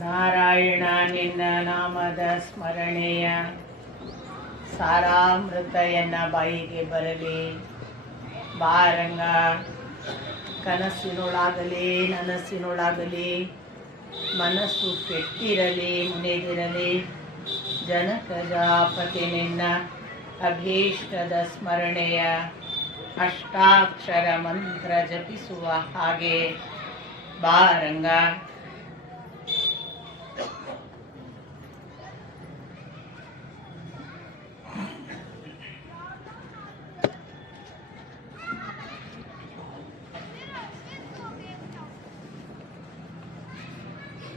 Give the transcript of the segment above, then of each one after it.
ನಾರಾಯಣ ನಿನ್ನ ನಾಮದ ಸ್ಮರಣೆಯ ಸಾರಾಮೃತ ಎನ್ನ ಬಾಯಿಗೆ ಬರಲಿ. ಬಾರಂಗ ಕನಸಿನೊಳಾಗಲಿ ನನಸಿನೊಳಾಗಲಿ ಮನಸ್ಸು ಕೆಟ್ಟಿರಲಿ ಮುನಿದಿರಲಿ. ಜನಕಜಾಪತಿ ನಿನ್ನ ಅಭೀಷ್ಟದ ಸ್ಮರಣೆಯ ಅಷ್ಟಾಕ್ಷರ ಮಂತ್ರ ಜಪಿಸುವ ಹಾಗೆ ಬಾರಂಗ.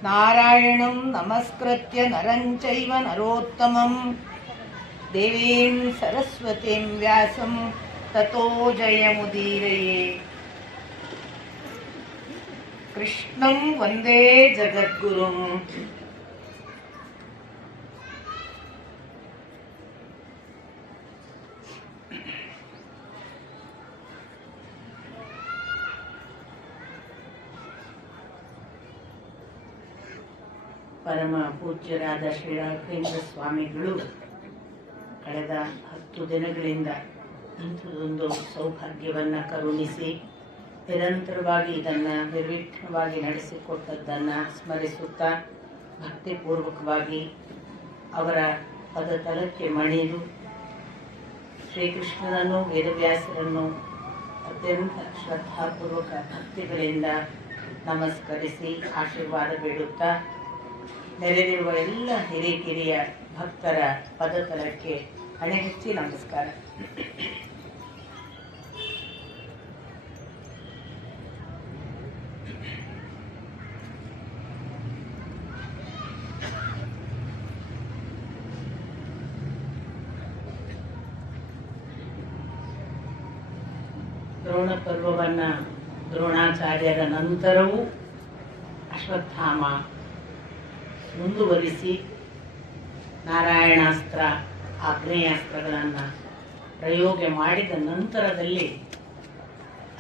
ನಾರಾಯಣಂ ನಮಸ್ಕೃತ್ಯ ನರಂ ಚೈವ ನರೋತ್ತಮಂ ದೇವೀಂ ಸರಸ್ವತೀಂ ವ್ಯಾಸಂ ತತೋ ಜಯಮುದೀರಯೇ. ಕೃಷ್ಣಂ ವಂದೇ ಜಗದ್ಗುರುಂ. ಪರಮ ಪೂಜ್ಯರಾದ ಶ್ರೀ ರಾಘವೇಂದ್ರ ಸ್ವಾಮಿಗಳು ಕಳೆದ 10 ದಿನಗಳಿಂದ ಇಂಥದೊಂದು ಸೌಭಾಗ್ಯವನ್ನು ಕರುಣಿಸಿ ನಿರಂತರವಾಗಿ ಇದನ್ನು ನಿರ್ವಿಘ್ನವಾಗಿ ನಡೆಸಿಕೊಟ್ಟದ್ದನ್ನು ಸ್ಮರಿಸುತ್ತಾ ಭಕ್ತಿಪೂರ್ವಕವಾಗಿ ಅವರ ಪದತಲಕ್ಕೆ ಮಣಿದು ಶ್ರೀಕೃಷ್ಣನನ್ನು ವೇದವ್ಯಾಸರನ್ನು ಅತ್ಯಂತ ಶ್ರದ್ಧಾಪೂರ್ವಕ ಭಕ್ತಿಗಳಿಂದ ನಮಸ್ಕರಿಸಿ ಆಶೀರ್ವಾದ ಬೇಡುತ್ತಾ ನೆರೆದಿರುವ ಎಲ್ಲ ಹಿರಿಕಿರಿಯ ಭಕ್ತರ ಪದತಲಕ್ಕೆ ಹಣೆಹಚ್ಚಿ ನಮಸ್ಕಾರ. ದ್ರೋಣ ಪರ್ವವನ್ನು ದ್ರೋಣಾಚಾರ್ಯರ ನಂತರವೂ ಅಶ್ವತ್ಥಾಮ ಮುಂದುವರಿಸಿ ನಾರಾಯಣಾಸ್ತ್ರ ಆಗ್ನೇಯಾಸ್ತ್ರಗಳನ್ನು ಪ್ರಯೋಗ ಮಾಡಿದ ನಂತರದಲ್ಲಿ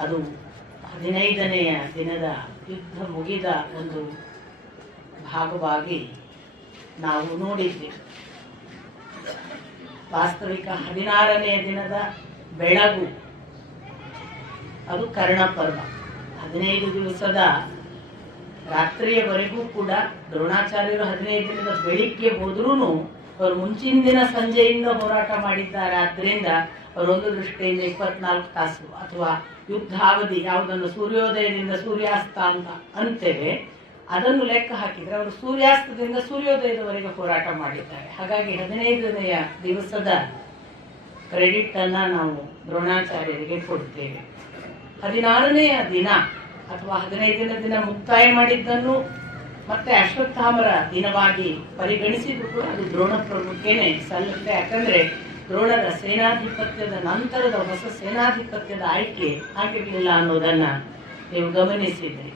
ಅದು 15ನೆಯ ದಿನದ ಯುದ್ಧ ಮುಗಿದ ಒಂದು ಭಾಗವಾಗಿ ನಾವು ನೋಡಿದ್ವಿ. ವಾಸ್ತವಿಕ 16ನೆಯ ದಿನದ ಬೆಳಗು ಅದು ಕರ್ಣಪರ್ವ. 15 ದಿವಸದ ರಾತ್ರಿಯವರೆಗೂ ಕೂಡ ದ್ರೋಣಾಚಾರ್ಯರು 15 ದಿನದ ಬೆಳಿಗ್ಗೆ ಹೋದ್ರೂ ಅವರು ಮುಂಚಿನ ದಿನ ಸಂಜೆಯಿಂದ ಹೋರಾಟ ಮಾಡಿದ್ದಾರೆ. ಆದ್ದರಿಂದ ಅವರೊಂದು ದೃಷ್ಟಿಯಿಂದ 24 ತಾಸು ಅಥವಾ ಯುದ್ಧಾವಧಿ ಯಾವುದನ್ನು ಸೂರ್ಯೋದಯದಿಂದ ಸೂರ್ಯಾಸ್ತ ಅಂತ ಅಂತೇವೆ ಅದನ್ನು ಲೆಕ್ಕ ಹಾಕಿದರೆ ಅವರು ಸೂರ್ಯಾಸ್ತದಿಂದ ಸೂರ್ಯೋದಯದವರೆಗೆ ಹೋರಾಟ ಮಾಡಿದ್ದಾರೆ. ಹಾಗಾಗಿ 15ನೆಯ ದಿವಸದ ಕ್ರೆಡಿಟ್ ಅನ್ನ ನಾವು ದ್ರೋಣಾಚಾರ್ಯರಿಗೆ ಕೊಡ್ತೇವೆ. 16ನೆಯ ದಿನ ಅಥವಾ 15ನೇ ದಿನ ಮುಕ್ತಾಯ ಮಾಡಿದ್ದನ್ನು ಮತ್ತೆ ಅಶ್ವತ್ಥಾಮರ ದಿನವಾಗಿ ಪರಿಗಣಿಸಿದ್ರು ಕೂಡ ಅದು ದ್ರೋಣ ಪ್ರಭುಕ್ಕೇನೆ ಸಲ್ಲುತ್ತೆ. ಯಾಕಂದ್ರೆ ದ್ರೋಣರ ಸೇನಾಧಿಪತ್ಯದ ನಂತರದ ಹೊಸ ಸೇನಾಧಿಪತ್ಯದ ಆಯ್ಕೆ ಆಗಿರಲಿಲ್ಲ ಅನ್ನೋದನ್ನ ನೀವು ಗಮನಿಸಿದ್ರಿ.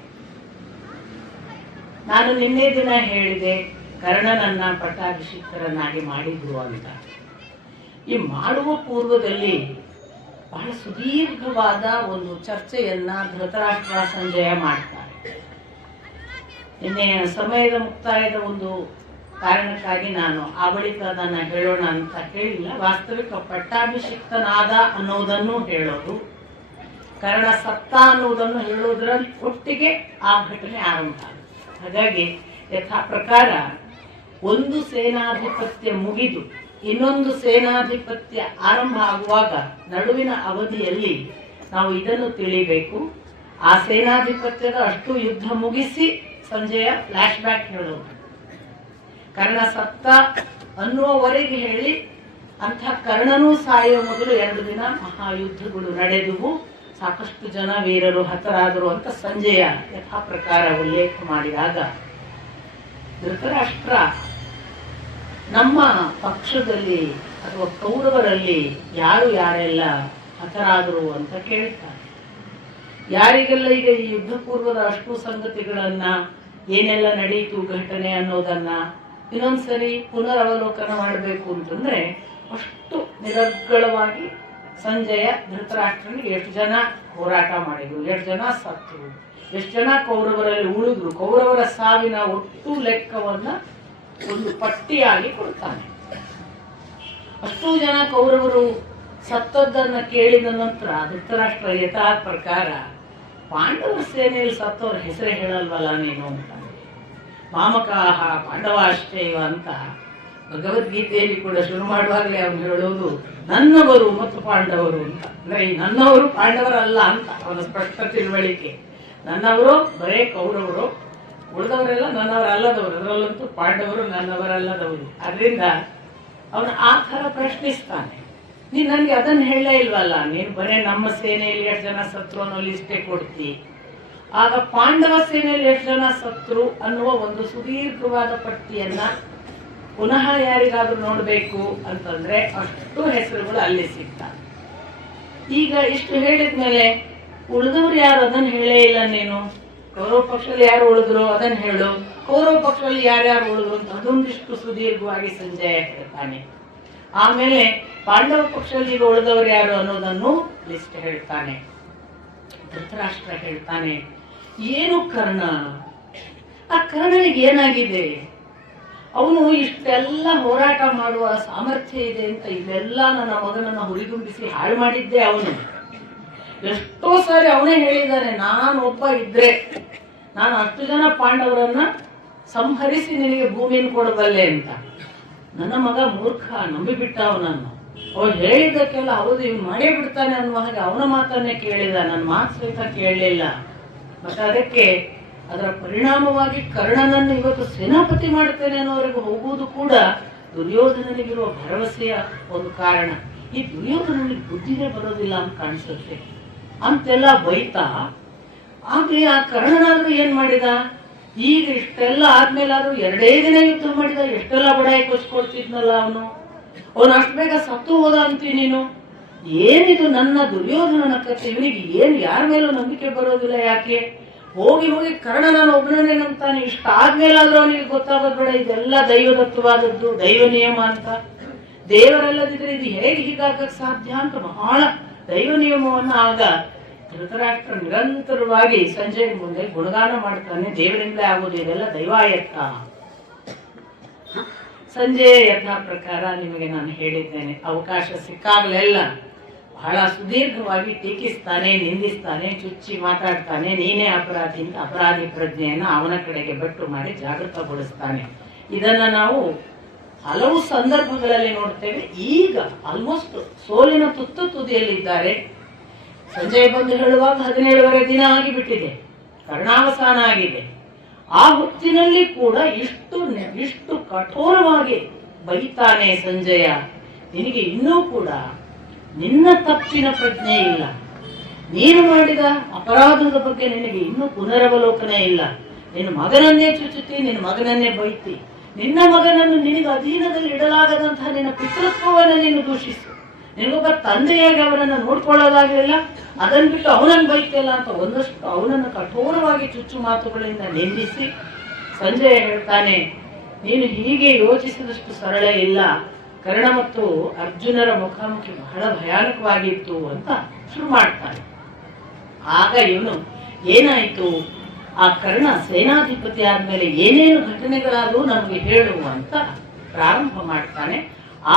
ನಾನು ನಿನ್ನೆ ದಿನ ಹೇಳಿದೆ ಕರ್ಣನನ್ನ ಪಟ್ಟಾಭಿಷಿಕ್ತರನ್ನಾಗಿ ಮಾಡಿದ್ರು ಅಂತ. ಈ ಮಾಡುವ ಪೂರ್ವದಲ್ಲಿ ಬಹಳ ಸುದೀರ್ಘವಾದ ಒಂದು ಚರ್ಚೆಯನ್ನ ಧೃತರಾಷ್ಟ್ರ ಸಂಜಯ ಮಾಡ್ತಾರೆ. ನಿನ್ನೆ ಸಮಯದ ಮುಕ್ತಾಯದ ಒಂದು ಕಾರಣಕ್ಕಾಗಿ ನಾನು ಆ ಬಳಿಕ ಅದನ್ನು ಹೇಳೋಣ ಅಂತ ಹೇಳಿಲ್ಲ. ವಾಸ್ತವಿಕ ಪಟ್ಟಾಭಿಷಿಕ್ತನಾದ ಅನ್ನೋದನ್ನು ಹೇಳೋದು, ಕರ್ಣ ಸತ್ತ ಅನ್ನೋದನ್ನು ಹೇಳೋದ್ರ ಒಟ್ಟಿಗೆ ಆ ಘಟನೆ ಆರಂಭ ಆಗುತ್ತೆ. ಹಾಗಾಗಿ ಯಥಾ ಪ್ರಕಾರ ಒಂದು ಸೇನಾಧಿಪತ್ಯ ಮುಗಿದು ಇನ್ನೊಂದು ಸೇನಾಧಿಪತ್ಯ ಆರಂಭ ಆಗುವಾಗ ನಡುವಿನ ಅವಧಿಯಲ್ಲಿ ನಾವು ಇದನ್ನು ತಿಳಿಬೇಕು. ಆ ಸೇನಾಧಿಪತ್ಯದ ಅಷ್ಟು ಯುದ್ಧ ಮುಗಿಸಿ ಸಂಜೆಯ ಫ್ಲಾಶ್ ಬ್ಯಾಕ್ ಹೇಳೋದು, ಕರ್ಣ ಸತ್ತ ಅನ್ನುವವರೆಗೆ ಹೇಳಿ ಅಂಥ ಕರ್ಣನೂ ಸಾಯುವ ಮೊದಲು 2 ದಿನ ಮಹಾಯುದ್ಧಗಳು ನಡೆದುವು, ಸಾಕಷ್ಟು ಜನ ವೀರರು ಹತರಾದರು ಅಂತ ಸಂಜೆಯ ಯಥಾ ಪ್ರಕಾರ ಉಲ್ಲೇಖ ಮಾಡಿದಾಗ ಧೃತರಾಷ್ಟ್ರ ನಮ್ಮ ಪಕ್ಷದಲ್ಲಿ ಅಥವಾ ಕೌರವರಲ್ಲಿ ಯಾರೆಲ್ಲ ಹತರಾದರು ಅಂತ ಕೇಳ್ತಾರೆ. ಯಾರಿಗೆಲ್ಲ ಈಗ ಈ ಯುದ್ಧ ಪೂರ್ವದ ಅಷ್ಟು ಸಂಗತಿಗಳನ್ನ ಏನೆಲ್ಲ ನಡೆಯಿತು ಘಟನೆ ಅನ್ನೋದನ್ನ ಇನ್ನೊಂದ್ಸರಿ ಪುನರವಲೋಕನ ಮಾಡಬೇಕು ಅಂತಂದ್ರೆ ಅಷ್ಟು ನಿರರ್ಗಳವಾಗಿ ಸಂಜಯ ಧೃತರಾಷ್ಟ್ರನಿಗೆ ಎಷ್ಟು ಜನ ಹೋರಾಟ ಮಾಡಿದ್ರು, ಎಷ್ಟು ಜನ ಸತ್ತರು, ಎಷ್ಟು ಜನ ಕೌರವರಲ್ಲಿ ಉಳಿದ್ರು, ಕೌರವರ ಸಾವಿನ ಒಟ್ಟು ಲೆಕ್ಕವನ್ನ ಒಂದು ಪಟ್ಟಿಯಾಗಿ ಕೊಡ್ತಾನೆ. ಅಷ್ಟೂ ಜನ ಕೌರವರು ಸತ್ತದ್ದನ್ನ ಕೇಳಿದ ನಂತರ ಧೃತರಾಷ್ಟ್ರ ಯಥಾ ಪ್ರಕಾರ ಪಾಂಡವರ ಸೇನೆಯಲ್ಲಿ ಸತ್ತವ್ರ ಹೆಸರೇ ಹೇಳಲ್ವಲ್ಲ ನೀನು ಅಂತ. ಮಾಮಕಾಹ ಪಾಂಡವಾಶ್ಚೈವ ಅಂತ ಭಗವದ್ಗೀತೆಯಲ್ಲಿ ಕೂಡ ಶುರು ಮಾಡುವಾಗಲೇ ಅವನು ಹೇಳೋದು ನನ್ನವರು ಮತ್ತು ಪಾಂಡವರು ಅಂತ. ಅಂದ್ರೆ ಈ ನನ್ನವರು ಪಾಂಡವರಲ್ಲ ಅಂತ ಅವನ ಸ್ಪಷ್ಟ ತಿಳುವಳಿಕೆ. ನನ್ನವರು ಬರೇ ಕೌರವರು, ಉಳಿದವರೆಲ್ಲ ನನ್ನವರಲ್ಲದವರು, ಅದರಲ್ಲಂತೂ ಪಾಂಡವರು ನನ್ನವರಲ್ಲದವರು. ಅದರಿಂದ ಅವನು ಆ ಥರ ಪ್ರಶ್ನಿಸ್ತಾನೆ. ನೀನು ನನಗೆ ಅದನ್ನು ಹೇಳಲೇ ಇಲ್ವಲ್ಲ, ನೀನು ಬರೇ ನಮ್ಮ ಸೇನೆಯಲ್ಲಿ ಎಷ್ಟು ಜನ ಸತ್ರು ಅನ್ನೋ ಲಿಸ್ಟೇ ಕೊಡ್ತಿ. ಆಗ ಪಾಂಡವ ಸೇನೆಯಲ್ಲಿ ಎಷ್ಟು ಜನ ಸತ್ರು ಅನ್ನುವ ಒಂದು ಸುದೀರ್ಘವಾದ ಪಟ್ಟಿಯನ್ನ ಪುನಃ ಯಾರಿಗಾದ್ರೂ ನೋಡ್ಬೇಕು ಅಂತಂದ್ರೆ ಅಷ್ಟು ಹೆಸರುಗಳು ಅಲ್ಲಿ ಸಿಗ್ತವೆ. ಈಗ ಇಷ್ಟು ಹೇಳಿದ್ಮೇಲೆ ಉಳಿದವ್ರು ಯಾರು ಅದನ್ನ ಹೇಳೇ ಇಲ್ಲ ನೀನು. ಕೌರವ ಪಕ್ಷದಲ್ಲಿ ಯಾರು ಉಳಿದ್ರು ಅದನ್ನ ಹೇಳು, ಕೌರವ ಪಕ್ಷದಲ್ಲಿ ಯಾರ್ಯಾರು ಉಳಿದ್ರು ಅಂತ ಅದೊಂದಿಷ್ಟು ಸುದೀರ್ಘವಾಗಿ ಸಂಜಯ ಹೇಳ್ತಾನೆ. ಆಮೇಲೆ ಪಾಂಡವ ಪಕ್ಷದಲ್ಲಿ ಈಗ ಉಳಿದವರು ಯಾರು ಅನ್ನೋದನ್ನು ಲಿಸ್ಟ್ ಹೇಳ್ತಾನೆ. ಧೃತರಾಷ್ಟ್ರ ಹೇಳ್ತಾನೆ, ಏನು ಕರ್ಣ, ಆ ಕರ್ಣನಿಗೆ ಏನಾಗಿದೆ? ಅವನು ಇಷ್ಟೆಲ್ಲ ಹೋರಾಟ ಮಾಡುವ ಸಾಮರ್ಥ್ಯ ಇದೆ ಅಂತ ಇಲ್ಲೆಲ್ಲ ನನ್ನ ಮಗನನ್ನ ಹುರಿದುಂಬಿಸಿ ಹಾಳು ಮಾಡಿದ್ದೆ ಅವನು. ಎಷ್ಟೋ ಸಾರಿ ಅವನೇ ಹೇಳಿದ್ದಾನೆ, ನಾನು ಒಬ್ಬ ಇದ್ರೆ ನಾನು ಅಷ್ಟು ಜನ ಪಾಂಡವರನ್ನ ಸಂಹರಿಸಿ ನಿನಗೆ ಭೂಮಿಯನ್ನು ಕೊಡಬಲ್ಲೆ ಅಂತ. ನನ್ನ ಮಗ ಮೂರ್ಖ, ನಂಬಿಬಿಟ್ಟ ಅವನನ್ನು. ಅವನು ಹೇಳಿದ್ದಕ್ಕೆಲ್ಲ ಹೌದು ಇವ್ನು ಮಾಡೇ ಬಿಡ್ತಾನೆ ಅನ್ನುವ ಹಾಗೆ ಅವನ ಮಾತನ್ನೇ ಕೇಳಿದ, ನನ್ನ ಮಾತು ಸಹಿತ ಕೇಳಲಿಲ್ಲ. ಮತ್ತೆ ಅದಕ್ಕೆ ಅದರ ಪರಿಣಾಮವಾಗಿ ಕರ್ಣನನ್ನು ಇವತ್ತು ಸೇನಾಪತಿ ಮಾಡ್ತೇನೆ ಅನ್ನೋವರೆಗೂ ಹೋಗುವುದು ಕೂಡ ದುರ್ಯೋಧನನಿಗಿರುವ ಭರವಸೆಯ ಒಂದು ಕಾರಣ. ಈ ದುರ್ಯೋಧನನಿಗೆ ಬುದ್ಧಿನೇ ಬರೋದಿಲ್ಲ ಅಂತ ಕಾಣಿಸುತ್ತೆ ಅಂತೆಲ್ಲ ಬೈತಾ. ಆಗ್ಲೇ ಆ ಕರ್ಣನಾದ್ರೂ ಏನ್ ಮಾಡಿದ? ಈಗ ಇಷ್ಟೆಲ್ಲ ಆದ್ಮೇಲಾದ್ರೂ 2 ದಿನ ಯುದ್ಧ ಮಾಡಿದ, ಎಷ್ಟೆಲ್ಲ ಬಡಾಯಿ ಕೊಚ್ಕೊಳ್ತಿದ್ನಲ್ಲ ಅವನು ಅಷ್ಟು ಬೇಗ ಸತ್ತು ಹೋದ ಅಂತೀನಿ ನೀನು. ಏನಿದು ನನ್ನ ದುರ್ಯೋಧನನ ಕಥೆ? ಇವನಿಗೆ ಏನು ಯಾರ ಮೇಲೂ ನಂಬಿಕೆ ಬರೋದಿಲ್ಲ ಯಾಕೆ? ಹೋಗಿ ಹೋಗಿ ಕರ್ಣ ನಾನು ಒಬ್ಬನೇ ನಂಬ್ತಾನೆ. ಇಷ್ಟ ಆದ್ಮೇಲಾದ್ರೂ ಅವನಿಗೆ ಗೊತ್ತಾಗೋದು ಬೇಡ ಇದೆಲ್ಲ ದೈವದತ್ತವಾದದ್ದು, ದೈವ ನಿಯಮ ಅಂತ. ದೇವರಲ್ಲದಿದ್ರೆ ಇದು ಹೇಗೆ ಹೀಗಾಗಕ್ಕೆ ಸಾಧ್ಯ ಅಂತ ಬಹಳ ದೈವ ನಿಯಮವನ್ನ ಆಗ ಧೃತರಾಷ್ಟ್ರ ನಿರಂತರವಾಗಿ ಸಂಜಯ್ ಮುಂದೆ ಗುಣಗಾನ ಮಾಡ್ತಾನೆ. ದೇವರಿಂದಲೇ ಆಗೋದು, ಇದೆಲ್ಲ ದೈವಾಯತ್ತ. ಸಂಜಯ್ ಯಥಾ ಪ್ರಕಾರ ನಿಮಗೆ ನಾನು ಹೇಳಿದ್ದೇನೆ, ಅವಕಾಶ ಸಿಕ್ಕಾಗಲೆಲ್ಲ ಬಹಳ ಸುದೀರ್ಘವಾಗಿ ಟೀಕಿಸ್ತಾನೆ, ನಿಂದಿಸ್ತಾನೆ, ಚುಚ್ಚಿ ಮಾತಾಡ್ತಾನೆ. ನೀನೇ ಅಪರಾಧಿ ಅಂತ ಅಪರಾಧಿ ಪ್ರಜ್ಞೆಯನ್ನು ಅವನ ಕಡೆಗೆ ಬೆಟ್ಟು ಮಾಡಿ ಜಾಗೃತಗೊಳಿಸ್ತಾನೆ. ಇದನ್ನ ನಾವು ಹಲವು ಸಂದರ್ಭಗಳಲ್ಲಿ ನೋಡ್ತೇವೆ. ಈಗ ಆಲ್ಮೋಸ್ಟ್ ಸೋಲಿನ ತುದಿಯಲ್ಲಿದ್ದಾರೆ. ಸಂಜಯ್ ಬಂದು ಹೇಳುವಾಗ 17ನೇ ದಿನ ಆಗಿಬಿಟ್ಟಿದೆ, ಕರ್ಣಾವಸಾನ ಆಗಿದೆ. ಆ ಹೊತ್ತಿನಲ್ಲಿ ಕೂಡ ಇಷ್ಟು ಕಠೋರವಾಗಿ ಬೈತಾನೆ ಸಂಜಯ. ನಿನಗೆ ಇನ್ನೂ ಕೂಡ ನಿನ್ನ ತಪ್ಪಿನ ಪ್ರಜ್ಞೆ ಇಲ್ಲ, ನೀನು ಮಾಡಿದ ಅಪರಾಧದ ಬಗ್ಗೆ ನಿನಗೆ ಇನ್ನೂ ಪುನರವಲೋಕನೆ ಇಲ್ಲ. ನಿನ್ನ ಮಗನನ್ನೇ ಚುಚ್ಚುತ್ತಿ, ನಿನ್ನ ಮಗನನ್ನೇ ಬೈತಿ, ನಿನ್ನ ಮಗನನ್ನು ನಿನಗೆ ಅಧೀನದಲ್ಲಿ ಇಡಲಾಗದಂತಹ ನಿನ್ನ ಪಿತೃತ್ವವನ್ನು ನೀನು ದೂಷಿಸು. ನಿನಗೊಬ್ಬ ತಂದೆಯಾಗಿ ಅವನನ್ನು ನೋಡ್ಕೊಳ್ಳೋದಾಗಲಿಲ್ಲ, ಅದನ್ನು ಬಿಟ್ಟು ಅವನನ್ನು ಬೈತಿಲ್ಲ ಅಂತ ಒಂದಷ್ಟು ಅವನನ್ನು ಕಠೋರವಾಗಿ ಚುಚ್ಚು ಮಾತುಗಳಿಂದ ನಿಂದಿಸಿ ಸಂಜಯ ಹೇಳ್ತಾನೆ, ನೀನು ಹೀಗೆ ಯೋಚಿಸಿದಷ್ಟು ಸರಳ ಇಲ್ಲ. ಕರ್ಣ ಮತ್ತು ಅರ್ಜುನರ ಮುಖಾಮುಖಿ ಬಹಳ ಭಯಾನಕವಾಗಿತ್ತು ಅಂತ ಶುರು ಮಾಡ್ತಾನೆ. ಆಗ ಇವನು ಏನಾಯ್ತು, ಆ ಕರ್ಣ ಸೇನಾಧಿಪತಿ ಆದ್ಮೇಲೆ ಏನೇನು ಘಟನೆಗಳಾದವು ನಮಗೆ ಹೇಳು ಅಂತ ಪ್ರಾರಂಭ ಮಾಡ್ತಾನೆ.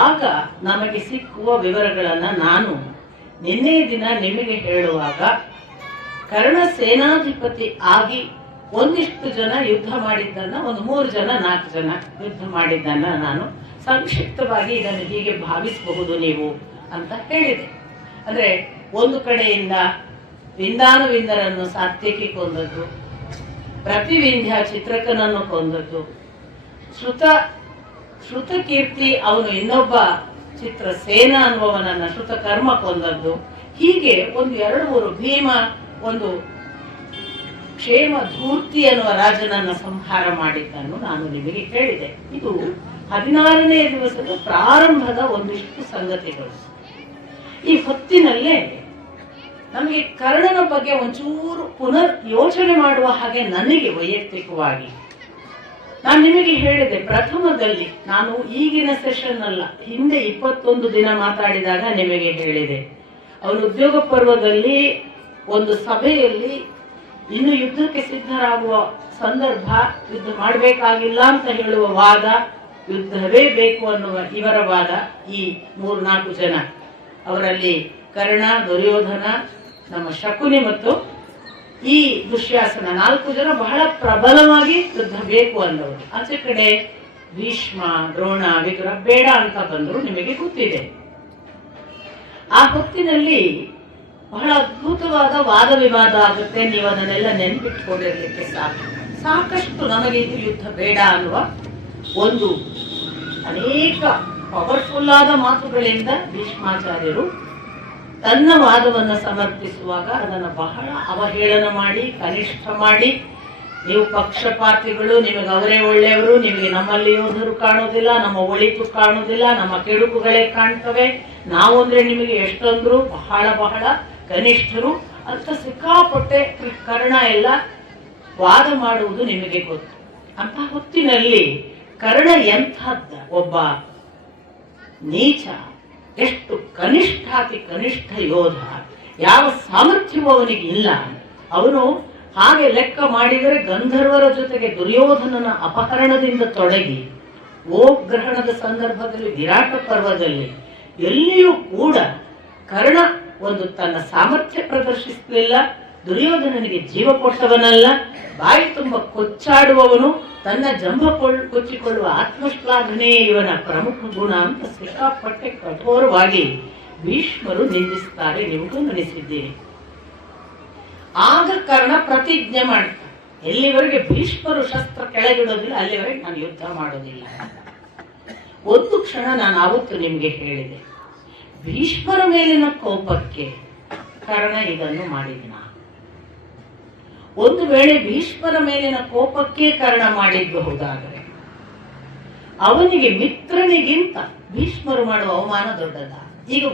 ಆಗ ನಮಗೆ ಸಿಕ್ಕುವ ವಿವರಗಳನ್ನ ನಾನು ನಿನ್ನೆ ದಿನ ನಿಮಗೆ ಹೇಳುವಾಗ, ಕರ್ಣ ಸೇನಾಧಿಪತಿ ಆಗಿ ಒಂದಿಷ್ಟು ಜನ ಯುದ್ಧ ಮಾಡಿದ್ದನ್ನ, ಒಂದು 3 ಜನ 4 ಜನ ಯುದ್ಧ ಮಾಡಿದ್ದನ್ನ ನಾನು ಸಂಕ್ಷಿಪ್ತವಾಗಿ ಇದನ್ನು ಹೀಗೆ ಭಾವಿಸಬಹುದು ನೀವು ಅಂತ ಹೇಳಿದೆ. ಅಂದ್ರೆ ಒಂದು ಕಡೆಯಿಂದ ವಿಂದಾನುವಿಂದರನ್ನು ಸಾತ್ಯಕಿ ಕೊಂದದ್ದು, ಪ್ರತಿವಿಂಧ್ಯ ಚಿತ್ರಕನನ್ನು ಕೊಂದದ್ದು, ಶ್ರುತಕೀರ್ತಿ ಅವನು ಇನ್ನೊಬ್ಬ ಚಿತ್ರಸೇನ ಅನ್ನುವನನ್ನ ಶ್ರುತಕರ್ಮ ಕೊಂದದ್ದು. ಹೀಗೆ 1-2-3 ಭೀಮ ಒಂದು ಕ್ಷೇಮ ಧೂರ್ತಿ ಅನ್ನುವ ರಾಜನನ್ನ ಸಂಹಾರ ಮಾಡಿದ್ದನ್ನು ನಾನು ನಿಮಗೆ ಹೇಳಿದೆ. ಇದು 16ನೇ ದಿವಸದ ಪ್ರಾರಂಭದ ಒಂದಿಷ್ಟು ಸಂಗತಿಗಳು. ಈ ಹೊತ್ತಿನಲ್ಲೇ ನಮಗೆ ಕರ್ಣನ ಬಗ್ಗೆ ಒಂಚೂರು ಪುನರ್ ಯೋಚನೆ ಮಾಡುವ ಹಾಗೆ ನನಗೆ ವೈಯಕ್ತಿಕವಾಗಿ ನಾನು ನಿಮಗೆ ಹೇಳಿದೆ. ಪ್ರಥಮದಲ್ಲಿ ನಾನು ಈಗಿನ ಸೆಷನ್ ಅಲ್ಲ, ಹಿಂದೆ 21 ದಿನ ಮಾತಾಡಿದಾಗ ನಿಮಗೆ ಹೇಳಿದೆ, ಅವನು ಉದ್ಯೋಗ ಪರ್ವದಲ್ಲಿ ಒಂದು ಸಭೆಯಲ್ಲಿ ಇನ್ನು ಯುದ್ಧಕ್ಕೆ ಸಿದ್ಧರಾಗುವ ಸಂದರ್ಭ, ಯುದ್ಧ ಮಾಡಬೇಕಾಗಿಲ್ಲ ಅಂತ ಹೇಳುವ ವಾದ, ಯುದ್ಧವೇ ಬೇಕು ಅನ್ನುವ ಇವರ ವಾದ. ಈ 3-4 ಜನ, ಅವರಲ್ಲಿ ಕರ್ಣ, ದುರ್ಯೋಧನ, ನಮ್ಮ ಶಕುನಿ ಮತ್ತು ಈ ದುಶ್ಯಾಸನ, 4 ಜನ ಬಹಳ ಪ್ರಬಲವಾಗಿ ಯುದ್ಧ ಬೇಕು ಅನ್ನೋರು. ಆಚೆ ಕಡೆ ಭೀಷ್ಮ, ದ್ರೋಣ, ವಿದುರ ಬೇಡ ಅಂತ ಬಂದ್ರು, ನಿಮಗೆ ಗೊತ್ತಿದೆ. ಆ ಹೊತ್ತಿನಲ್ಲಿ ಬಹಳ ಅದ್ಭುತವಾದ ವಾದ ವಿವಾದ ಆಗುತ್ತೆ. ನೀವು ಅದನ್ನೆಲ್ಲ ನೆನ್ಪಿಟ್ಕೊಂಡಿರ್ಲಿಕ್ಕೆ ಸಾಕಷ್ಟು ನಮಗೆ ಇದು ಯುದ್ಧ ಬೇಡ ಅನ್ನುವ ಒಂದು ಅನೇಕ ಪವರ್ಫುಲ್ ಆದ ಮಾತುಗಳಿಂದ ಭೀಷ್ಮಾಚಾರ್ಯರು ತನ್ನ ವಾದವನ್ನು ಸಮರ್ಪಿಸುವಾಗ ಅದನ್ನು ಬಹಳ ಅವಹೇಳನ ಮಾಡಿ, ಕನಿಷ್ಠ ಮಾಡಿ, ನೀವು ಪಕ್ಷಪಾತಿಗಳು, ನಿಮಗೆ ಅವರೇ ಒಳ್ಳೆಯವರು, ನಿಮಗೆ ನಮ್ಮಲ್ಲಿ ಯೋಧರು ಕಾಣೋದಿಲ್ಲ, ನಮ್ಮ ಒಳಿತು ಕಾಣೋದಿಲ್ಲ, ನಮ್ಮ ಕೆಡುಕುಗಳೇ ಕಾಣ್ತವೆ, ನಾವು ಅಂದ್ರೆ ನಿಮಗೆ ಎಷ್ಟೊಂದ್ರು ಬಹಳ ಬಹಳ ಕನಿಷ್ಠರು ಅಂತ ಸಿಕ್ಕಾಪಟ್ಟೆ ಕರ್ಣ ಎಲ್ಲ ವಾದ ಮಾಡುವುದು ನಿಮಗೆ ಗೊತ್ತು. ಅಂತ ಹೊತ್ತಿನಲ್ಲಿ ಕರ್ಣ ಎಂಥದ್ದ ಒಬ್ಬ ನೀಚ, ಎಷ್ಟು ಕನಿಷ್ಠಾತಿ ಕನಿಷ್ಠ ಯೋಧ, ಯಾವ ಸಾಮರ್ಥ್ಯವೂ ಅವನಿಗೆ ಇಲ್ಲ. ಅವನು ಹಾಗೆ ಲೆಕ್ಕ ಮಾಡಿದರೆ ಗಂಧರ್ವರ ಜೊತೆಗೆ ದುರ್ಯೋಧನನ ಅಪಹರಣದಿಂದ ತೊಡಗಿ ಗೋಗ್ರಹಣದ ಸಂದರ್ಭದಲ್ಲಿ ವಿರಾಟ ಪರ್ವದಲ್ಲಿ ಎಲ್ಲಿಯೂ ಕೂಡ ಕರ್ಣ ಒಂದು ತನ್ನ ಸಾಮರ್ಥ್ಯ ಪ್ರದರ್ಶಿಸಲಿಲ್ಲ. ದುರ್ಯೋಧನನಿಗೆ ಜೀವ ಕೊಟ್ಟವನಲ್ಲ, ಬಾಯಿ ತುಂಬ ಕೊಚ್ಚಾಡುವವನು, ತನ್ನ ಜಂಭ ಕೊಚ್ಚಿಕೊಳ್ಳುವ ಆತ್ಮಶ್ಲಾಘನೆ ಇವನ ಪ್ರಮುಖ ಗುಣ ಅಂತ ಸಿಕ್ಕಾಪಟ್ಟೆ ಕಠೋರವಾಗಿ ಭೀಷ್ಮರು ನಿಂದಿಸ್ತಾರೆ. ನೀವು ಗಮನಿಸಿದ್ದೀರಿ. ಆಗ ಕರ್ಣ ಪ್ರತಿಜ್ಞೆ ಮಾಡ್ತಾರೆ, ಎಲ್ಲಿವರೆಗೆ ಭೀಷ್ಮರು ಶಸ್ತ್ರ ಕೆಳಗಿಡೋದಿಲ್ಲ ಅಲ್ಲಿವರೆಗೆ ನಾನು ಯುದ್ಧ ಮಾಡೋದಿಲ್ಲ. ಒಂದು ಕ್ಷಣ ನಾನು ಆವತ್ತು ನಿಮಗೆ ಹೇಳಿದೆ, ಭೀಷ್ಮರ ಮೇಲಿನ ಕೋಪಕ್ಕೆ ಕರ್ಣ ಇದನ್ನು ಮಾಡಿದನ. ಒಂದು ವೇಳೆ ಭೀಷ್ಮರ ಮೇಲಿನ ಕೋಪಕ್ಕೆ ಕರ್ಣ ಮಾಡಿದ್ದಬಹುದಾದರೆ ಅವನಿಗೆ ಮಿತ್ರನಿಗಿಂತ ಭೀಷ್ಮರು ಮಾಡುವ ಅವಮಾನ ದೊಡ್ಡದ. ಈಗ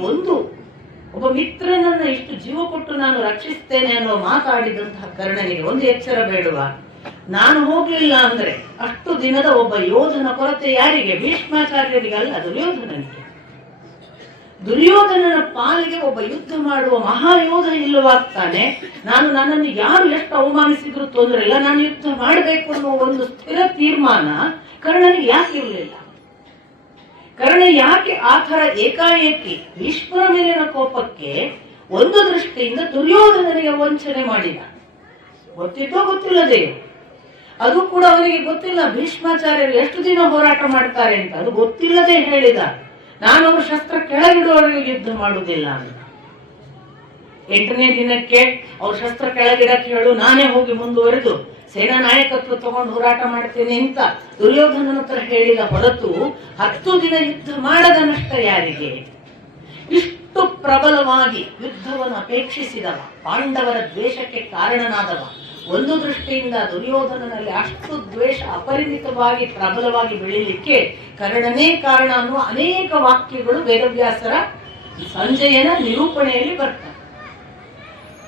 ಒಬ್ಬ ಮಿತ್ರನನ್ನ ಇಷ್ಟು ಜೀವ ಕೊಟ್ಟು ನಾನು ರಕ್ಷಿಸ್ತೇನೆ ಅನ್ನುವ ಮಾತಾಡಿದಂತಹ ಕರ್ಣನಿಗೆ ಒಂದು ಎಚ್ಚರ ಬೇಡುವ? ನಾನು ಹೋಗ್ಲಿಲ್ಲ ಅಂದ್ರೆ ಅಷ್ಟು ದಿನದ ಒಬ್ಬ ಯೋಧನ ಕೊರತೆ ಯಾರಿಗೆ? ಭೀಷ್ಮಾಚಾರ್ಯರಿಗೆ ಅಲ್ಲ, ದುರ್ಯೋಧನನಿಗೆ. ದುರ್ಯೋಧನನ ಪಾಲಿಗೆ ಒಬ್ಬ ಯುದ್ಧ ಮಾಡುವ ಮಹಾಯೋಧ ಇಲ್ಲವಾಗ್ತಾನೆ. ನನ್ನನ್ನು ಯಾರು ಎಷ್ಟು ಅವಮಾನಿಸಿದ್ರು ತೊಂದರೆ ಇಲ್ಲ, ನಾನು ಯುದ್ಧ ಮಾಡಬೇಕು ಅನ್ನುವ ಒಂದು ಸ್ಥಿರ ತೀರ್ಮಾನ ಕರ್ಣನಿಗೆ ಯಾಕೆ ಇರಲಿಲ್ಲ? ಕರ್ಣ ಯಾಕೆ ಆ ಥರ ಏಕಾಏಕಿ ಭೀಷ್ಮರ ಮೇಲಿನ ಕೋಪಕ್ಕೆ ಒಂದು ದೃಷ್ಟಿಯಿಂದ ದುರ್ಯೋಧನನಿಗೆ ವಂಚನೆ ಮಾಡಿದ? ಗೊತ್ತಿದ್ದೋ ಗೊತ್ತಿಲ್ಲದೆಯೋ, ಅದು ಕೂಡ ಅವನಿಗೆ ಗೊತ್ತಿಲ್ಲ ಭೀಷ್ಮಾಚಾರ್ಯರು ಎಷ್ಟು ದಿನ ಹೋರಾಟ ಮಾಡ್ತಾರೆ ಅಂತ. ಅದು ಗೊತ್ತಿಲ್ಲದೆ ಹೇಳಿದ, ನಾನು ಅವರು ಶಸ್ತ್ರ ಕೆಳಗಿಡುವವರೆಗೆ ಯುದ್ಧ ಮಾಡುವುದಿಲ್ಲ ಅಂತ. 8ನೇ ದಿನಕ್ಕೆ ಅವ್ರ ಶಸ್ತ್ರ ಕೆಳಗಿಡಕ್ಕೆ ಹೇಳು, ನಾನೇ ಹೋಗಿ ಮುಂದುವರೆದು ಸೇನಾ ನಾಯಕತ್ವ ತಗೊಂಡು ಹೋರಾಟ ಮಾಡ್ತೇನೆ ಅಂತ ದುರ್ಯೋಧನನ ಹತ್ರ ಹೇಳಿದ ಹೊರತು 10 ದಿನ ಯುದ್ಧ ಮಾಡದ ನಷ್ಟ ಯಾರಿಗೆ? ಇಷ್ಟು ಪ್ರಬಲವಾಗಿ ಯುದ್ಧವನ್ನು ಅಪೇಕ್ಷಿಸಿದವ, ಪಾಂಡವರ ದ್ವೇಷಕ್ಕೆ ಕಾರಣನಾದವ, ಒಂದು ದೃಷ್ಟಿಯಿಂದ ದುರ್ಯೋಧನನಲ್ಲಿ ಅಷ್ಟು ದ್ವೇಷ ಅಪರಿಮಿತವಾಗಿ ಪ್ರಬಲವಾಗಿ ಬೆಳೀಲಿಕ್ಕೆ ಕರ್ಣನೇ ಕಾರಣ ಅನ್ನುವ ಅನೇಕ ವಾಕ್ಯಗಳು ವೇದವ್ಯಾಸರ ಸಂಜಯನ ನಿರೂಪಣೆಯಲ್ಲಿ ಬರ್ತವೆ.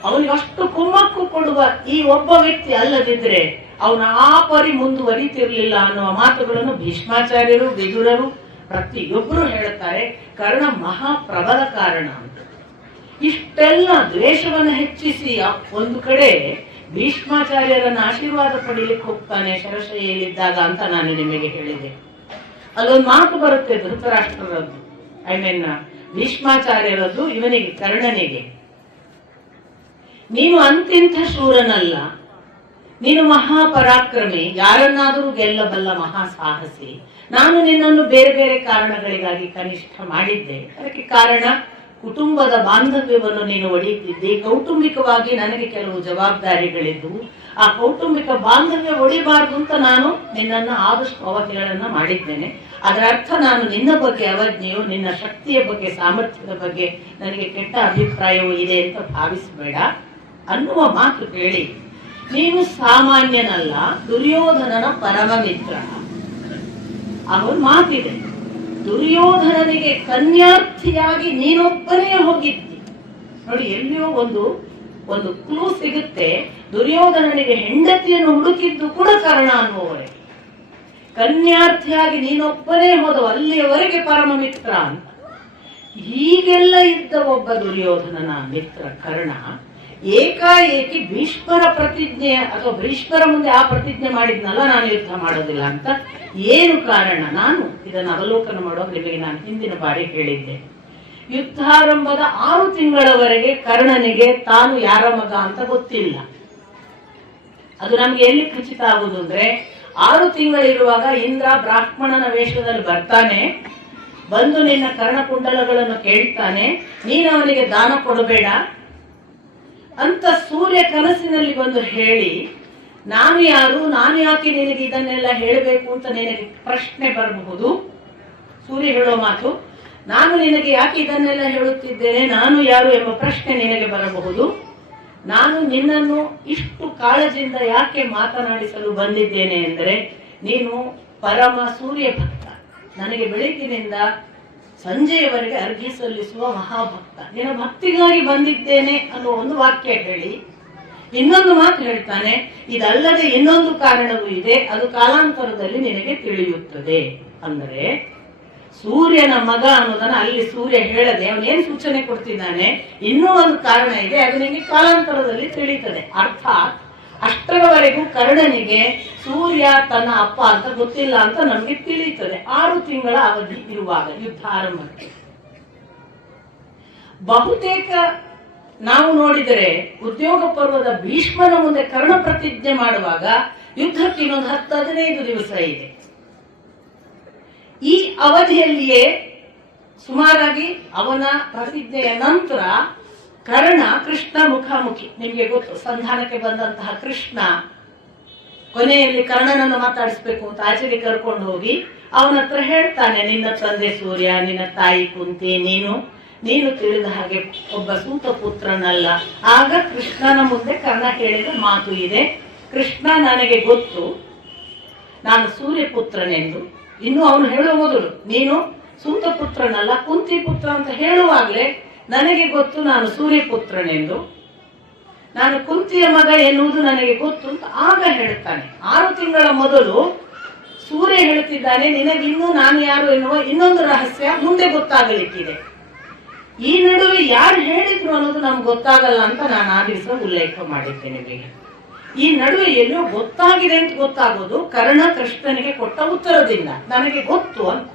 ಅವನಿಗೆ ಅಷ್ಟು ಕುಮ್ಮಕ್ಕು ಕೊಡುವ ಈ ಒಬ್ಬ ವ್ಯಕ್ತಿ ಅಲ್ಲದಿದ್ರೆ ಅವನ ಆ ಪರಿ ಮುಂದುವರಿತಿರ್ಲಿಲ್ಲ ಅನ್ನುವ ಮಾತುಗಳನ್ನು ಭೀಷ್ಮಾಚಾರ್ಯರು, ವಿದುರರು ಪ್ರತಿಯೊಬ್ಬರು ಹೇಳುತ್ತಾರೆ. ಕರ್ಣ ಮಹಾಪ್ರಬಲ ಕಾರಣ ಅಂತ. ಇಷ್ಟೆಲ್ಲ ದ್ವೇಷವನ್ನು ಹೆಚ್ಚಿಸಿ ಒಂದು ಕಡೆ ಭೀಷ್ಮಾಚಾರ್ಯರನ್ನ ಆಶೀರ್ವಾದ ಪಡೀಲಿಕ್ಕೆ ಹೋಗ್ತಾನೆ ಶರಶೈಲಿದ್ದಾಗ ಅಂತ ನಾನು ನಿಮಗೆ ಹೇಳಿದೆ. ಅಲ್ಲೊಂದು ಮಾತು ಬರುತ್ತೆ ಧೃತರಾಷ್ಟ್ರರದ್ದು, ಭೀಷ್ಮಾಚಾರ್ಯರದ್ದು ಇವನಿಗೆ, ಕರ್ಣನಿಗೆ, ನೀನು ಅಂತಿಂಥ ಶೂರನಲ್ಲ, ನೀನು ಮಹಾಪರಾಕ್ರಮಿ, ಯಾರನ್ನಾದರೂ ಗೆಲ್ಲಬಲ್ಲ ಮಹಾಸಾಹಸಿ. ನಾನು ನಿನ್ನನ್ನು ಬೇರೆ ಬೇರೆ ಕಾರಣಗಳಿಗಾಗಿ ಕನಿಷ್ಠ ಮಾಡಿದ್ದೆ. ಅದಕ್ಕೆ ಕಾರಣ ಕುಟುಂಬದ ಬಾಂಧವ್ಯವನ್ನು ನೀನು ಒಡೆಯುತ್ತಿದ್ದೆ. ಕೌಟುಂಬಿಕವಾಗಿ ನನಗೆ ಕೆಲವು ಜವಾಬ್ದಾರಿಗಳಿದ್ದವು. ಆ ಕೌಟುಂಬಿಕ ಬಾಂಧವ್ಯ ಒಡಿಬಾರ್ದು ಅಂತ ನಾನು ನಿನ್ನನ್ನು ಆದಷ್ಟು ಅವಹೇಳನ ಮಾಡಿದ್ದೇನೆ. ಅದರ ಅರ್ಥ ನಾನು ನಿನ್ನ ಬಗ್ಗೆ ಅವಜ್ಞೆಯೋ, ನಿನ್ನ ಶಕ್ತಿಯ ಬಗ್ಗೆ, ಸಾಮರ್ಥ್ಯದ ಬಗ್ಗೆ ನನಗೆ ಕೆಟ್ಟ ಅಭಿಪ್ರಾಯವೂ ಇದೆ ಅಂತ ಭಾವಿಸಬೇಡ ಅನ್ನುವ ಮಾತು ಕೇಳಿ, ನೀನು ಸಾಮಾನ್ಯನಲ್ಲ, ದುರ್ಯೋಧನನ ಪರಮ ಮಿತ್ರ. ಅವನ ಮಾತಿದೆ, ದುರ್ಯೋಧನನಿಗೆ ಕನ್ಯಾರ್ಥಿಯಾಗಿ ನೀನೊಬ್ಬನೇ ಹೋಗಿದ್ದಿ. ನೋಡಿ, ಎಲ್ಲಿಯೋ ಒಂದು ಕ್ಲೂ ಸಿಗುತ್ತೆ. ದುರ್ಯೋಧನನಿಗೆ ಹೆಂಡತಿಯನ್ನು ಹುಡುಕಿದ್ದು ಕೂಡ ಕರ್ಣ ಅನ್ನುವವರೇ. ಕನ್ಯಾರ್ಥಿಯಾಗಿ ನೀನೊಬ್ಬನೇ ಹೋದವು, ಅಲ್ಲಿಯವರೆಗೆ ಪರಮ ಮಿತ್ರ ಅಂತ. ಹೀಗೆಲ್ಲ ಇದ್ದ ಒಬ್ಬ ದುರ್ಯೋಧನನ ಮಿತ್ರ ಕರ್ಣ ಏಕಾಏಕಿ ಭೀಷ್ಮರ ಪ್ರತಿಜ್ಞೆ ಅಥವಾ ಭೀಷ್ಮರ ಮುಂದೆ ಆ ಪ್ರತಿಜ್ಞೆ ಮಾಡಿದ್ನಲ್ಲ ನಾನು ಯುದ್ಧ ಮಾಡೋದಿಲ್ಲ ಅಂತ ಏನು ಕಾರಣ? ನಾನು ಇದನ್ನು ಅವಲೋಕನ ಮಾಡುವಾಗ ನಿಮಗೆ ನಾನು ಹಿಂದಿನ ಬಾರಿ ಹೇಳಿದ್ದೆ, ಯುದ್ಧಾರಂಭದ 6 ತಿಂಗಳವರೆಗೆ ಕರ್ಣನಿಗೆ ತಾನು ಯಾರ ಮಗ ಅಂತ ಗೊತ್ತಿಲ್ಲ. ಅದು ನಮ್ಗೆ ಎಲ್ಲಿ ಖಚಿತ ಆಗುದು ಅಂದ್ರೆ 6 ತಿಂಗಳಿರುವಾಗ ಇಂದ್ರ ಬ್ರಾಹ್ಮಣನ ವೇಷದಲ್ಲಿ ಬರ್ತಾನೆ, ಬಂದು ನಿನ್ನ ಕರ್ಣಕುಂಡಲಗಳನ್ನು ಕೇಳ್ತಾನೆ, ನೀನು ಅವನಿಗೆ ದಾನ ಕೊಡಬೇಡ ಅಂತ ಸೂರ್ಯ ಕನಸಿನಲ್ಲಿ ಬಂದು ಹೇಳಿ, ನಾನು ಯಾರು, ನಾನು ಯಾಕೆ ನಿನಗೆ ಇದನ್ನೆಲ್ಲ ಹೇಳಬೇಕು ಅಂತ ನಿನಗೆ ಪ್ರಶ್ನೆ ಬರಬಹುದು. ಸೂರ್ಯ ಹೇಳೋ ಮಾತು, ನಾನು ನಿನಗೆ ಯಾಕೆ ಇದನ್ನೆಲ್ಲ ಹೇಳುತ್ತಿದ್ದೇನೆ, ನಾನು ಯಾರು ಎಂಬ ಪ್ರಶ್ನೆ ನಿನಗೆ ಬರಬಹುದು. ನಾನು ನಿನ್ನನ್ನು ಇಷ್ಟು ಕಾಳಜಿಯಿಂದ ಯಾಕೆ ಮಾತನಾಡಿಸಲು ಬಂದಿದ್ದೇನೆ ಎಂದರೆ, ನೀನು ಪರಮ ಸೂರ್ಯ ಭಕ್ತ, ನನಗೆ ಬೆಳಗಿನಿಂದ ಸಂಜೆಯವರೆಗೆ ಅರ್ಘ್ಯ ಸಲ್ಲಿಸುವ ಮಹಾಭಕ್ತ, ನಿನ್ನ ಭಕ್ತಿಗಾಗಿ ಬಂದಿದ್ದೇನೆ ಅನ್ನೋ ಒಂದು ವಾಕ್ಯ ಹೇಳಿ ಇನ್ನೊಂದು ಮಾತು ಹೇಳ್ತಾನೆ, ಇದಲ್ಲದೆ ಇನ್ನೊಂದು ಕಾರಣವೂ ಇದೆ, ಅದು ಕಾಲಾಂತರದಲ್ಲಿ ನಿನಗೆ ತಿಳಿಯುತ್ತದೆ. ಅಂದರೆ ಸೂರ್ಯನ ಮಗ ಅನ್ನೋದನ್ನ ಅಲ್ಲಿ ಸೂರ್ಯ ಹೇಳದೆ ಅವನೇನ್ ಸೂಚನೆ ಕೊಡ್ತಿದ್ದಾನೆ, ಇನ್ನೂ ಒಂದು ಕಾರಣ ಇದೆ, ಅದು ನಿಮಗೆ ಕಾಲಾಂತರದಲ್ಲಿ ತಿಳಿಯುತ್ತದೆ. ಅರ್ಥಾತ್ ಅಷ್ಟರವರೆಗೂ ಕರ್ಣನಿಗೆ ಸೂರ್ಯ ತನ್ನ ಅಪ್ಪ ಅಂತ ಗೊತ್ತಿಲ್ಲ ಅಂತ ನಮ್ಗೆ ತಿಳಿಯುತ್ತದೆ 6 ತಿಂಗಳ ಅವಧಿ ಇರುವಾಗ ಯುದ್ಧಾರಂಭಕ್ಕೆ. ಬಹುತೇಕ ನಾವು ನೋಡಿದರೆ ಉದ್ಯೋಗ ಪರ್ವದ ಭೀಷ್ಮನ ಮುಂದೆ ಕರ್ಣ ಪ್ರತಿಜ್ಞೆ ಮಾಡುವಾಗ ಯುದ್ಧಕ್ಕೆ ಇನ್ನೊಂದು 10-15 ದಿವಸ ಇದೆ. ಈ ಅವಧಿಯಲ್ಲಿಯೇ ಸುಮಾರಾಗಿ ಅವನ ಪ್ರತಿಜ್ಞೆಯ ನಂತರ ಕರ್ಣ ಕೃಷ್ಣ ಮುಖಾಮುಖಿ, ನಿಮಗೆ ಗೊತ್ತು, ಸಂಧಾನಕ್ಕೆ ಬಂದಂತಹ ಕೃಷ್ಣ ಕೊನೆಯಲ್ಲಿ ಕರ್ಣನನ್ನು ಮಾತಾಡಿಸ್ಬೇಕು ಅಂತ ಆಚೆಗೆ ಕರ್ಕೊಂಡು ಹೋಗಿ ಅವನ ಹತ್ರ ಹೇಳ್ತಾನೆ, ನಿನ್ನ ತಂದೆ ಸೂರ್ಯ, ನಿನ್ನ ತಾಯಿ ಕುಂತಿ, ನೀನು ತಿಳಿದ ಹಾಗೆ ಒಬ್ಬ ಸೂತ ಪುತ್ರನಲ್ಲ. ಆಗ ಕೃಷ್ಣನ ಮುಂದೆ ಕರ್ಣ ಹೇಳಿದ ಮಾತು ಇದೆ, ಕೃಷ್ಣ ನನಗೆ ಗೊತ್ತು ನಾನು ಸೂರ್ಯ ಪುತ್ರನೆಂದು. ಇನ್ನು ಅವನು ಹೇಳುವ ಮೊದಲು ನೀನು ಸೂತ ಪುತ್ರನಲ್ಲ ಕುಂತಿ ಪುತ್ರ ಅಂತ ಹೇಳುವಾಗಲೇ ನನಗೆ ಗೊತ್ತು ನಾನು ಸೂರ್ಯ ಪುತ್ರನೆಂದು, ನಾನು ಕುಂತಿಯ ಮಗ ಎನ್ನುವುದು ನನಗೆ ಗೊತ್ತು ಅಂತ ಆಗ ಹೇಳ್ತಾನೆ. 6 ತಿಂಗಳ ಮೊದಲು ಸೂರ್ಯ ಹೇಳ್ತಿದ್ದಾನೆ, ನಿನಗಿನ್ನೂ ನಾನು ಯಾರು ಎನ್ನುವ ಇನ್ನೊಂದು ರಹಸ್ಯ ಮುಂದೆ ಗೊತ್ತಾಗಲಿಕ್ಕಿದೆ. ಈ ನಡುವೆ ಯಾರು ಹೇಳಿದ್ರು ಅನ್ನೋದು ನಮ್ಗೆ ಗೊತ್ತಾಗಲ್ಲ ಅಂತ ನಾನು ಆ ದಿವಸ ಉಲ್ಲೇಖ ಮಾಡಿದ್ದೇನೆ ನಿಮಗೆ. ಈ ನಡುವೆ ಎಲ್ಲೋ ಗೊತ್ತಾಗಿದೆ ಅಂತ ಗೊತ್ತಾಗೋದು ಕರ್ಣ ಕೃಷ್ಣನಿಗೆ ಕೊಟ್ಟ ಉತ್ತರದಿಂದ ನನಗೆ ಗೊತ್ತು ಅಂತ.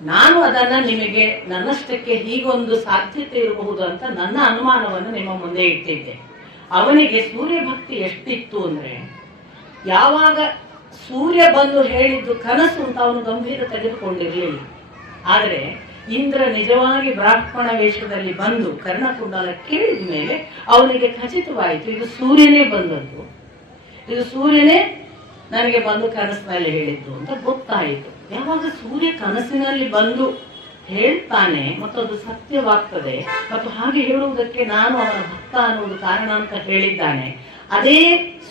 ನಾನು ಅದನ್ನ ನಿಮಗೆ ನನ್ನಷ್ಟಕ್ಕೆ ಹೀಗೊಂದು ಸಾಧ್ಯತೆ ಇರಬಹುದು ಅಂತ ನನ್ನ ಅನುಮಾನವನ್ನು ನಿಮ್ಮ ಮುಂದೆ ಇಟ್ಟಿದ್ದೆ. ಅವನಿಗೆ ಸೂರ್ಯ ಭಕ್ತಿ ಎಷ್ಟಿತ್ತು ಅಂದ್ರೆ, ಯಾವಾಗ ಸೂರ್ಯ ಬಂದು ಹೇಳಿದ್ದು ಕನಸು ಅಂತ ಅವನು ಗಂಭೀರ ತೆಗೆದುಕೊಂಡಿರಲಿಲ್ಲ. ಆದರೆ ಇಂದ್ರ ನಿಜವಾಗಿ ಬ್ರಾಹ್ಮಣ ವೇಷದಲ್ಲಿ ಬಂದು ಕರ್ಣಕುಂಡಲ ಕೇಳಿದ ಮೇಲೆ ಅವನಿಗೆ ಖಚಿತವಾಯಿತು, ಇದು ಸೂರ್ಯನೇ ಬಂದದ್ದು, ಇದು ಸೂರ್ಯನೇ ನನಗೆ ಬಂದು ಕನಸಿನಲ್ಲಿ ಹೇಳಿದ್ದು ಅಂತ ಗೊತ್ತಾಯಿತು. ಯಾವಾಗ ಸೂರ್ಯ ಕನಸಿನಲ್ಲಿ ಬಂದು ಹೇಳ್ತಾನೆ ಮತ್ತು ಅದು ಸತ್ಯವಾಗ್ತದೆ ಮತ್ತು ಹಾಗೆ ಹೇಳುವುದಕ್ಕೆ ನಾನು ಅವನ ಭಕ್ತ ಅನ್ನುವುದು ಕಾರಣ ಅಂತ ಹೇಳಿದ್ದಾನೆ, ಅದೇ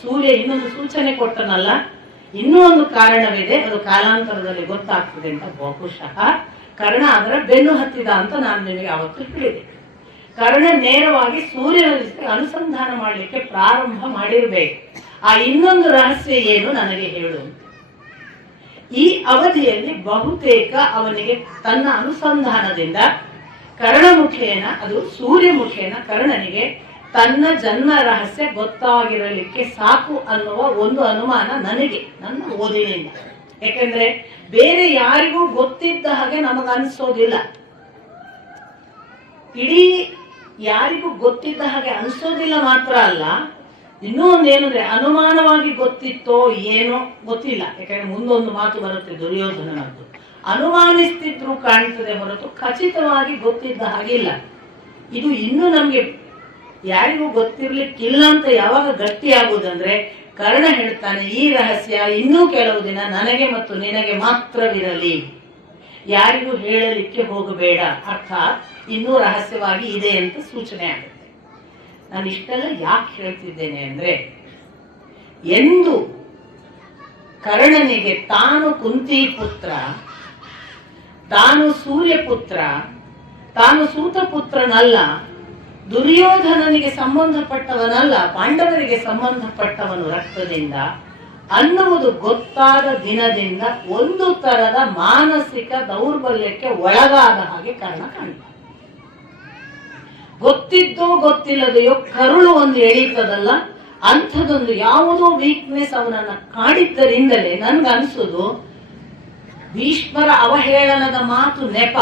ಸೂರ್ಯ ಇನ್ನೊಂದು ಸೂಚನೆ ಕೊಟ್ಟನಲ್ಲ, ಇನ್ನೂ ಒಂದು ಕಾರಣವಿದೆ, ಅದು ಕಾಲಾಂತರದಲ್ಲಿ ಗೊತ್ತಾಗ್ತದೆ ಅಂತ ಬಹುಶಃ ಕರ್ಣ ಅದರ ಬೆನ್ನು ಹತ್ತಿದ ಅಂತ ನಾನು ನಿಮಗೆ ಅವತ್ತು ಹೇಳಿದೆ. ಕರ್ಣ ನೇರವಾಗಿ ಸೂರ್ಯನ ಜೊತೆ ಅನುಸಂಧಾನ ಮಾಡಲಿಕ್ಕೆ ಪ್ರಾರಂಭ ಮಾಡಿರ್ಬೇಕು. ಆ ಇನ್ನೊಂದು ರಹಸ್ಯ ಏನು ನನಗೆ ಹೇಳು. ಈ ಅವಧಿಯಲ್ಲಿ ಬಹುತೇಕ ಅವನಿಗೆ ತನ್ನ ಅನುಸಂಧಾನದಿಂದ ಕರ್ಣ ಮುಖೇನ, ಅದು ಸೂರ್ಯ ಮುಖೇನ ಕರ್ಣನಿಗೆ ತನ್ನ ಜನ್ಮ ರಹಸ್ಯ ಗೊತ್ತಾಗಿರಲಿಕ್ಕೆ ಸಾಕು ಅನ್ನುವ ಒಂದು ಅನುಮಾನ ನನಗೆ ನನ್ನ ಓದಿನಿಂದ. ಯಾಕೆಂದ್ರೆ ಬೇರೆ ಯಾರಿಗೂ ಗೊತ್ತಿದ್ದ ಹಾಗೆ ನಮಗನ್ಸೋದಿಲ್ಲ. ಇಡೀ ಯಾರಿಗೂ ಗೊತ್ತಿದ್ದ ಹಾಗೆ ಅನ್ಸೋದಿಲ್ಲ ಮಾತ್ರ ಅಲ್ಲ, ಇನ್ನೂ ಒಂದೇನಂದ್ರೆ ಅನುಮಾನವಾಗಿ ಗೊತ್ತಿತ್ತೋ ಏನೋ ಗೊತ್ತಿಲ್ಲ. ಯಾಕಂದ್ರೆ ಮುಂದೊಂದು ಮಾತು ಬರುತ್ತೆ ದುರ್ಯೋಧನನದ್ದು, ಅನುಮಾನಿಸ್ತಿದ್ರು ಕಾಣ್ತದೆ ಹೊರತು ಖಚಿತವಾಗಿ ಗೊತ್ತಿದ್ದ ಹಾಗಿಲ್ಲ. ಇದು ಇನ್ನೂ ನಮ್ಗೆ ಯಾರಿಗೂ ಗೊತ್ತಿರ್ಲಿಕ್ಕಿಲ್ಲ ಅಂತ ಯಾವಾಗ ಗಟ್ಟಿಯಾಗುವುದಂದ್ರೆ ಕರ್ಣ ಹೇಳ್ತಾನೆ, ಈ ರಹಸ್ಯ ಇನ್ನೂ ಕೆಲವು ದಿನ ನನಗೆ ಮತ್ತು ನಿನಗೆ ಮಾತ್ರವಿರಲಿ, ಯಾರಿಗೂ ಹೇಳಲಿಕ್ಕೆ ಹೋಗಬೇಡ, ಅರ್ಥಾತ್ ಇನ್ನೂ ರಹಸ್ಯವಾಗಿ ಇದೆ ಅಂತ ಸೂಚನೆ ಆಗುತ್ತೆ. ನಾನು ಇಷ್ಟೆಲ್ಲ ಯಾಕೆ ಹೇಳ್ತಿದ್ದೇನೆ ಅಂದ್ರೆ, ಎಂದು ಕರ್ಣನಿಗೆ ತಾನು ಕುಂತಿ ಪುತ್ರ, ತಾನು ಸೂರ್ಯ ಪುತ್ರ, ತಾನು ಸೂತ ಪುತ್ರನಲ್ಲ, ದುರ್ಯೋಧನನಿಗೆ ಸಂಬಂಧಪಟ್ಟವನಲ್ಲ, ಪಾಂಡವರಿಗೆ ಸಂಬಂಧಪಟ್ಟವನು ರಕ್ತದಿಂದ ಅನ್ನುವುದು ಗೊತ್ತಾದ ದಿನದಿಂದ ಒಂದು ತರದ ಮಾನಸಿಕ ದೌರ್ಬಲ್ಯಕ್ಕೆ ಒಳಗಾದ ಹಾಗೆ ಕರ್ಣ ಕಾಣ್ತಾನೆ. ಗೊತ್ತಿದ್ದೋ ಗೊತ್ತಿಲ್ಲದೆಯೋ ಕರುಳು ಒಂದು ಎಳೀತದಲ್ಲ, ಅಂಥದ್ದೊಂದು ಯಾವುದೋ ವೀಕ್ನೆಸ್ ಅವನನ್ನ ಕಾಡಿದ್ದರಿಂದಲೇ ನನ್ಗನ್ಸೋದು ಭೀಷ್ಮರ ಅವಹೇಳನದ ಮಾತು ನೆಪ.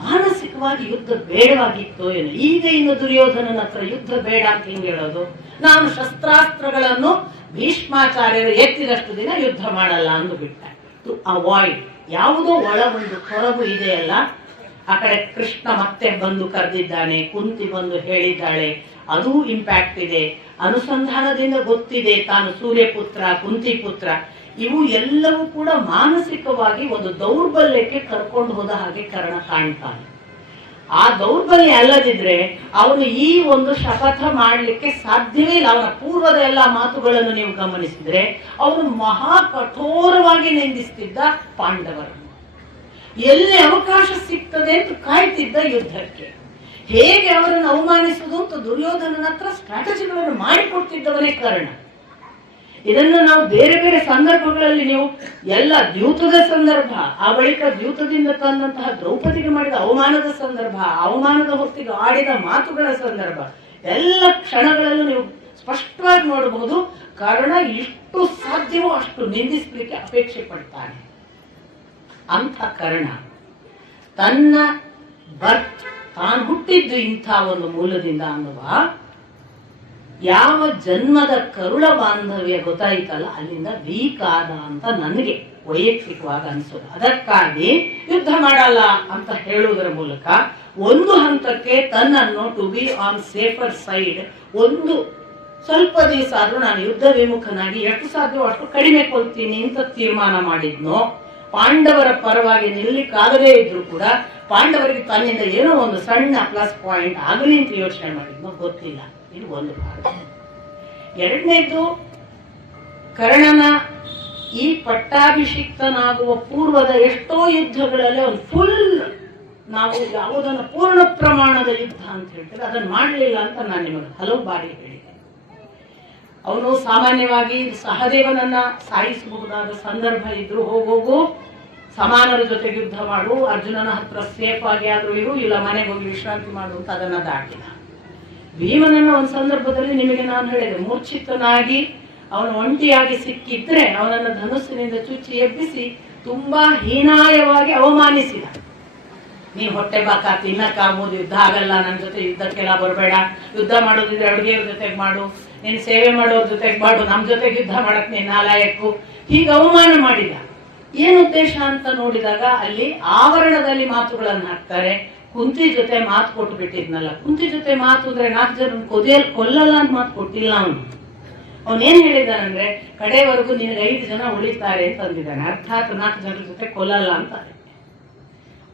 ಮಾನಸಿಕವಾಗಿ ಯುದ್ಧ ಬೇಡವಾಗಿತ್ತೋ ಏನೋ. ಈಗ ಇನ್ನು ದುರ್ಯೋಧನನ ಹತ್ರ ಯುದ್ಧ ಬೇಡ ಅಂತ ಹಿಂಗೆ ಹೇಳೋದು. ನಾನು ಶಸ್ತ್ರಾಸ್ತ್ರಗಳನ್ನು ಭೀಷ್ಮಾಚಾರ್ಯರು ಎತ್ತಿದಷ್ಟು ದಿನ ಯುದ್ಧ ಮಾಡಲ್ಲ ಅಂದುಬಿಟ್ಟ. ಟು ಅವಾಯ್ಡ್ ಯಾವುದೋ ಒಳ ಒಂದು ಹೊರಗು ಇದೆಯಲ್ಲ. ಆ ಕಡೆ ಕೃಷ್ಣ ಮತ್ತೆ ಬಂದು ಕರೆದಿದ್ದಾನೆ, ಕುಂತಿ ಬಂದು ಹೇಳಿದ್ದಾಳೆ, ಅದೂ ಇಂಪ್ಯಾಕ್ಟ್ ಇದೆ. ಅನುಸಂಧಾನದಿಂದ ಗೊತ್ತಿದೆ ತಾನು ಸೂರ್ಯಪುತ್ರ, ಕುಂತಿ ಪುತ್ರ. ಇವು ಎಲ್ಲವೂ ಕೂಡ ಮಾನಸಿಕವಾಗಿ ಒಂದು ದೌರ್ಬಲ್ಯಕ್ಕೆ ಕರ್ಕೊಂಡು ಹೋದ ಹಾಗೆ ಕರ್ಣ ಕಾಣ್ತಾನೆ. ಆ ದೌರ್ಬಲ್ಯ ಅಲ್ಲದಿದ್ರೆ ಅವನು ಈ ಒಂದು ಶಪಥ ಮಾಡಲಿಕ್ಕೆ ಸಾಧ್ಯವೇ ಇಲ್ಲ. ಅವನ ಪೂರ್ವದ ಎಲ್ಲ ಮಾತುಗಳನ್ನು ನೀವು ಗಮನಿಸಿದ್ರೆ ಅವನು ಮಹಾ ಕಠೋರವಾಗಿ ನಿಂದಿಸ್ತಿದ್ದ ಪಾಂಡವರನ್ನು. ಎಲ್ಲಿ ಅವಕಾಶ ಸಿಗ್ತದೆ ಅಂತ ಕಾಯ್ತಿದ್ದ ಯುದ್ಧಕ್ಕೆ. ಹೇಗೆ ಅವರನ್ನು ಅವಮಾನಿಸುವುದು ಅಂತ ದುರ್ಯೋಧನನ ಹತ್ರ ಸ್ಟ್ರಾಟಜಿಗಳನ್ನು ಮಾಡಿಕೊಡ್ತಿದ್ದವನೇ ಕರ್ಣ. ಇದನ್ನು ನಾವು ಬೇರೆ ಬೇರೆ ಸಂದರ್ಭಗಳಲ್ಲಿ ನೀವು ಎಲ್ಲ ದ್ಯೂತದ ಸಂದರ್ಭ, ಆ ಬಳಿಕ ದ್ಯೂತದಿಂದ ತಂದಂತಹ ದ್ರೌಪದಿಗೆ ಮಾಡಿದ ಅವಮಾನದ ಸಂದರ್ಭ, ಅವಮಾನದ ಹೊತ್ತಿಗೆ ಆಡಿದ ಮಾತುಗಳ ಸಂದರ್ಭ, ಎಲ್ಲ ಕ್ಷಣಗಳಲ್ಲೂ ನೀವು ಸ್ಪಷ್ಟವಾಗಿ ನೋಡಬಹುದು ಕರ್ಣ ಎಷ್ಟು ಸಾಧ್ಯವೋ ಅಷ್ಟು ನಿಂದಿಸಲಿಕ್ಕೆ ಅಪೇಕ್ಷೆ ಪಡ್ತಾನೆ. ಅಂಥ ಕರ್ಣ ತನ್ನ ಬರ್ತ್, ತಾನು ಹುಟ್ಟಿದ್ದು ಇಂಥ ಒಂದು ಮೂಲದಿಂದ ಅನ್ನುವ ಯಾವ ಜನ್ಮದ ಕರುಳ ಬಾಂಧವ್ಯ ಗೊತ್ತಾಯ್ತಲ್ಲ, ಅಲ್ಲಿಂದ ವೀಕ್ ಆದ ಅಂತ ನನಗೆ ವೈಯಕ್ತಿಕವಾಗಿ ಅನಿಸೋದು. ಅದಕ್ಕಾಗಿ ಯುದ್ಧ ಮಾಡಲ್ಲ ಅಂತ ಹೇಳುವುದರ ಮೂಲಕ ಒಂದು ಹಂತಕ್ಕೆ ತನ್ನನ್ನು to be on safer side, ಒಂದು ಸ್ವಲ್ಪ ದಿವಸ ಆದ್ರೂ ನಾನು ಯುದ್ಧ ವಿಮುಖನಾಗಿ ಎಷ್ಟು ಸಾಧ್ಯವೋ ಅಷ್ಟು ಕಡಿಮೆ ಕೊಲ್ತೀನಿ ಅಂತ ತೀರ್ಮಾನ ಮಾಡಿದ್ನೋ. ಪಾಂಡವರ ಪರವಾಗಿ ನಿಲ್ಲಿಕ್ಕಾಗದೇ ಇದ್ರು ಕೂಡ ಪಾಂಡವರಿಗೆ ತನ್ನಿಂದ ಏನೋ ಒಂದು ಸಣ್ಣ ಪ್ಲಸ್ ಪಾಯಿಂಟ್ ಆಗಲಿ ಅಂತ ಯೋಚನೆ ಮಾಡಿದ್ನೋ ಗೊತ್ತಿಲ್ಲ. ಇದು ಒಂದು ಭಾಗ. ಎರಡನೇದು, ಕರ್ಣನ ಈ ಪಟ್ಟಾಭಿಷಿಕ್ತನಾಗುವ ಪೂರ್ವದ ಎಷ್ಟೋ ಯುದ್ಧಗಳಲ್ಲಿ ಒಂದು ಫುಲ್, ನಾವು ಯಾವುದನ್ನು ಪೂರ್ಣ ಪ್ರಮಾಣದ ಯುದ್ಧ ಅಂತ ಹೇಳ್ತೇವೆ ಅದನ್ನು ಮಾಡಲಿಲ್ಲ ಅಂತ ನಾನು ನಿಮಗೆ ಹಲವು ಬಾರಿ ಹೇಳಿದೆ. ಅವನು ಸಾಮಾನ್ಯವಾಗಿ ಸಹದೇವನನ್ನ ಸಾಯಿಸಬಹುದಾದ ಸಂದರ್ಭ ಇದ್ರು ಹೋಗೋಗು ಸಮಾನರ ಜೊತೆಗೆ ಯುದ್ಧ ಮಾಡು, ಅರ್ಜುನನ ಹತ್ರ ಸೇಫ್ ಆಗಿ ಆದ್ರೂ ಇರು, ಇಲ್ಲ ಮನೆಗೆ ಹೋಗಿ ವಿಶ್ರಾಂತಿ ಮಾಡು ಅಂತ ಅದನ್ನ ದಾಟಿದ. ಭೀಮನನ್ನ ಒಂದು ಸಂದರ್ಭದಲ್ಲಿ ನಿಮಗೆ ನಾನು ಹೇಳಿದೆ, ಮೂರ್ಛಿತನಾಗಿ ಅವನು ಒಂಟಿಯಾಗಿ ಸಿಕ್ಕಿದ್ರೆ ಅವನನ್ನು ಧನುಸ್ಸಿನಿಂದ ಚುಚ್ಚಿ ಎಬ್ಬಿಸಿ ತುಂಬಾ ಹೀನಾಯವಾಗಿ ಅವಮಾನಿಸಿದ. ನೀನು ಹೊಟ್ಟೆ ಬಾಕ ತಿನ್ನಕ್ಕಾಗ್ಬೋದು, ಯುದ್ಧ ಆಗಲ್ಲ, ನನ್ನ ಜೊತೆ ಯುದ್ಧಕ್ಕೆಲ್ಲ ಬರಬೇಡ, ಯುದ್ಧ ಮಾಡೋದಿದ್ರೆ ಅಡುಗೆಯವ್ರ ಜೊತೆಗೆ ಮಾಡು, ನೀನು ಸೇವೆ ಮಾಡೋರ ಜೊತೆಗೆ ಮಾಡು, ನಮ್ಮ ಜೊತೆಗೆ ಯುದ್ಧ ಮಾಡಕ್ ನೀನು ನಾಲಾಯಕ್ಕು, ಹೀಗೆ ಅವಮಾನ ಮಾಡಿದ. ಏನು ಉದ್ದೇಶ ಅಂತ ನೋಡಿದಾಗ ಅಲ್ಲಿ ಆವರಣದಲ್ಲಿ ಮಾತುಗಳನ್ನು ಹಾಕ್ತಾರೆ. ಕುಂತಿ ಜೊತೆ ಮಾತು ಕೊಟ್ಟು ಬಿಟ್ಟಿದ್ನಲ್ಲ, ಕುಂತಿ ಜೊತೆ ಮಾತು ಅಂದ್ರೆ 4 ಜನ ಕೊಲ್ಲಲ್ಲ ಅಂತ ಮಾತು ಕೊಟ್ಟಿಲ್ಲ ಅವನು. ಅವನೇನ್ ಹೇಳಿದಾನಂದ್ರೆ ಕಡೆವರೆಗೂ ನಿನಗೆ 5 ಜನ ಉಳಿತಾರೆ ಅಂತ ಅಂದಿದ್ದಾನೆ. ಅರ್ಥಾತ್ 4 ಜನರ ಜೊತೆ ಕೊಲ್ಲಲ್ಲ ಅಂತ.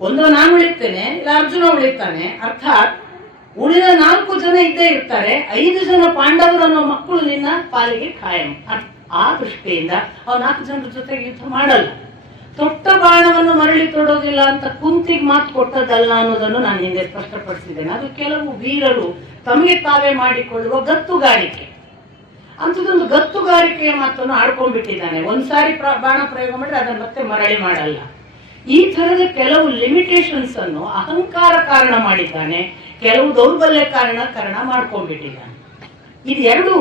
ಒಂದು ನಾನು ಉಳಿತೇನೆ, ಇಲ್ಲ ಅರ್ಜುನ ಉಳಿತಾನೆ, ಅರ್ಥಾತ್ ಉಳಿದ 4 ಜನ ಇದ್ದೇ ಇರ್ತಾರೆ, 5 ಜನ ಪಾಂಡವರನ್ನೋ ಮಕ್ಕಳು ನಿನ್ನ ಪಾಲಿಗೆ ಖಾಯಂ. ಆ ದೃಷ್ಟಿಯಿಂದ ಅವ್ 4 ಜನರ ಜೊತೆಗೆ ಯುದ್ಧ ಮಾಡಲ್ಲ. ತೊಟ್ಟ ಬಾಣವನ್ನು ಮರಳಿ ತೊಡೋದಿಲ್ಲ ಅಂತ ಕುಂತಿಗೆ ಮಾತು ಕೊಟ್ಟದಲ್ಲ ಅನ್ನೋದನ್ನು ನಾನು ಹಿಂದೆ ಸ್ಪಷ್ಟಪಡಿಸಿದ್ದೇನೆ. ಅದು ಕೆಲವು ವೀರರು ತಮಗೆ ತಾವೇ ಮಾಡಿಕೊಳ್ಳುವ ಗತ್ತುಗಾರಿಕೆ. ಅಂಥದ್ದೊಂದು ಗತ್ತುಗಾರಿಕೆಯ ಮಾತನ್ನು ಆಡ್ಕೊಂಡ್ಬಿಟ್ಟಿದ್ದಾನೆ. ಒಂದ್ಸಾರಿ ಬಾಣ ಪ್ರಯೋಗ ಮಾಡಿದ್ರೆ ಅದನ್ನು ಮತ್ತೆ ಮರಳಿ ಮಾಡಲ್ಲ. ಈ ತರದ ಕೆಲವು ಲಿಮಿಟೇಷನ್ಸ್ ಅನ್ನು ಅಹಂಕಾರ ಕಾರಣ ಮಾಡಿದ್ದಾನೆ, ಕೆಲವು ದೌರ್ಬಲ್ಯ ಕಾರಣ ಮಾಡ್ಕೊಂಡ್ಬಿಟ್ಟಿದ್ದಾನೆ. ಇದು 2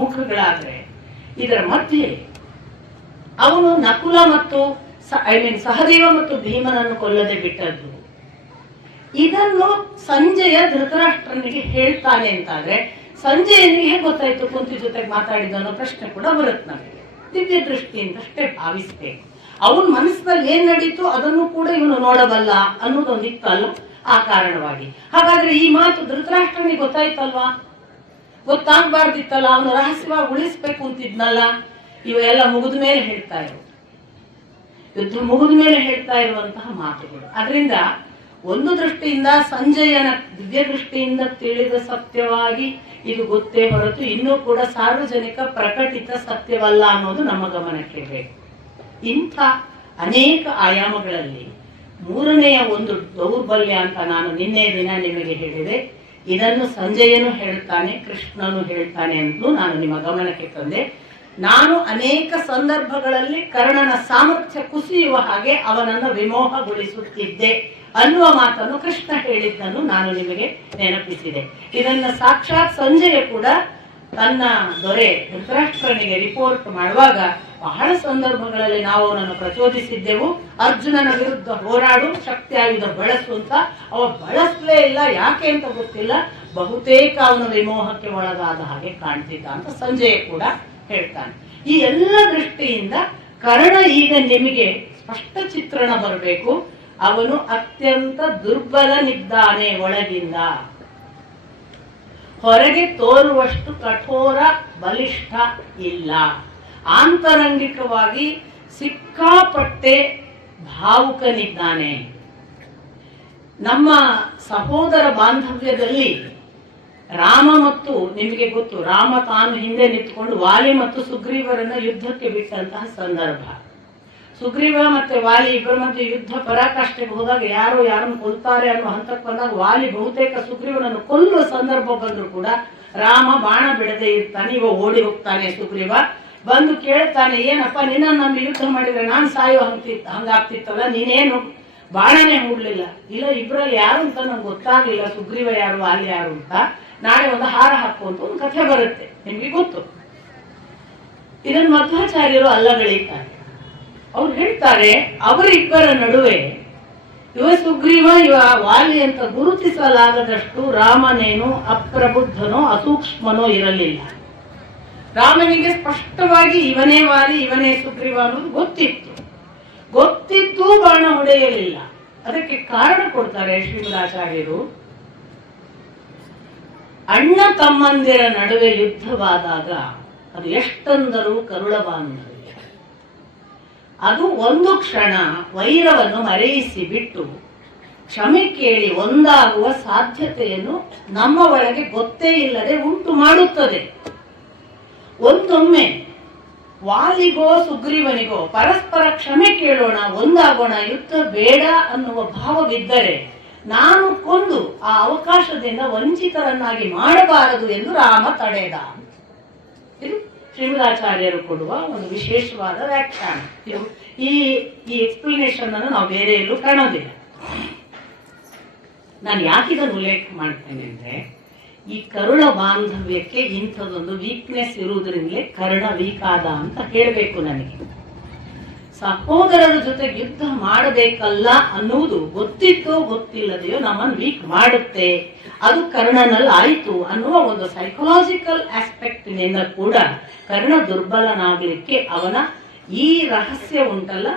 ಮುಖಗಳಾದ್ರೆ ಇದರ ಮಧ್ಯೆ ಅವನು ನಕುಲ ಮತ್ತು ಸಹದೇವ ಮತ್ತು ಭೀಮನನ್ನು ಕೊಲ್ಲದೆ ಬಿಟ್ಟದ್ದು. ಇದನ್ನು ಸಂಜಯ ಧೃತರಾಷ್ಟ್ರನಿಗೆ ಹೇಳ್ತಾನೆ ಅಂತಾದ್ರೆ ಸಂಜಯನಿಗೆ ಹೇಗೆ ಗೊತ್ತಾಯ್ತು ಕುಂತಿ ಜೊತೆಗೆ ಮಾತಾಡಿದ ಅನ್ನೋ ಪ್ರಶ್ನೆ ಕೂಡ ಬರುತ್ತೆ ನಮಗೆ. ದಿವ್ಯ ದೃಷ್ಟಿಯಿಂದ ಅಷ್ಟೇ ಭಾವಿಸ್ತೇವೆ. ಅವನ ಮನಸ್ಸಿನಲ್ಲಿ ಏನ್ ನಡೀತು ಅದನ್ನು ಕೂಡ ಇವನು ನೋಡಬಲ್ಲ ಅನ್ನೋದೊಂದಿತ್ತಲ್ಲ, ಆ ಕಾರಣವಾಗಿ. ಹಾಗಾದ್ರೆ ಈ ಮಾತು ಧೃತರಾಷ್ಟ್ರನಿಗೆ ಗೊತ್ತಾಯ್ತಲ್ವಾ? ಗೊತ್ತಾಗ್ಬಾರ್ದಿತ್ತಲ್ಲ, ಅವನು ರಹಸ್ಯವಾಗಿ ಉಳಿಸ್ಬೇಕು ಅಂತಿದ್ನಲ್ಲ. ಇವೆಲ್ಲ ಮುಗಿದ ಮೇಲೆ ಹೇಳ್ತಾ ಇರು, ಯುದ್ಧ ಮುಗಿದ ಮೇಲೆ ಹೇಳ್ತಾ ಇರುವಂತಹ ಮಾತುಗಳು. ಅದರಿಂದ ಒಂದು ದೃಷ್ಟಿಯಿಂದ ಸಂಜಯನ ದಿವ್ಯ ದೃಷ್ಟಿಯಿಂದ ತಿಳಿದ ಸತ್ಯವಾಗಿ ಇದು ಗೊತ್ತೇ ಹೊರತು ಇನ್ನೂ ಕೂಡ ಸಾರ್ವಜನಿಕ ಪ್ರಕಟಿತ ಸತ್ಯವಲ್ಲ ಅನ್ನೋದು ನಮ್ಮ ಗಮನಕ್ಕೆ ಬೇಕು. ಇಂಥ ಅನೇಕ ಆಯಾಮಗಳಲ್ಲಿ 3ನೆಯ ಒಂದು ದೌರ್ಬಲ್ಯ ಅಂತ ನಾನು ನಿನ್ನೆ ದಿನ ನಿಮಗೆ ಹೇಳಿದೆ. ಇದನ್ನು ಸಂಜಯನು ಹೇಳ್ತಾನೆ, ಕೃಷ್ಣನು ಹೇಳ್ತಾನೆ ಅಂತಲೂ ನಾನು ನಿಮ್ಮ ಗಮನಕ್ಕೆ ತಂದೆ. ನಾನು ಅನೇಕ ಸಂದರ್ಭಗಳಲ್ಲಿ ಕರ್ಣನ ಸಾಮರ್ಥ್ಯ ಕುಸಿಯುವ ಹಾಗೆ ಅವನನ್ನು ವಿಮೋಹಗೊಳಿಸುತ್ತಿದ್ದೆ ಅನ್ನುವ ಮಾತನ್ನು ಕೃಷ್ಣ ಹೇಳಿದ್ದನ್ನು ನಾನು ನಿಮಗೆ ನೆನಪಿಸಿದೆ. ಇದನ್ನ ಸಾಕ್ಷಾತ್ ಸಂಜಯ ಕೂಡ ತನ್ನ ದೊರೆ ಧೃತರಾಷ್ಟ್ರನಿಗೆ ರಿಪೋರ್ಟ್ ಮಾಡುವಾಗ ಬಹಳ ಸಂದರ್ಭಗಳಲ್ಲಿ ನಾವು ಅವನನ್ನು ಪ್ರಚೋದಿಸಿದ್ದೆವು. ಅರ್ಜುನನ ವಿರುದ್ಧ ಹೋರಾಡು, ಶಕ್ತಿಯಾಯುಧ ಬಳಸು ಅಂತ. ಅವ ಬಳಸಲೇ ಇಲ್ಲ, ಯಾಕೆ ಅಂತ ಗೊತ್ತಿಲ್ಲ. ಬಹುತೇಕ ಅವನು ವಿಮೋಹಕ್ಕೆ ಒಳಗಾದ ಹಾಗೆ ಕಾಣ್ತಿದ್ದ ಅಂತ ಸಂಜಯ ಕೂಡ ಹೇಳ್ತಾನೆ. ಈ ಎಲ್ಲ ದೃಷ್ಟಿಯಿಂದ ಕರ್ಣ ಈಗ ನಿಮಗೆ ಸ್ಪಷ್ಟ ಚಿತ್ರಣ ಬರಬೇಕು. ಅವನು ಅತ್ಯಂತ ದುರ್ಬಲನಿದ್ದಾನೆ ಒಳಗಿಂದ. ಹೊರಗೆ ತೋರುವಷ್ಟು ಕಠೋರ ಬಲಿಷ್ಠ ಇಲ್ಲ. ಆಂತರಂಗಿಕವಾಗಿ ಸಿಕ್ಕಾಪಟ್ಟೆ ಭಾವುಕನಿದ್ದಾನೆ. ನಮ್ಮ ಸಹೋದರ ಬಾಂಧವ್ಯದಲ್ಲಿ ರಾಮ ಮತ್ತು ನಿಮಗೆ ಗೊತ್ತು, ರಾಮ ತಾನು ಹಿಂದೆ ನಿಂತುಕೊಂಡು ವಾಲಿ ಮತ್ತು ಸುಗ್ರೀವರನ್ನ ಯುದ್ಧಕ್ಕೆ ಬಿಟ್ಟಂತಹ ಸಂದರ್ಭ. ಸುಗ್ರೀವ ಮತ್ತೆ ವಾಲಿ ಇಬ್ಬರ ಮಧ್ಯೆ ಯುದ್ಧ ಪರಾಕಾಷ್ಠೆಗೆ ಹೋದಾಗ ಯಾರು ಯಾರನ್ನು ಕೊಲ್ತಾರೆ ಅನ್ನೋ ಹಂತಕ್ಕೆ ಬಂದಾಗ ವಾಲಿ ಬಹುತೇಕ ಸುಗ್ರೀವನನ್ನು ಕೊಲ್ಲುವ ಸಂದರ್ಭ ಬಂದ್ರು ಕೂಡ ರಾಮ ಬಾಣ ಬಿಡದೆ ಇರ್ತಾನೆ. ಇವ ಓಡಿ ಹೋಗ್ತಾನೆ. ಸುಗ್ರೀವ ಬಂದು ಕೇಳ್ತಾನೆ, ಏನಪ್ಪ ನಿನ್ನ ನಂಬಿ ಯುದ್ಧ ಮಾಡಿದ್ರೆ ನಾನು ಸಾಯೋ ಹಂಗಾಗ್ತಿತ್ತಲ್ಲ, ನೀನೇನು ಬಾಣನೆ ಹೂಡ್ಲಿಲ್ಲ? ಇಲ್ಲ, ಇಬ್ಬರಲ್ಲಿ ಯಾರು ಅಂತ ನಂಗೆ ಗೊತ್ತಾಗ್ಲಿಲ್ಲ, ಸುಗ್ರೀವ ಯಾರು ವಾಲಿ ಯಾರು ಅಂತ. ನಾಳೆ ಒಂದು ಹಾರ ಹಾಕು ಅಂತ ಒಂದು ಕಥೆ ಬರುತ್ತೆ, ನಿಮ್ಗೆ ಗೊತ್ತು. ಇದನ್ನು ಮಧ್ವಾಚಾರ್ಯರು ಅಲ್ಲಗಳೆಯುತ್ತಾರೆ. ಅವ್ರು ಹೇಳ್ತಾರೆ, ಅವರಿಬ್ಬರ ನಡುವೆ ಇವ ಸುಗ್ರೀವ ಇವ ವಾಲಿ ಅಂತ ಗುರುತಿಸಲಾಗದಷ್ಟು ರಾಮನೇನು ಅಪ್ರಬುದ್ಧನೋ ಅಸೂಕ್ಷ್ಮನೋ ಇರಲಿಲ್ಲ. ರಾಮನಿಗೆ ಸ್ಪಷ್ಟವಾಗಿ ಇವನೇ ವಾಲಿ ಇವನೇ ಸುಗ್ರೀವ ಅನ್ನೋದು ಗೊತ್ತಿತ್ತು ಬಾಣ ಹೊಡೆಯಲಿಲ್ಲ. ಅದಕ್ಕೆ ಕಾರಣ ಕೊಡ್ತಾರೆ ಶ್ರೀಮದಾಚಾರ್ಯರು. ಅಣ್ಣ ತಮ್ಮಂದಿರ ನಡುವೆ ಯುದ್ಧವಾದಾಗ ಅದು ಎಷ್ಟೊಂದರೂ ಕರುಳ ಬಾಂಧವ್ಯ. ಅದು ಒಂದು ಕ್ಷಣ ವೈರವನ್ನು ಮರೆಯಿಸಿ ಬಿಟ್ಟು ಕ್ಷಮೆ ಕೇಳಿ ಒಂದಾಗುವ ಸಾಧ್ಯತೆಯನ್ನು ನಮ್ಮ ಒಳಗೆ ಗೊತ್ತೇ ಇಲ್ಲದೆ ಉಂಟು ಮಾಡುತ್ತದೆ. ಒಂದೊಮ್ಮೆ ವಾಲಿಗೋ ಸುಗ್ರೀವನಿಗೋ ಪರಸ್ಪರ ಕ್ಷಮೆ ಕೇಳೋಣ, ಒಂದಾಗೋಣ, ಯುದ್ಧ ಬೇಡ ಅನ್ನುವ ಭಾವವಿದ್ದರೆ ನಾನು ಕೊಂದು ಆ ಅವಕಾಶದಿಂದ ವಂಚಿತರನ್ನಾಗಿ ಮಾಡಬಾರದು ಎಂದು ರಾಮ ತಡೆದ. ಇದು ಶ್ರೀಮದಾಚಾರ್ಯರು ಕೊಡುವ ಒಂದು ವಿಶೇಷವಾದ ವ್ಯಾಖ್ಯಾನ. ಈ ಎಕ್ಸ್ಪ್ಲನೇಷನ್ ಅನ್ನು ನಾವು ಬೇರೆ ಎಲ್ಲೂ ಕಾಣೋದಿಲ್ಲ. ನಾನು ಯಾಕಿದನ್ನು ಉಲ್ಲೇಖ ಮಾಡ್ತೇನೆ ಅಂದ್ರೆ, ಈ ಕರುಳ ಬಾಂಧವ್ಯಕ್ಕೆ ಇಂಥದೊಂದು ವೀಕ್ನೆಸ್ ಇರುವುದರಿಂದಲೇ ಕರ್ಣ ವೀಕ್ ಆದ ಅಂತ ಹೇಳಬೇಕು. ನನಗೆ ಸಹೋದರರ ಜೊತೆಗೆ ಯುದ್ಧ ಮಾಡಬೇಕಲ್ಲ ಅನ್ನುವುದು ಗೊತ್ತಿದ್ದೋ ಗೊತ್ತಿಲ್ಲದೆಯೋ ನಮ್ಮನ್ನು ವೀಕ್ ಮಾಡುತ್ತೆ. ಅದು ಕರ್ಣನಲ್ಲಿ ಆಯಿತು ಅನ್ನುವ ಒಂದು ಸೈಕಲಾಜಿಕಲ್ ಆಸ್ಪೆಕ್ಟ್ ನಿಂದ ಕೂಡ ಕರ್ಣ ದುರ್ಬಲನಾಗಲಿಕ್ಕೆ ಅವನ ಈ ರಹಸ್ಯ ಉಂಟಲ್ಲ,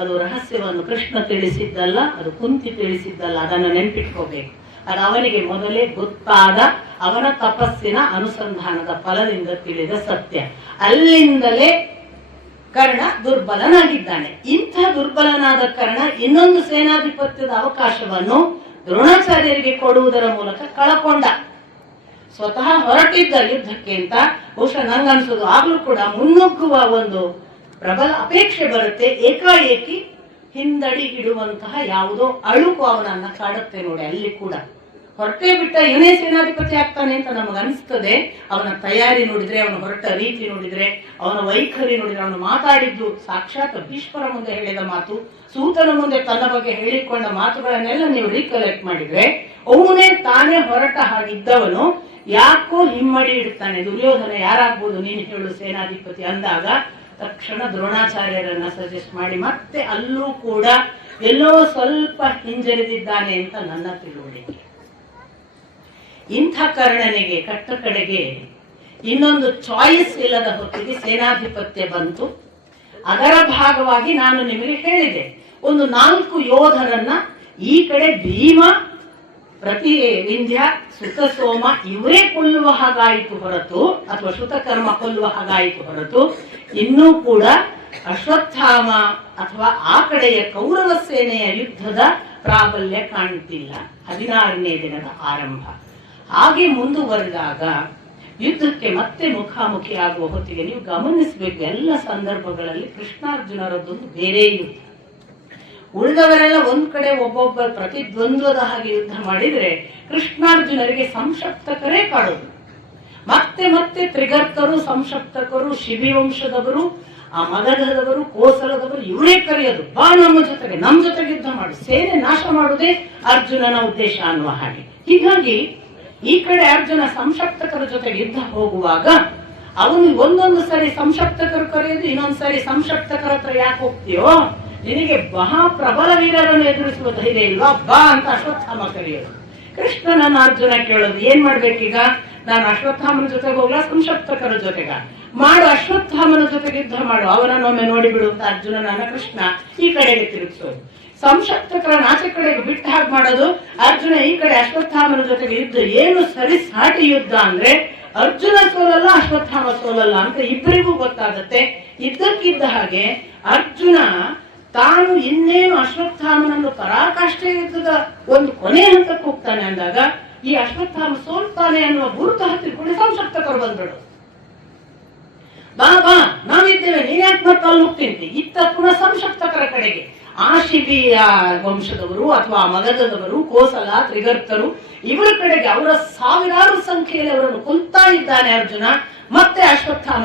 ಅದು ರಹಸ್ಯವನ್ನು ಕೃಷ್ಣ ತಿಳಿಸಿದ್ದಲ್ಲ, ಅದು ಕುಂತಿ ತಿಳಿಸಿದ್ದಲ್ಲ. ಅದನ್ನು ನೆನ್ಪಿಟ್ಕೋಬೇಕು. ಅದು ಅವನಿಗೆ ಮೊದಲೇ ಗೊತ್ತಾದ ಅವನ ತಪಸ್ಸಿನ ಅನುಸಂಧಾನದ ಫಲದಿಂದ ತಿಳಿದ ಸತ್ಯ. ಅಲ್ಲಿಂದಲೇ ಕರ್ಣ ದುರ್ಬಲನಾಗಿದ್ದಾನೆ. ಇಂಥ ದುರ್ಬಲನಾದ ಕರ್ಣ ಇನ್ನೊಂದು ಸೇನಾಧಿಪತ್ಯದ ಅವಕಾಶವನ್ನು ದ್ರೋಣಾಚಾರ್ಯರಿಗೆ ಕೊಡುವುದರ ಮೂಲಕ ಕಳಕೊಂಡ. ಸ್ವತಃ ಹೊರಟಿದ್ದ ಯುದ್ಧಕ್ಕೆ ಅಂತ ಬಹುಶಃ ನಂಗನ್ಸೋದು ಆಗ್ಲೂ ಕೂಡ ಮುನ್ನುಗ್ಗುವ ಒಂದು ಪ್ರಬಲ ಅಪೇಕ್ಷೆ ಬರುತ್ತೆ. ಏಕಾಏಕಿ ಹಿಂದಡಿ ಇಡುವಂತಹ ಯಾವುದೋ ಅಳುಕು ಅವನನ್ನ ಕಾಡುತ್ತೆ ನೋಡಿ. ಅಲ್ಲಿ ಕೂಡ ಹೊರಟೇ ಬಿಟ್ಟ ಇವನೇ ಸೇನಾಧಿಪತಿ ಆಗ್ತಾನೆ ಅಂತ ನಮಗೆ ಅನಿಸ್ತದೆ. ಅವನ ತಯಾರಿ ನೋಡಿದ್ರೆ, ಅವನ ಹೊರಟ ರೀತಿ ನೋಡಿದ್ರೆ, ಅವನ ವೈಖರಿ ನೋಡಿದ್ರೆ, ಅವನು ಮಾತಾಡಿದ್ದು ಸಾಕ್ಷಾತ್ ಭೀಷ್ಮರ ಮುಂದೆ ಹೇಳಿದ ಮಾತು, ಸೂತನ ಮುಂದೆ ತನ್ನ ಬಗ್ಗೆ ಹೇಳಿಕೊಂಡ ಮಾತುಗಳನ್ನೆಲ್ಲ ನೀವು ರೀಕಲೆಕ್ಟ್ ಮಾಡಿದ್ರೆ, ಅವನೇ ತಾನೇ ಹೊರಟ ಹಾಗಿದ್ದವನು ಯಾಕೋ ಹಿಮ್ಮಡಿ ಇಡ್ತಾನೆ. ದುರ್ಯೋಧನ ಯಾರಾಗ್ಬೋದು ನೀನು ಹೇಳು ಸೇನಾಧಿಪತಿ ಅಂದಾಗ ತಕ್ಷಣ ದ್ರೋಣಾಚಾರ್ಯರನ್ನ ಸಜೆಸ್ಟ್ ಮಾಡಿ ಮತ್ತೆ ಅಲ್ಲೂ ಕೂಡ ಎಲ್ಲೋ ಸ್ವಲ್ಪ ಹಿಂಜರಿದಿದ್ದಾನೆ ಅಂತ ನನ್ನ ತಿಳುವಳಿಕೆ. ಇಂಥ ಕರ್ಣನಿಗೆ ಕಟ್ಟ ಕಡೆಗೆ ಇನ್ನೊಂದು ಚಾಯ್ಸ್ ಇಲ್ಲದ ಹೊತ್ತಿಗೆ ಸೇನಾಧಿಪತ್ಯ ಬಂತು. ಅದರ ಭಾಗವಾಗಿ ನಾನು ನಿಮಗೆ ಹೇಳಿದೆ, ಒಂದು 4 ಯೋಧರನ್ನ ಈ ಕಡೆ ಭೀಮ, ಪ್ರತಿ ವಿಂಧ್ಯ, ಸುತಸೋಮ ಇವರೇ ಕೊಲ್ಲುವ ಹಾಗಾಯಿತು ಹೊರತು, ಅಥವಾ ಶ್ರುತಕರ್ಮ ಕೊಲ್ಲುವ ಹಾಗಾಯಿತು ಹೊರತು, ಇನ್ನೂ ಕೂಡ ಅಶ್ವತ್ಥಾಮ ಅಥವಾ ಆ ಕಡೆಯ ಕೌರವ ಸೇನೆಯ ಯುದ್ಧದ ಪ್ರಾಬಲ್ಯ ಕಾಣುತ್ತಿಲ್ಲ. 16ನೇ ದಿನದ ಆರಂಭ. ಹಾಗೆ ಮುಂದುವರೆದಾಗ ಯುದ್ಧಕ್ಕೆ ಮತ್ತೆ ಮುಖಾಮುಖಿಯಾಗುವ ಹೊತ್ತಿಗೆ ನೀವು ಗಮನಿಸಬೇಕು, ಎಲ್ಲ ಸಂದರ್ಭಗಳಲ್ಲಿ ಕೃಷ್ಣಾರ್ಜುನರದ್ದೊಂದು ಬೇರೆ ಯುದ್ಧ. ಉಳಿದವರೆಲ್ಲ ಒಂದ್ ಕಡೆ ಒಬ್ಬೊಬ್ಬ ಪ್ರತಿದ್ವಂದ್ವದ ಹಾಗೆ ಯುದ್ಧ ಮಾಡಿದ್ರೆ ಕೃಷ್ಣಾರ್ಜುನರಿಗೆ ಸಂಶಪ್ತಕರೇ ಕಾಡೋದು. ಮತ್ತೆ ಮತ್ತೆ ತ್ರಿಗರ್ತರು, ಸಂಶಪ್ತಕರು, ಶಿಬಿ ವಂಶದವರು, ಆ ಮಗಧದವರು, ಕೋಸಲದವರು ಇವರೇ ಕರೆಯೋದು, ಬಾ ನಮ್ಮ ಜೊತೆಗೆ ಯುದ್ಧ ಮಾಡು, ಸೇನೆ ನಾಶ ಮಾಡುವುದೇ ಅರ್ಜುನನ ಉದ್ದೇಶ ಅನ್ನುವ ಹಾಗೆ. ಹೀಗಾಗಿ ಈ ಕಡೆ ಅರ್ಜುನ ಸಂಶಪ್ತಕರ ಜೊತೆಗೆ ಯುದ್ಧ ಹೋಗುವಾಗ ಅವನು ಒಂದೊಂದು ಸರಿ ಸಂಶಪ್ತಕರು ಕರೆಯೋದು, ಇನ್ನೊಂದು ಸರಿ ಸಂಶಪ್ತಕರ ಹತ್ರ ಯಾಕೆ ಹೋಗ್ತೀಯೋ, ನಿನಗೆ ಮಹಾಪ್ರಬಲ ವೀರರನ್ನು ಎದುರಿಸುವ ಧೈರ್ಯ ಇಲ್ವಾ, ಬಾ ಅಂತ ಅಶ್ವತ್ಥಾಮ ಕರೆಯೋದು. ಕೃಷ್ಣನನ್ನ ಅರ್ಜುನ ಕೇಳೋದು, ಏನ್ ಮಾಡ್ಬೇಕೀಗ, ನಾನು ಅಶ್ವತ್ಥಾಮನ ಜೊತೆಗೆ ಹೋಗ್ಲಾ ಸಂಶಪ್ತಕರ ಜೊತೆಗ, ಮಾಡು ಅಶ್ವತ್ಥಾಮನ ಜೊತೆಗೆ ಯುದ್ಧ ಮಾಡು, ಅವನನ್ನೊಮ್ಮೆ ನೋಡಿಬಿಡು ಅಂತ ಅರ್ಜುನನನ್ನ ಕೃಷ್ಣ ಈ ಕಡೆಗೆ ತಿರುಗಿಸೋದು. ಸಂಶಪ್ತಕರನ್ನ ಆಚೆ ಕಡೆಗೆ ಬಿಟ್ಟು ಹಾಗೆ ಮಾಡೋದು, ಅರ್ಜುನ ಈ ಕಡೆ ಅಶ್ವತ್ಥಾಮನ ಜೊತೆಗೆ ಯುದ್ಧ. ಏನು ಸರಿ ಸಾಟಿ ಯುದ್ಧ ಅಂದ್ರೆ ಅರ್ಜುನ ಸೋಲಲ್ಲ, ಅಶ್ವತ್ಥಾಮ ಸೋಲಲ್ಲ ಅಂತ ಇಬ್ಬರಿಗೂ ಗೊತ್ತಾಗುತ್ತೆ. ಇದ್ದಕ್ಕಿದ್ದ ಹಾಗೆ ಅರ್ಜುನ ತಾನು ಇನ್ನೇನು ಅಶ್ವತ್ಥಾಮನನ್ನು ಪರಾಕಾಷ್ಠೆ ಯುದ್ಧದ ಒಂದು ಕೊನೆ ಹಂತಕ್ಕೆ ಹೋಗ್ತಾನೆ ಅಂದಾಗ ಈ ಅಶ್ವತ್ಥಾಮ ಸೋಲ್ತಾನೆ ಅನ್ನುವ ಗುರುತು ಹತ್ತಿರಕೊಂಡು ಸಂಶಪ್ತಕರು ಬಂದ್ಬಿಡು, ಬಾ ಬಾ ನಾವಿದ್ದೇವೆ, ನೀನ್ ಯಾಕೆ ಮತ್ತೆ ಅಲ್ಲಿ ಹೋಗ್ತೀನಿ. ಇತ್ತ ಪುನಃ ಸಂಶಪ್ತಕರ ಕಡೆಗೆ ಆ ಶಿಬಿಯ ವಂಶದವರು ಅಥವಾ ಮಗಧದವರು, ಕೋಸಲ, ತ್ರಿಗರ್ತರು ಇವರ ಕಡೆಗೆ ಅವರ ಸಾವಿರಾರು ಸಂಖ್ಯೆಯಲ್ಲಿ ಅವರನ್ನು ಕೊಲ್ತಾ ಇದ್ದಾನೆ ಅರ್ಜುನ. ಮತ್ತೆ ಅಶ್ವತ್ಥಾಮ,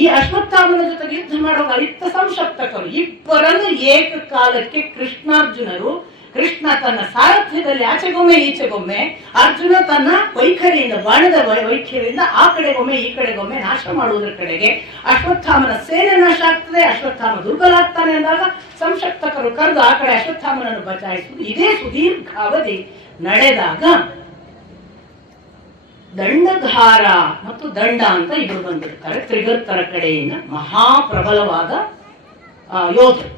ಈ ಅಶ್ವತ್ಥಾಮನ ಜೊತೆಗೆ ಯುದ್ಧ ಮಾಡುವಾಗ ಇತ್ತ ಸಂಶಪ್ತಕರು ಇಬ್ಬರನ್ನು ಏಕಕಾಲಕ್ಕೆ ಕೃಷ್ಣಾರ್ಜುನರು, ಕೃಷ್ಣ ತನ್ನ ಸಾರಥ್ಯದಲ್ಲಿ ಆಚೆಗೊಮ್ಮೆ ಈಚೆಗೊಮ್ಮೆ, ಅರ್ಜುನ ತನ್ನ ವೈಖರಿಯಿಂದ ಬಾಣದ ವೈಖರಿಯಿಂದ ಆ ಕಡೆಗೊಮ್ಮೆ ಈ ಕಡೆಗೊಮ್ಮೆ ನಾಶ ಮಾಡುವುದರ ಕಡೆಗೆ ಅಶ್ವತ್ಥಾಮನ ಸೇನೆ ನಾಶ ಆಗ್ತದೆ, ಅಶ್ವತ್ಥಾಮ ದುರ್ಬಲ ಆಗ್ತಾನೆ ಅಂದಾಗ ಸಂಶಪ್ತಕರು ಕರೆದು ಆ ಕಡೆ ಅಶ್ವತ್ಥಾಮನನ್ನು ಬಚಾಯಿಸುವುದು. ಇದೇ ಸುದೀರ್ಘಾವಧಿ ನಡೆದಾಗ ದಂಡಧಾರ ಮತ್ತು ದಂಡ ಅಂತ ಇಬ್ಬರು ಬಂದಿರ್ತಾರೆ ತ್ರಿಗರ್ತರ ಕಡೆಯಿಂದ, ಮಹಾಪ್ರಬಲವಾದ ಯೋಧರು.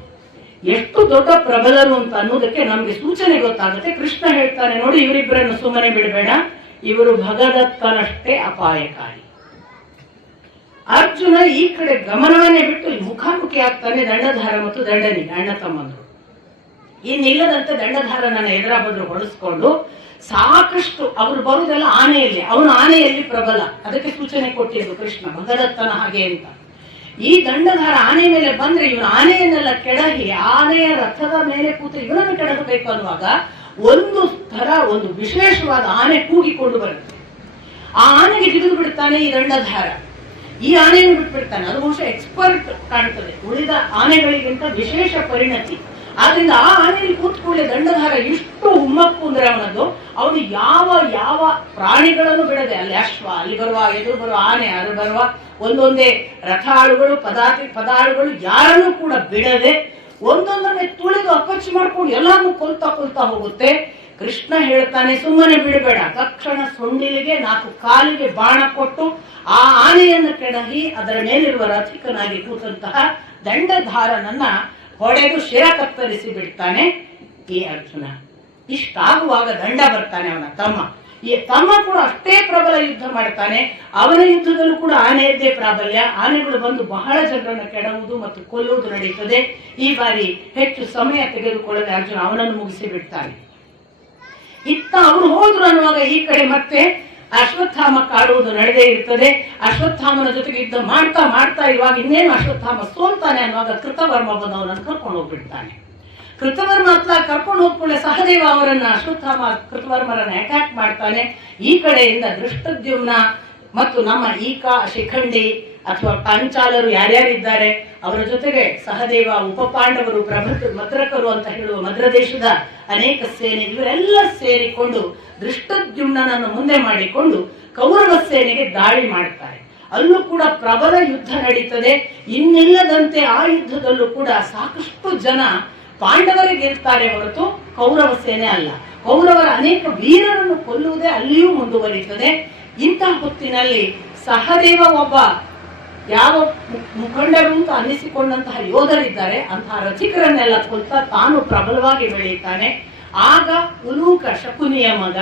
ಎಷ್ಟು ದೊಡ್ಡ ಪ್ರಬಲರು ಅಂತ ಅನ್ನೋದಕ್ಕೆ ನಮ್ಗೆ ಸೂಚನೆ ಗೊತ್ತಾಗುತ್ತೆ. ಕೃಷ್ಣ ಹೇಳ್ತಾನೆ, ನೋಡಿ ಇವರಿಬ್ಬರನ್ನು ಸುಮ್ಮನೆ ಬಿಡಬೇಡ, ಇವರು ಭಗದತ್ತನಷ್ಟೇ ಅಪಾಯಕಾರಿ. ಅರ್ಜುನ ಈ ಕಡೆ ಗಮನವನ್ನೇ ಬಿಟ್ಟು ಮುಖಾಮುಖಿ ಆಗ್ತಾನೆ ದಂಡಧಾರ ಮತ್ತು ದಂಡನಿ, ಅಣ್ಣ ತಮ್ಮಂದ್ರು. ಇನ್ನಿಲ್ಲದಂತೆ ದಂಡಧಾರನನ್ನ ಎದುರ ಬದ್ರು ಹೊಡೆಸ್ಕೊಂಡು ಸಾಕಷ್ಟು ಅವರು ಬರುವುದೆಲ್ಲ ಆನೆಯಲ್ಲಿ, ಅವನು ಆನೆಯಲ್ಲಿ ಪ್ರಬಲ, ಅದಕ್ಕೆ ಸೂಚನೆ ಕೊಟ್ಟಿದ್ದು ಕೃಷ್ಣ ಭಗದತ್ತನ ಹಾಗೆ ಅಂತ. ಈ ದಂಡಧಾರ ಆನೆ ಮೇಲೆ ಬಂದ್ರೆ ಇವನು ಆನೆಯನ್ನೆಲ್ಲ ಕೆಡಹಿ ಆನೆಯ ರಥದ ಮೇಲೆ ಕೂತು ಇವನನ್ನು ಕೆಡಹಬೇಕು ಅನ್ನುವಾಗ ಒಂದು ವಿಶೇಷವಾದ ಆನೆ ಕೂಗಿಕೊಂಡು ಬರುತ್ತೆ. ಆ ಆನೆಗೆ ಹಿಡಿದು ಬಿಡ್ತಾನೆ ಈ ದಂಡಧಾರ, ಈ ಆನೆಯನ್ನು ಬಿಟ್ಬಿಡ್ತಾನೆ. ಅದು ಬಹುಶಃ ಎಕ್ಸ್ಪರ್ಟ್ ಕಾಣ್ತದೆ, ಉಳಿದ ಆನೆಗಳಿಗಿಂತ ವಿಶೇಷ ಪರಿಣತಿ. ಆದ್ರಿಂದ ಆ ಆನೆಯಲ್ಲಿ ಕೂತ್ಕೊಳ್ಳೆ ದಂಡಧಾರ ಇಷ್ಟು ಹುಮ್ಮಕ್ಕು ಅಂದ್ರೆ ಅವನು ಯಾವ ಪ್ರಾಣಿಗಳನ್ನು ಬಿಡದೆ, ಅಲ್ಲಿ ಅಶ್ವ, ಅಲ್ಲಿ ಬರುವ ಎದುರು ಬರುವ ಆನೆ, ಅದು ಬರುವ ಒಂದೊಂದೇ ರಥಾಳುಗಳು, ಪದಾಳುಗಳು ಯಾರನ್ನು ಕೂಡ ಬಿಡದೆ ಒಂದೊಂದನ್ನೇ ತುಳಿದು ಅಪ್ಪಚ್ಚಿ ಮಾಡ್ಕೊಂಡು ಎಲ್ಲಾನು ಕೊಲ್ತಾ ಹೋಗುತ್ತೆ. ಕೃಷ್ಣ ಹೇಳ್ತಾನೆ, ಸುಮ್ಮನೆ ಬಿಡಬೇಡ. ತಕ್ಷಣ ಸೊಂಡಿಲಿಗೆ 4 ಕಾಲಿಗೆ ಬಾಣ ಕೊಟ್ಟು ಆ ಆನೆಯನ್ನು ಕೆಡಹಿ ಅದರ ಮೇಲಿರುವ ರಥಿಕನಾಗಿ ಕೂತಂತಹ ದಂಡಧಾರನನ್ನ ಹೊಡೆದು ಶಿರ ಕತ್ತರಿಸಿ ಬಿಡ್ತಾನೆ ಈ ಅರ್ಜುನ. ಇಷ್ಟಾಗುವಾಗ ದಂಡ ಬರ್ತಾನೆ, ಅವನ ತಮ್ಮ. ಈ ತಮ್ಮ ಕೂಡ ಅಷ್ಟೇ ಪ್ರಬಲ ಯುದ್ಧ ಮಾಡ್ತಾನೆ. ಅವನ ಯುದ್ಧದಲ್ಲೂ ಕೂಡ ಆನೆಯದ್ದೇ ಪ್ರಾಬಲ್ಯ. ಆನೆಗಳು ಬಂದು ಬಹಳ ಜನರನ್ನು ಕೆಡವುವುದು ಮತ್ತು ಕೊಲ್ಲುವುದು ನಡೀತದೆ. ಈ ಬಾರಿ ಹೆಚ್ಚು ಸಮಯ ತೆಗೆದುಕೊಳ್ಳದೆ ಅರ್ಜುನ ಅವನನ್ನು ಮುಗಿಸಿ ಬಿಡ್ತಾನೆ. ಇತ್ತ ಅವರು ಹೋದ್ರು ಅನ್ನುವಾಗ ಈ ಕಡೆ ಮತ್ತೆ ಅಶ್ವತ್ಥಾಮ ಕಾಡುವುದು ನಡೆದೇ ಇರ್ತದೆ. ಅಶ್ವತ್ಥಾಮನ ಜೊತೆಗೆ ಯುದ್ಧ ಮಾಡ್ತಾ ಇರುವಾಗ ಇನ್ನೇನು ಅಶ್ವತ್ಥಾಮ ಸೋಲ್ತಾನೆ ಅನ್ನುವಾಗ ಕೃತವರ್ಮ ಬಂದು ಅವನನ್ನು ಕರ್ಕೊಂಡು ಹೋಗ್ಬಿಡ್ತಾನೆ. ಕೃತವರ್ಮ ಹತ್ರ ಕರ್ಕೊಂಡು ಹೋಗ್ಕೊಳ್ಳೆ ಸಹದೇವ ಅವರನ್ನ ಅಶ್ವತ್ಥಾಮ ಕೃತವರ್ಮರನ್ನ ಅಟ್ಯಾಕ್ ಮಾಡ್ತಾನೆ. ಈ ಕಡೆಯಿಂದ ದೃಷ್ಟದ್ಯುಮ್ನ ಮತ್ತು ನಮ್ಮ ಶಿಖಂಡಿ ಅಥವಾ ಪಾಂಚಾಲರು ಯಾರ್ಯಾರಿದ್ದಾರೆ ಅವರ ಜೊತೆಗೆ ಸಹದೇವ, ಉಪಪಾಂಡವರು, ಮದ್ರಕರು ಅಂತ ಹೇಳುವ ಮದ್ರ ದೇಶದ ಅನೇಕ ಸೇನೆ ಇವರೆಲ್ಲ ಸೇರಿಕೊಂಡು ದೃಷ್ಟದ್ಯುಮ್ನನ್ನು ಮುಂದೆ ಮಾಡಿಕೊಂಡು ಕೌರವ ಸೇನೆಗೆ ದಾಳಿ ಮಾಡ್ತಾರೆ. ಅಲ್ಲೂ ಕೂಡ ಪ್ರಬಲ ಯುದ್ಧ ನಡೀತದೆ. ಇನ್ನಿಲ್ಲದಂತೆ ಆ ಯುದ್ಧದಲ್ಲೂ ಕೂಡ ಸಾಕಷ್ಟು ಜನ ಪಾಂಡವರಿಗೆ ಇರ್ತಾರೆ ಹೊರತು ಕೌರವ ಸೇನೆ ಅಲ್ಲ. ಕೌರವರ ಅನೇಕ ವೀರರನ್ನು ಕೊಲ್ಲುವುದೇ ಅಲ್ಲಿಯೂ ಮುಂದುವರಿಯುತ್ತದೆ. ಇಂತಹ ಹೊತ್ತಿನಲ್ಲಿ ಸಹದೇವ ಒಬ್ಬ ಯಾವ ಮುಖಂಡರು ಅಂತ ಅನ್ನಿಸಿಕೊಂಡಂತಹ ಯೋಧರಿದ್ದಾರೆ, ಅಂತಹ ರಚಿಕರನ್ನೆಲ್ಲ ಕೊಲ್ತಾ ತಾನು ಪ್ರಬಲವಾಗಿ ಬೆಳೆಯುತ್ತಾನೆ. ಆಗ ಉಲೂಕ, ಶಕುನಿಯ ಮಗ,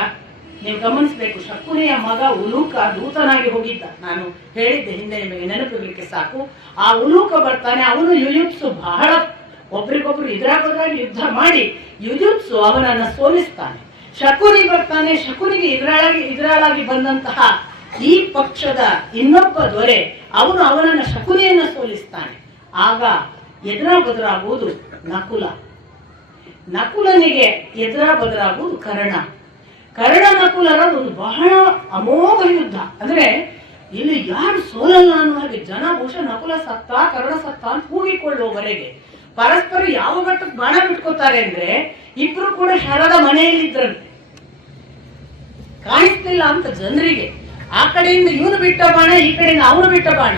ನೀವು ಗಮನಿಸಬೇಕು, ಶಕುನಿಯ ಮಗ ಉಲೂಕ ದೂತನಾಗಿ ಹೋಗಿದ್ದ. ನಾನು ಹೇಳಿದ್ದೆ ಹಿಂದೆ, ನಿಮಗೆ ನೆನಪಿರ್ಲಿಕ್ಕೆ ಸಾಕು. ಆ ಉಲೂಕ ಬರ್ತಾನೆ. ಅವನು ಯುಯುತ್ಸು, ಬಹಳ ಒಬ್ರಿಗೊಬ್ರು ಇದ್ರಾಗಿ ಯುದ್ಧ ಮಾಡಿ ಯುಯುತ್ಸು ಅವನನ್ನ ಸೋಲಿಸ್ತಾನೆ. ಶಕುನಿ ಬರ್ತಾನೆ. ಶಕುನಿಗೆ ಇದ್ರಾಳಾಗಿ ಬಂದಂತಹ ಈ ಪಕ್ಷದ ಇನ್ನೊಬ್ಬ ದೊರೆ ಅವನನ್ನ ಶಕುನಿಯನ್ನ ಸೋಲಿಸ್ತಾನೆ. ಆಗ ಬದರಾಗುವುದು ನಕುಲನಿಗೆ ಬದರಾಗುವುದು ಕರ್ಣ. ನಕುಲರ ಒಂದು ಬಹಳ ಅಮೋಘ ಯುದ್ಧ. ಅಂದ್ರೆ ಇಲ್ಲಿ ಯಾರು ಸೋಲಲ್ಲ ಅನ್ನೋ ಹಾಗೆ ಜನ ಬಹುಶಃ ನಕುಲ ಸತ್ತ ಕರ್ಣ ಸತ್ತ ಅಂತ ಕೂಗಿಕೊಳ್ಳುವವರೆಗೆ ಪರಸ್ಪರ ಯಾವ ಮಟ್ಟಕ್ಕೆ ಬಾಣ ಬಿಟ್ಕೋತಾರೆ ಅಂದ್ರೆ ಇಬ್ರು ಕೂಡ ಶರದ ಮನೆಯಲ್ಲಿ ಇದ್ರಂತೆ, ಕಾಣಿಸ್ತಿಲ್ಲ ಅಂತ ಜನರಿಗೆ. ಆ ಕಡೆಯಿಂದ ಇವನು ಬಿಟ್ಟ ಬಾಣ, ಈ ಕಡೆಯಿಂದ ಅವನು ಬಿಟ್ಟ ಬಾಣ,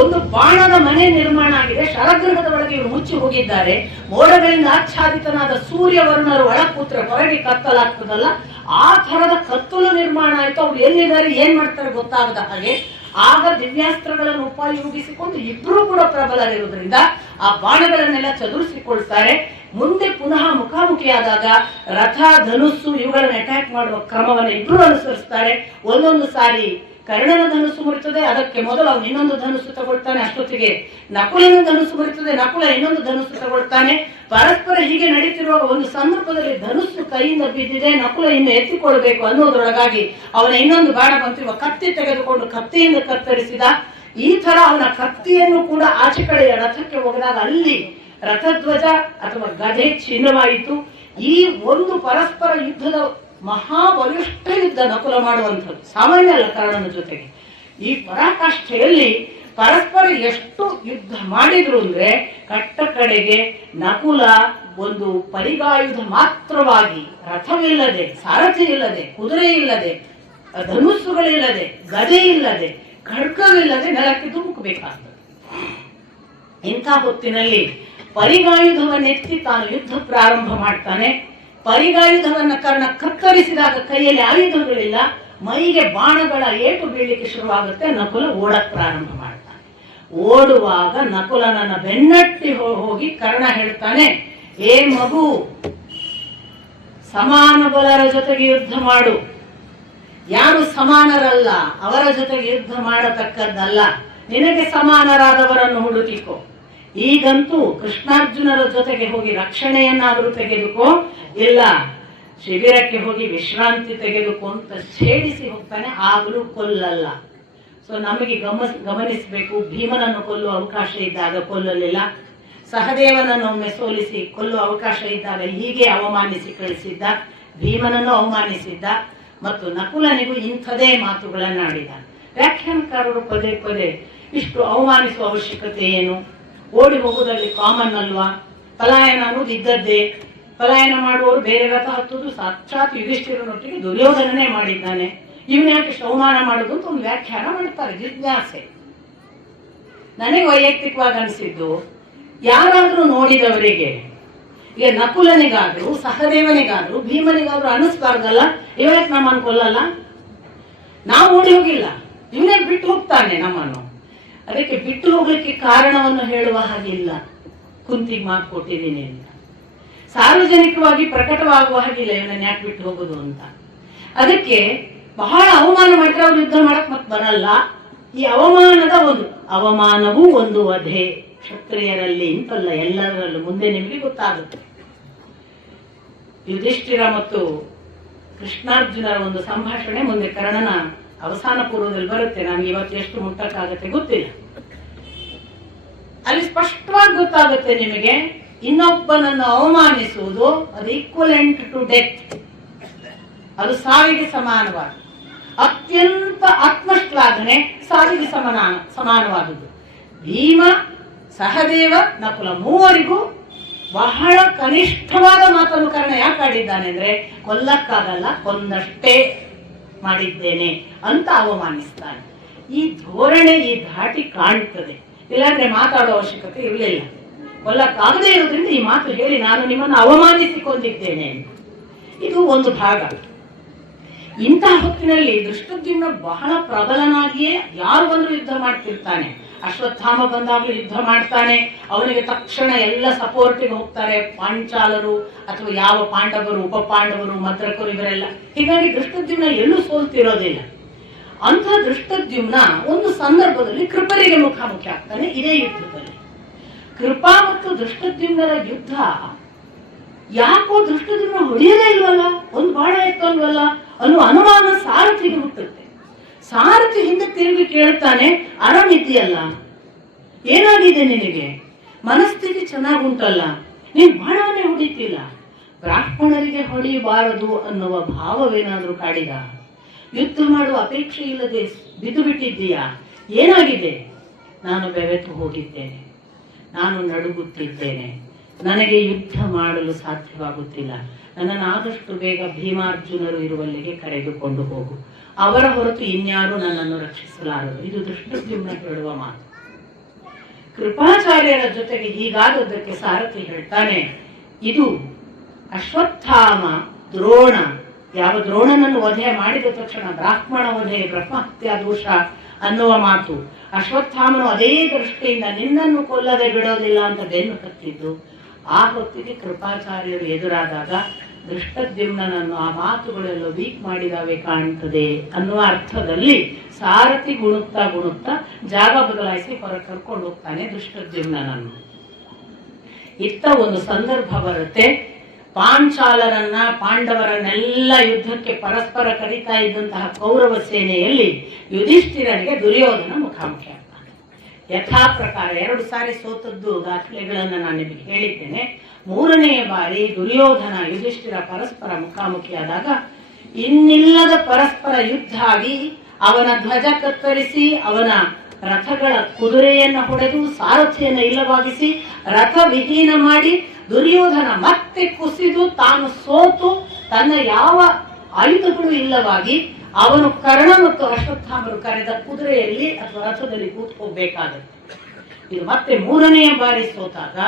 ಒಂದು ಬಾಣದ ಮನೆ ನಿರ್ಮಾಣ ಆಗಿದೆ. ಶರಗೃಹದ ಒಳಗೆ ಇವರು ಮುಚ್ಚಿ ಹೋಗಿದ್ದಾರೆ. ಮೋಡಗಳಿಂದ ಆಚ್ಛಾದಿತನಾದ ಸೂರ್ಯವರ್ಣರು ಒಳ ಕೂತ್ರೆ ಹೊರಗೆ ಕತ್ತಲಾಗ್ತದಲ್ಲ, ಆ ತರದ ಕತ್ತಲು ನಿರ್ಮಾಣ ಆಯ್ತು. ಅವ್ರು ಎಲ್ಲಿದ್ದಾರೆ ಏನ್ ಮಾಡ್ತಾರೆ ಗೊತ್ತಾಗದ ಹಾಗೆ. ಆಗ ದಿವ್ಯಾಸ್ತ್ರಗಳನ್ನು ಉಪಯೋಗಿಸಿಕೊಂಡು ಇಬ್ರು ಕೂಡ ಪ್ರಬಲರಿರುವುದರಿಂದ ಆ ಬಾಣಗಳನ್ನೆಲ್ಲ ಚದುರಿಸಿಕೊಳ್ತಾರೆ. ಮುಂದೆ ಪುನಃ ಮುಖಾಮುಖಿಯಾದಾಗ ರಥ, ಧನುಸ್ಸು ಇವುಗಳನ್ನು ಅಟ್ಯಾಕ್ ಮಾಡುವ ಕ್ರಮವನ್ನು ಇಬ್ರು ಅನುಸರಿಸ್ತಾರೆ. ಒಂದೊಂದು ಸಾರಿ ಕರ್ಣನ ಧನುಸ್ಸು ಮುರಿತದೆ, ಅದಕ್ಕೆ ಮೊದಲು ಅವನು ಇನ್ನೊಂದು ಧನುಸ್ಸು ತಗೊಳ್ತಾನೆ. ಅಷ್ಟೊತ್ತಿಗೆ ನಕುಲನ ಧನುಸ್ಸು ಮುರಿತದೆ, ನಕುಲ ಇನ್ನೊಂದು ಧನುಸ್ಸು ತಗೊಳ್ತಾನೆ. ಪರಸ್ಪರ ಹೀಗೆ ನಡೀತಿರುವಾಗ ಒಂದು ಸಂದರ್ಭದಲ್ಲಿ ಧನುಸ್ಸು ಕೈಯಿಂದ ಬಿದ್ದಿದೆ, ನಕುಲ ಇನ್ನು ಎತ್ತಿಕೊಳ್ಬೇಕು ಅನ್ನೋದ್ರೊಳಗಾಗಿ ಅವನ ಇನ್ನೊಂದು ಬಾಣ ಬಂತಿರುವ ಕತ್ತಿ ತೆಗೆದುಕೊಂಡು ಕತ್ತಿಯಿಂದ ಕತ್ತರಿಸಿದ. ಈ ತರ ಅವನ ಕತ್ತಿಯನ್ನು ಕೂಡ ಆಚೆ ಕಡೆಯ ರಥಕ್ಕೆ ಒಗೆದಾಗ ಅಲ್ಲಿ ರಥಧ್ವಜ ಅಥವಾ ಗದೆ ಚಿಹ್ನವಾಯಿತು. ಈ ಒಂದು ಪರಸ್ಪರ ಯುದ್ಧದ ಮಹಾಬಲಿಷ್ಠ ಯುದ್ಧ ನಕುಲ ಮಾಡುವಂಥದ್ದು ಸಾಮಾನ್ಯ ಅಲ್ಲ ಕರ್ಣನ ಜೊತೆಗೆ. ಈ ಪರಾಕಾಷ್ಠೆಯಲ್ಲಿ ಪರಸ್ಪರ ಎಷ್ಟು ಯುದ್ಧ ಮಾಡಿದ್ರು ಅಂದ್ರೆ ಕಟ್ಟ ಕಡೆಗೆ ನಕುಲ ಒಂದು ಪರಿಗಾಯುಧ ಮಾತ್ರವಾಗಿ, ರಥವಿಲ್ಲದೆ, ಸಾರಥಿ ಇಲ್ಲದೆ, ಕುದುರೆ ಇಲ್ಲದೆ, ಧನುಸ್ಸುಗಳಿಲ್ಲದೆ, ಗದೆ ಇಲ್ಲದೆ, ಖಡ್ಗವಿಲ್ಲದೆ ನೆಲಕ್ಕೆ ಧುಮುಕಬೇಕಾಗ್ತದೆ. ಇಂಥ ಹೊತ್ತಿನಲ್ಲಿ ಪರಿಗಾಯುಧವನ್ನೆತ್ತಿ ತಾನು ಯುದ್ಧ ಪ್ರಾರಂಭ ಮಾಡ್ತಾನೆ. ಪರಿಗಾಯುಧವನ್ನ ಕರ್ಣ ಕತ್ತರಿಸಿದಾಗ ಕೈಯಲ್ಲಿ ಆಯುಧಗಳಿಲ್ಲ, ಮೈಗೆ ಬಾಣಗಳ ಏಟು ಬೀಳಲಿಕ್ಕೆ ಶುರುವಾಗುತ್ತೆ. ನಕುಲ ಓಡಕ್ ಪ್ರಾರಂಭ ಮಾಡ್ತಾನೆ. ಓಡುವಾಗ ನಕುಲನನ್ನ ಬೆನ್ನಟ್ಟಿ ಹೋಗಿ ಕರ್ಣ ಹೇಳ್ತಾನೆ, ಏ ಮಗು, ಸಮಾನ ಬಲರ ಜೊತೆಗೆ ಯುದ್ಧ ಮಾಡು. ಯಾರು ಸಮಾನರಲ್ಲ ಅವರ ಜೊತೆಗೆ ಯುದ್ಧ ಮಾಡತಕ್ಕದ್ದಲ್ಲ, ನಿನಗೆ ಸಮಾನರಾದವರನ್ನು ಹುಡುಕಿಕೋ. ಈಗಂತೂ ಕೃಷ್ಣಾರ್ಜುನರ ಜೊತೆಗೆ ಹೋಗಿ ರಕ್ಷಣೆಯನ್ನಾದರೂ ತೆಗೆದುಕೋ, ಇಲ್ಲ ಶಿಬಿರಕ್ಕೆ ಹೋಗಿ ವಿಶ್ರಾಂತಿ ತೆಗೆದುಕೋ ಅಂತ ಛೇಡಿಸಿ ಹೋಗ್ತಾನೆ. ಆಗಲೂ ಕೊಲ್ಲಲ್ಲ. ಸೊ ನಮಗೆ ಗಮನಿಸಬೇಕು, ಭೀಮನನ್ನು ಕೊಲ್ಲುವ ಅವಕಾಶ ಇದ್ದಾಗ ಕೊಲ್ಲಲಿಲ್ಲ, ಸಹದೇವನನ್ನೊಮ್ಮೆ ಸೋಲಿಸಿ ಕೊಲ್ಲುವ ಅವಕಾಶ ಇದ್ದಾಗ ಹೀಗೆ ಅವಮಾನಿಸಿ ಕಳಿಸಿದ್ದ, ಭೀಮನನ್ನು ಅವಮಾನಿಸಿದ್ದ. ಮತ್ತು ನಕುಲನಿಗೂ ಇಂಥದೇ ಮಾತುಗಳನ್ನಾಡಿದ. ವ್ಯಾಖ್ಯಾನಕಾರರು ಪದೇ ಪದೇ ಇಷ್ಟು ಅವಮಾನಿಸುವ ಅವಶ್ಯಕತೆ ಏನು, ಓಡಿ ಹೋಗುವುದರಲ್ಲಿ ಕಾಮನ್ ಅಲ್ವಾ, ಪಲಾಯನ ಅನ್ನೋದು ಇದ್ದದ್ದೇ, ಪಲಾಯನ ಮಾಡುವವರು ಬೇರೆ ರಥ ಹತ್ತುವುದು ಸಾಕ್ಷಾತ್ ಯುಧಿಷ್ಠಿರನೊಟ್ಟಿಗೆ ದುರ್ಯೋಧನನೇ ಮಾಡಿದ್ದಾನೆ, ಇವನು ಯಾಕೆ ಅವಮಾನ ಮಾಡುದು ಅಂತ ಒಂದು ವ್ಯಾಖ್ಯಾನ ಮಾಡ್ತಾರೆ. ಜಿಜ್ಞಾಸೆ ನನಗೆ ವೈಯಕ್ತಿಕವಾಗಿ ಅನಿಸಿದ್ದು, ಯಾರಾದ್ರೂ ನೋಡಿದವರಿಗೆ, ಈಗ ನಕುಲನಿಗಾದ್ರೂ ಸಹದೇವನಿಗಾದ್ರೂ ಭೀಮನಿಗಾದ್ರೂ ಅನಿಸ್ಬಾರ್ದಲ್ಲ, ಇವಕ್ಕೆ ನಮ್ಮನ್ನು ಕೊಲ್ಲಲ್ಲ, ನಾವು ಓಡಿ ಹೋಗಿಲ್ಲ, ಇವನೇ ಬಿಟ್ಟು ಹೋಗ್ತಾನೆ ನಮ್ಮನ್ನು. ಅದಕ್ಕೆ ಬಿಟ್ಟು ಹೋಗ್ಲಿಕ್ಕೆ ಕಾರಣವನ್ನು ಹೇಳುವ ಹಾಗಿಲ್ಲ, ಕುಂತಿಗೆ ಮಾತು ಕೊಟ್ಟಿದ್ದೀನಿ ಅಂತ ಸಾರ್ವಜನಿಕವಾಗಿ ಪ್ರಕಟವಾಗುವ ಹಾಗಿಲ್ಲ ಇವನನ್ನ ಯಾಕೆ ಬಿಟ್ಟು ಹೋಗುದು ಅಂತ. ಅದಕ್ಕೆ ಬಹಳ ಅವಮಾನ ಮಾಡಿದ್ರೆ ಅವ್ರು ಯುದ್ಧ ಮಾಡಕ್ ಮತ್ತೆ ಬರಲ್ಲ. ಈ ಅವಮಾನವೂ ಒಂದು ವಧೆ ಕ್ಷತ್ರಿಯರಲ್ಲಿ ಇಂತಲ್ಲ, ಎಲ್ಲರಲ್ಲೂ. ಮುಂದೆ ನಿಮಗೆ ಗೊತ್ತಾಗುತ್ತೆ. ಯುಧಿಷ್ಠಿರ ಮತ್ತು ಕೃಷ್ಣಾರ್ಜುನರ ಒಂದು ಸಂಭಾಷಣೆ ಮುಂದೆ ಕರ್ಣನ ಅವಸಾನ ಪೂರ್ವದಲ್ಲಿ ಬರುತ್ತೆ. ನಮ್ಗೆ ಇವತ್ತು ಎಷ್ಟು ಮುಟ್ಟಕ್ಕಾಗತ್ತೆ ಗೊತ್ತಿಲ್ಲ. ಅಲ್ಲಿ ಸ್ಪಷ್ಟವಾಗಿ ಗೊತ್ತಾಗುತ್ತೆ ನಿಮಗೆ, ಇನ್ನೊಬ್ಬನನ್ನು ಅವಮಾನಿಸುವುದು ಅದು ಈಕ್ವಲೆಂಟ್ ಟು ಡೆತ್, ಅದು ಸಾವಿಗೆ ಸಮಾನವಾದ. ಅತ್ಯಂತ ಆತ್ಮಶ್ಲಾಘನೆ ಸಾವಿಗೆ ಸಮಾನವಾದುದು. ಭೀಮ, ಸಹದೇವ, ನಕುಲ ಮೂವರಿಗೂ ಬಹಳ ಕನಿಷ್ಠವಾದ ಮಾತನ್ನು ಕರ್ಣ ಯಾಕೆ ಆಡಿದ್ದಾನೆ ಅಂದ್ರೆ, ಕೊಲ್ಲಕ್ಕಾಗಲ್ಲ, ಕೊಂದಷ್ಟೇ ಮಾಡಿದ್ದೇನೆ ಅಂತ ಅವಮಾನಿಸ್ತಾನೆ. ಈ ಧೋರಣೆ, ಈ ಧಾಟಿ ಕಾಣ್ತದೆ. ಇಲ್ಲಾಂದ್ರೆ ಮಾತಾಡೋ ಅವಶ್ಯಕತೆ ಇರಲಿಲ್ಲ. ಕೊಲ್ಲಕ್ಕಾಗದೇ ಇರೋದ್ರಿಂದ ಈ ಮಾತು ಹೇಳಿ ನಾನು ನಿಮ್ಮನ್ನು ಅವಮಾನಿಸಿಕೊಂಡಿದ್ದೇನೆ ಅಂತ. ಇದು ಒಂದು ಭಾಗ. ಇಂತಹ ಹೊತ್ತಿನಲ್ಲಿ ದೃಷ್ಟದ್ಯುಮ್ನ ಬಹಳ ಪ್ರಬಲನಾಗಿಯೇ ಯಾರು ಬಂದ್ರು ಯುದ್ಧ ಮಾಡ್ತಿರ್ತಾನೆ. ಅಶ್ವತ್ಥಾಮ ಬಂದಾಗ್ಲೂ ಯುದ್ಧ ಮಾಡ್ತಾನೆ. ಅವನಿಗೆ ತಕ್ಷಣ ಎಲ್ಲ ಸಪೋರ್ಟಿಗೆ ಹೋಗ್ತಾರೆ, ಪಾಂಚಾಲರು ಅಥವಾ ಯಾವ ಪಾಂಡವರು, ಉಪ ಪಾಂಡವರು, ಮದ್ರಕರು, ಇವರೆಲ್ಲ. ಹೀಗಾಗಿ ದೃಷ್ಟದ್ಯುಮ್ನ ಎಲ್ಲೂ ಸೋಲ್ತಿರೋದಿಲ್ಲ. ಅಂಥ ದೃಷ್ಟದ್ಯುಮ್ನ ಒಂದು ಸಂದರ್ಭದಲ್ಲಿ ಕೃಪರಿಗೆ ಮುಖಾಮುಖಿ ಆಗ್ತಾನೆ ಇದೇ ಯುದ್ಧದಲ್ಲಿ. ಕೃಪಾ ಮತ್ತು ದೃಷ್ಟದ್ಯುಮ್ನರ ಯುದ್ಧ ಯಾಕೋ ದೃಷ್ಟದ್ಯುಮ್ನ ಹೊಡೆಯದೇ ಇಲ್ವಲ್ಲ, ಒಂದು ಬಾಣ ಎತ್ತಲ್ವಲ್ಲ ಅನ್ನೋ ಅನುಮಾನ ಸಾರಥಿಗೆ ಹುಟ್ಟುತ್ತೆ. ಸಾರಥಿ ಹಿಂದೆ ತಿರುಗಿ ಕೇಳ್ತಾನೆ, ಆರಾಮಿದ್ದೀಯಲ್ಲ, ಏನಾಗಿದೆ ನಿನಗೆ, ಮನಸ್ಥಿತಿ ಚೆನ್ನಾಗುಂಟಲ್ಲ, ನೀನ್ ಬಾಣವನ್ನೇ ಹೊಡಿತಿಲ್ಲ, ಬ್ರಾಹ್ಮಣರಿಗೆ ಹೊಡೆಯಬಾರದು ಅನ್ನುವ ಭಾವವೇನಾದ್ರೂ ಕಾಡಿದ? ಯುದ್ಧ ಮಾಡುವ ಅಪೇಕ್ಷೆ ಇಲ್ಲದೆ ಬಿದ್ದು ಬಿಟ್ಟಿದ್ದೀಯಾ? ಏನಾಗಿದೆ? ನಾನು ಬೆವೆತು ಹೋಗಿದ್ದೇನೆ, ನಾನು ನಡುಗುತ್ತಿದ್ದೇನೆ, ನನಗೆ ಯುದ್ಧ ಮಾಡಲು ಸಾಧ್ಯವಾಗುತ್ತಿಲ್ಲ. ನನ್ನನ್ನು ಆದಷ್ಟು ಬೇಗ ಭೀಮಾರ್ಜುನರು ಇರುವಲ್ಲಿಗೆ ಕರೆದುಕೊಂಡು ಹೋಗು. ಅವರ ಹೊರತು ಇನ್ಯಾರು ನನ್ನನ್ನು ರಕ್ಷಿಸಲಾರರು. ಇದು ದೃಷ್ಟದ್ಯುಮ್ನ ಹೇಳುವ ಮಾತು. ಕೃಪಾಚಾರ್ಯರ ಜೊತೆಗೆ ಹೀಗಾದದ್ದಕ್ಕೆ ಸಾರಥಿ ಹೇಳ್ತಾನೆ, ಇದು ಅಶ್ವತ್ಥಾಮ ದ್ರೋಣ, ಯಾವ ದ್ರೋಣನನ್ನು ವಧೆ ಮಾಡಿದ ತಕ್ಷಣ ಬ್ರಾಹ್ಮಣ ವಧೆ ಬ್ರಹ್ಮಹತ್ಯಾ ದೋಷ ಅನ್ನುವ ಮಾತು. ಅಶ್ವತ್ಥಾಮನು ಅದೇ ದೃಷ್ಟಿಯಿಂದ ನಿನ್ನನ್ನು ಕೊಲ್ಲದೆ ಬಿಡೋದಿಲ್ಲ ಅಂತ ಬೆನ್ನು ಹತ್ತಿದ್ದು, ಆ ಹೊತ್ತಿಗೆ ಕೃಪಾಚಾರ್ಯರು ಎದುರಾದಾಗ ದೃಷ್ಟದ್ಯುಮ್ನನನ್ನು ಆ ಮಾತುಗಳೆಲ್ಲ ವೀಕ್ ಮಾಡಿದಾವೆ ಕಾಣ್ತದೆ ಅನ್ನುವ ಅರ್ಥದಲ್ಲಿ ಸಾರಥಿ ಗುಣುತ್ತಾ ಜಾಗ ಬದಲಾಯಿಸಿ ಹೊರ ಕರ್ಕೊಂಡು ಹೋಗ್ತಾನೆ ದೃಷ್ಟದ್ಯುಮ್ನನನ್ನು. ಇತ್ತ ಒಂದು ಸಂದರ್ಭ ಬರುತ್ತೆ, ಪಾಂಚಾಲರನ್ನ ಪಾಂಡವರನ್ನೆಲ್ಲ ಯುದ್ಧಕ್ಕೆ ಪರಸ್ಪರ ಕರೀತಾ ಇದ್ದಂತಹ ಕೌರವ ಸೇನೆಯಲ್ಲಿ ಯುಧಿಷ್ಠಿರನಿಗೆ ದುರ್ಯೋಧನ ಮುಖಾಮುಖಿ ಆಗ್ತಾನೆ. ಯಥಾ ಪ್ರಕಾರ 2 ಸಾರಿ ಸೋತದ್ದು ದಾಖಲೆಗಳನ್ನು ನಾನು ನಿಮಗೆ ಹೇಳಿದ್ದೇನೆ. 3ನೇ ಬಾರಿ ದುರ್ಯೋಧನ ಯುಧಿಷ್ಠಿರ ಪರಸ್ಪರ ಮುಖಾಮುಖಿಯಾದಾಗ ಇನ್ನಿಲ್ಲದ ಪರಸ್ಪರ ಯುದ್ಧ ಆಗಿ ಅವನ ಧ್ವಜ ಕತ್ತರಿಸಿ ಅವನ ರಥಗಳ ಕುದುರೆಯನ್ನು ಹೊಡೆದು ಸಾರಥಿಯನ್ನು ಇಲ್ಲವಾಗಿಸಿ ರಥ ವಿಹೀನ ಮಾಡಿ ದುರ್ಯೋಧನ ಮತ್ತೆ ಕುಸಿದು ತಾನು ಸೋತು ತನ್ನ ಯಾವ ಆಯುಧಗಳು ಇಲ್ಲವಾಗಿ ಅವನು ಕರ್ಣ ಮತ್ತು ಅಶ್ವತ್ಥಾಮರು ಕರೆದ ಕುದುರೆಯಲ್ಲಿ ಅಥವಾ ರಥದಲ್ಲಿ ಕೂತು ಹೋಗ್ಬೇಕಾಗತ್ತೆ. ಇದು ಮತ್ತೆ 3ನೇ ಬಾರಿ ಸೋತಾಗ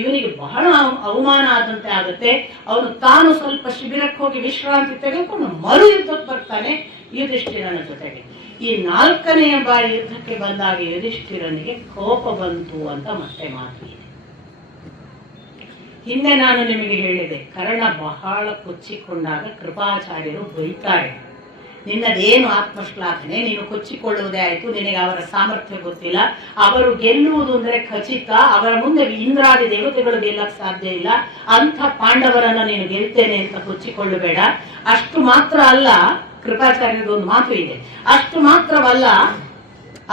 ಇವನಿಗೆ ಬಹಳ ಅವಮಾನ ಆದಂತೆ ಆಗುತ್ತೆ. ಅವನು ತಾನು ಸ್ವಲ್ಪ ಶಿಬಿರಕ್ಕೆ ಹೋಗಿ ವಿಶ್ರಾಂತಿ ತೆಗೆದುಕೊಂಡು ಮರು ಯುದ್ಧಕ್ಕೆ ಬರ್ತಾನೆ ಯುಧಿಷ್ಠಿರನ ಜೊತೆಗೆ. ಈ 4ನೇ ಬಾರಿ ಯುದ್ಧಕ್ಕೆ ಬಂದಾಗ ಯುಧಿಷ್ಠಿರನಿಗೆ ಕೋಪ ಬಂತು ಅಂತ ಮತ್ತೆ ಮಾತು ಇದೆ. ಹಿಂದೆ ನಾನು ನಿಮಗೆ ಹೇಳಿದೆ, ಕರ್ಣ ಬಹಳ ಕೊಚ್ಚಿಕೊಂಡಾಗ ಕೃಪಾಚಾರ್ಯರು ಬೈತಾರೆ, ನಿನ್ನದೇನು ಆತ್ಮಶ್ಲಾಘನೆ, ನೀನು ಕೊಚ್ಚಿಕೊಳ್ಳುವುದೇ ಆಯ್ತು, ನಿನಗೆ ಅವರ ಸಾಮರ್ಥ್ಯ ಗೊತ್ತಿಲ್ಲ, ಅವರು ಗೆಲ್ಲುವುದು ಅಂದ್ರೆ ಖಚಿತ, ಅವರ ಮುಂದೆ ಇಂದ್ರಾದಿ ದೇವತೆಗಳು ಗೆಲ್ಲಕ್ಕೆ ಸಾಧ್ಯ ಇಲ್ಲ, ಅಂಥ ಪಾಂಡವರನ್ನ ನೀನು ಗೆಲ್ತೇನೆ ಅಂತ ಕೊಚ್ಚಿಕೊಳ್ಳಬೇಡ. ಅಷ್ಟು ಮಾತ್ರ ಅಲ್ಲ, ಕೃಪಾಚಾರ್ಯದ ಒಂದು ಮಾತು ಇದೆ, ಅಷ್ಟು ಮಾತ್ರವಲ್ಲ,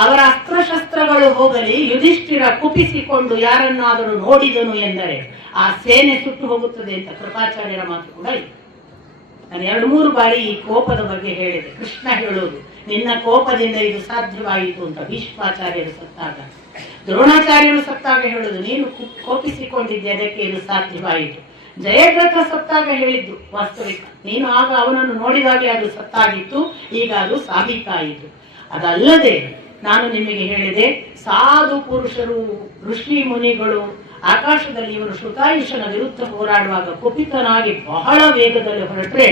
ಅವರ ಅಸ್ತ್ರಶಸ್ತ್ರಗಳು ಹೋಗಲಿ, ಯುಧಿಷ್ಠಿರ ಕುಪಿಸಿಕೊಂಡು ಯಾರನ್ನಾದರೂ ನೋಡಿದನು ಎಂದರೆ ಆ ಸೇನೆ ಸುಟ್ಟು ಹೋಗುತ್ತದೆ ಅಂತ ಕೃಪಾಚಾರ್ಯರ ಮಾತು ಕೂಡ ಇದೆ. ನಾನು 2-3 ಬಾರಿ ಈ ಕೋಪದ ಬಗ್ಗೆ ಹೇಳಿದೆ. ಕೃಷ್ಣ ಹೇಳೋದು, ನಿನ್ನ ಕೋಪದಿಂದ ಇದು ಸಾಧ್ಯವಾಯಿತು ಅಂತ ಭೀಷ್ಮಾಚಾರ್ಯರು ಸತ್ತಾಗ, ದ್ರೋಣಾಚಾರ್ಯರು ಸತ್ತಾಗ ಹೇಳುದು, ನೀನು ಕೋಪಿಸಿಕೊಂಡಿದ್ದೆ, ಅದಕ್ಕೆ ಇದು ಸಾಧ್ಯವಾಯಿತು. ಜಯದ್ರಥ ಸತ್ತಾಗ ಹೇಳಿದ್ದು ವಾಸ್ತವಿಕ, ನೀನು ಆಗ ಅವನನ್ನು ನೋಡಿದಾಗಲೇ ಅದು ಸತ್ತಾಗಿತ್ತು, ಈಗ ಅದು ಸಾಬೀತಾಯಿತು. ಅದಲ್ಲದೆ ನಾನು ನಿಮಗೆ ಹೇಳಿದೆ, ಸಾಧು ಪುರುಷರು ಋಷಿ ಮುನಿಗಳು ಆಕಾಶದಲ್ಲಿ ಇವರು ಶ್ರುತಾಯುಷನ ವಿರುದ್ಧ ಹೋರಾಡುವಾಗ ಕುಪಿತನಾಗಿ ಬಹಳ ವೇಗದಲ್ಲಿ ಹೊರಟ್ರೆ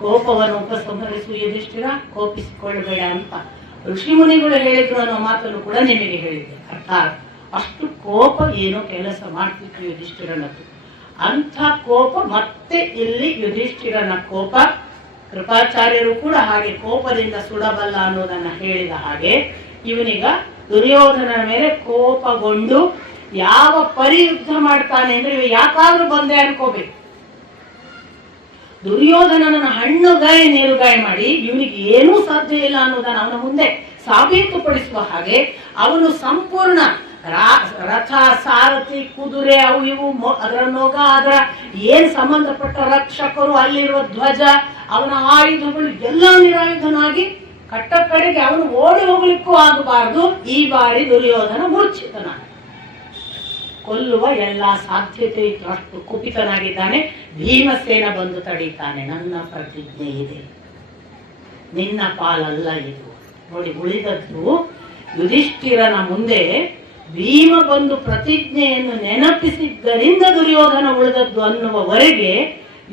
ಕೋಪವನ್ನು ಉಪಸಂಹರಿಸು ಯುಧಿಷ್ಠಿರ, ಕೋಪಿಸಿಕೊಳ್ಳಬೇಡ ಅಂತ ಋಷಿ ಮುನಿಗಳು ಹೇಳಿದ್ರು ಅನ್ನೋ ಮಾತನ್ನು ಕೂಡ ನಿಮಗೆ ಹೇಳಿದ್ದೆ. ಅರ್ಥಾತ್ ಅಷ್ಟು ಕೋಪ ಏನೋ ಕೆಲಸ ಮಾಡ್ತಿತ್ತು ಯುಧಿಷ್ಠಿರನದ್ದು. ಅಂಥ ಕೋಪ ಮತ್ತೆ ಇಲ್ಲಿ ಯುಧಿಷ್ಠಿರನ ಕೋಪ. ಕೃಪಾಚಾರ್ಯರು ಕೂಡ ಹಾಗೆ ಕೋಪದಿಂದ ಸುಡಬಲ್ಲ ಅನ್ನೋದನ್ನ ಹೇಳಿದ ಹಾಗೆ ಇವನಿಗ ದುರ್ಯೋಧನನ ಮೇಲೆ ಕೋಪಗೊಂಡು ಯಾವ ಪರಿ ಯುದ್ಧ ಮಾಡ್ತಾನೆ ಅಂದ್ರೆ ಇವ ಯಾಕಾದ್ರೂ ಬಂದೆ ಅನ್ಕೋಬೇಕು. ದುರ್ಯೋಧನನ ಹಣ್ಣುಗಾಯ ನೀರುಗಾಯ ಮಾಡಿ ಇವನಿಗೆ ಏನೂ ಸಾಧ್ಯ ಇಲ್ಲ ಅನ್ನೋದನ್ನ ಅವನ ಮುಂದೆ ಸಾಬೀತುಪಡಿಸುವ ಹಾಗೆ ಅವನು ಸಂಪೂರ್ಣ ರಥ, ಸಾರಥಿ, ಕುದುರೆ, ಅವು ಇವು, ಅದರ ನೊಗ, ಅದರ ಏನ್ ಸಂಬಂಧಪಟ್ಟ ರಕ್ಷಕರು, ಅಲ್ಲಿರುವ ಧ್ವಜ, ಅವನ ಆಯುಧಗಳು ಎಲ್ಲ ನಿರಾಯುಧನಾಗಿ ಕಟ್ಟ ಕಡೆಗೆ ಅವನು ಓಡಿ ಹೋಗ್ಲಿಕ್ಕೂ ಆಗಬಾರದು. ಈ ಬಾರಿ ದುರ್ಯೋಧನ ಮೂರ್ಛಿತನಾಗ, ಕೊಲ್ಲುವ ಎಲ್ಲ ಸಾಧ್ಯತೆ ಇತ್ತು, ಅಷ್ಟು ಕುಪಿತನಾಗಿದ್ದಾನೆ. ಭೀಮಸೇನ ಬಂದು ತಡೀತಾನೆ, ನನ್ನ ಪ್ರತಿಜ್ಞೆ ಇದೆ, ನಿನ್ನ ಪಾಲಲ್ಲ ಇದು. ನೋಡಿ, ಉಳಿದದ್ದು ಯುಧಿಷ್ಠಿರನ ಮುಂದೆ ಭೀಮ ಬಂದು ಪ್ರತಿಜ್ಞೆಯನ್ನು ನೆನಪಿಸಿದ್ದರಿಂದ ದುರ್ಯೋಧನ ಉಳಿದದ್ದು ಅನ್ನುವವರೆಗೆ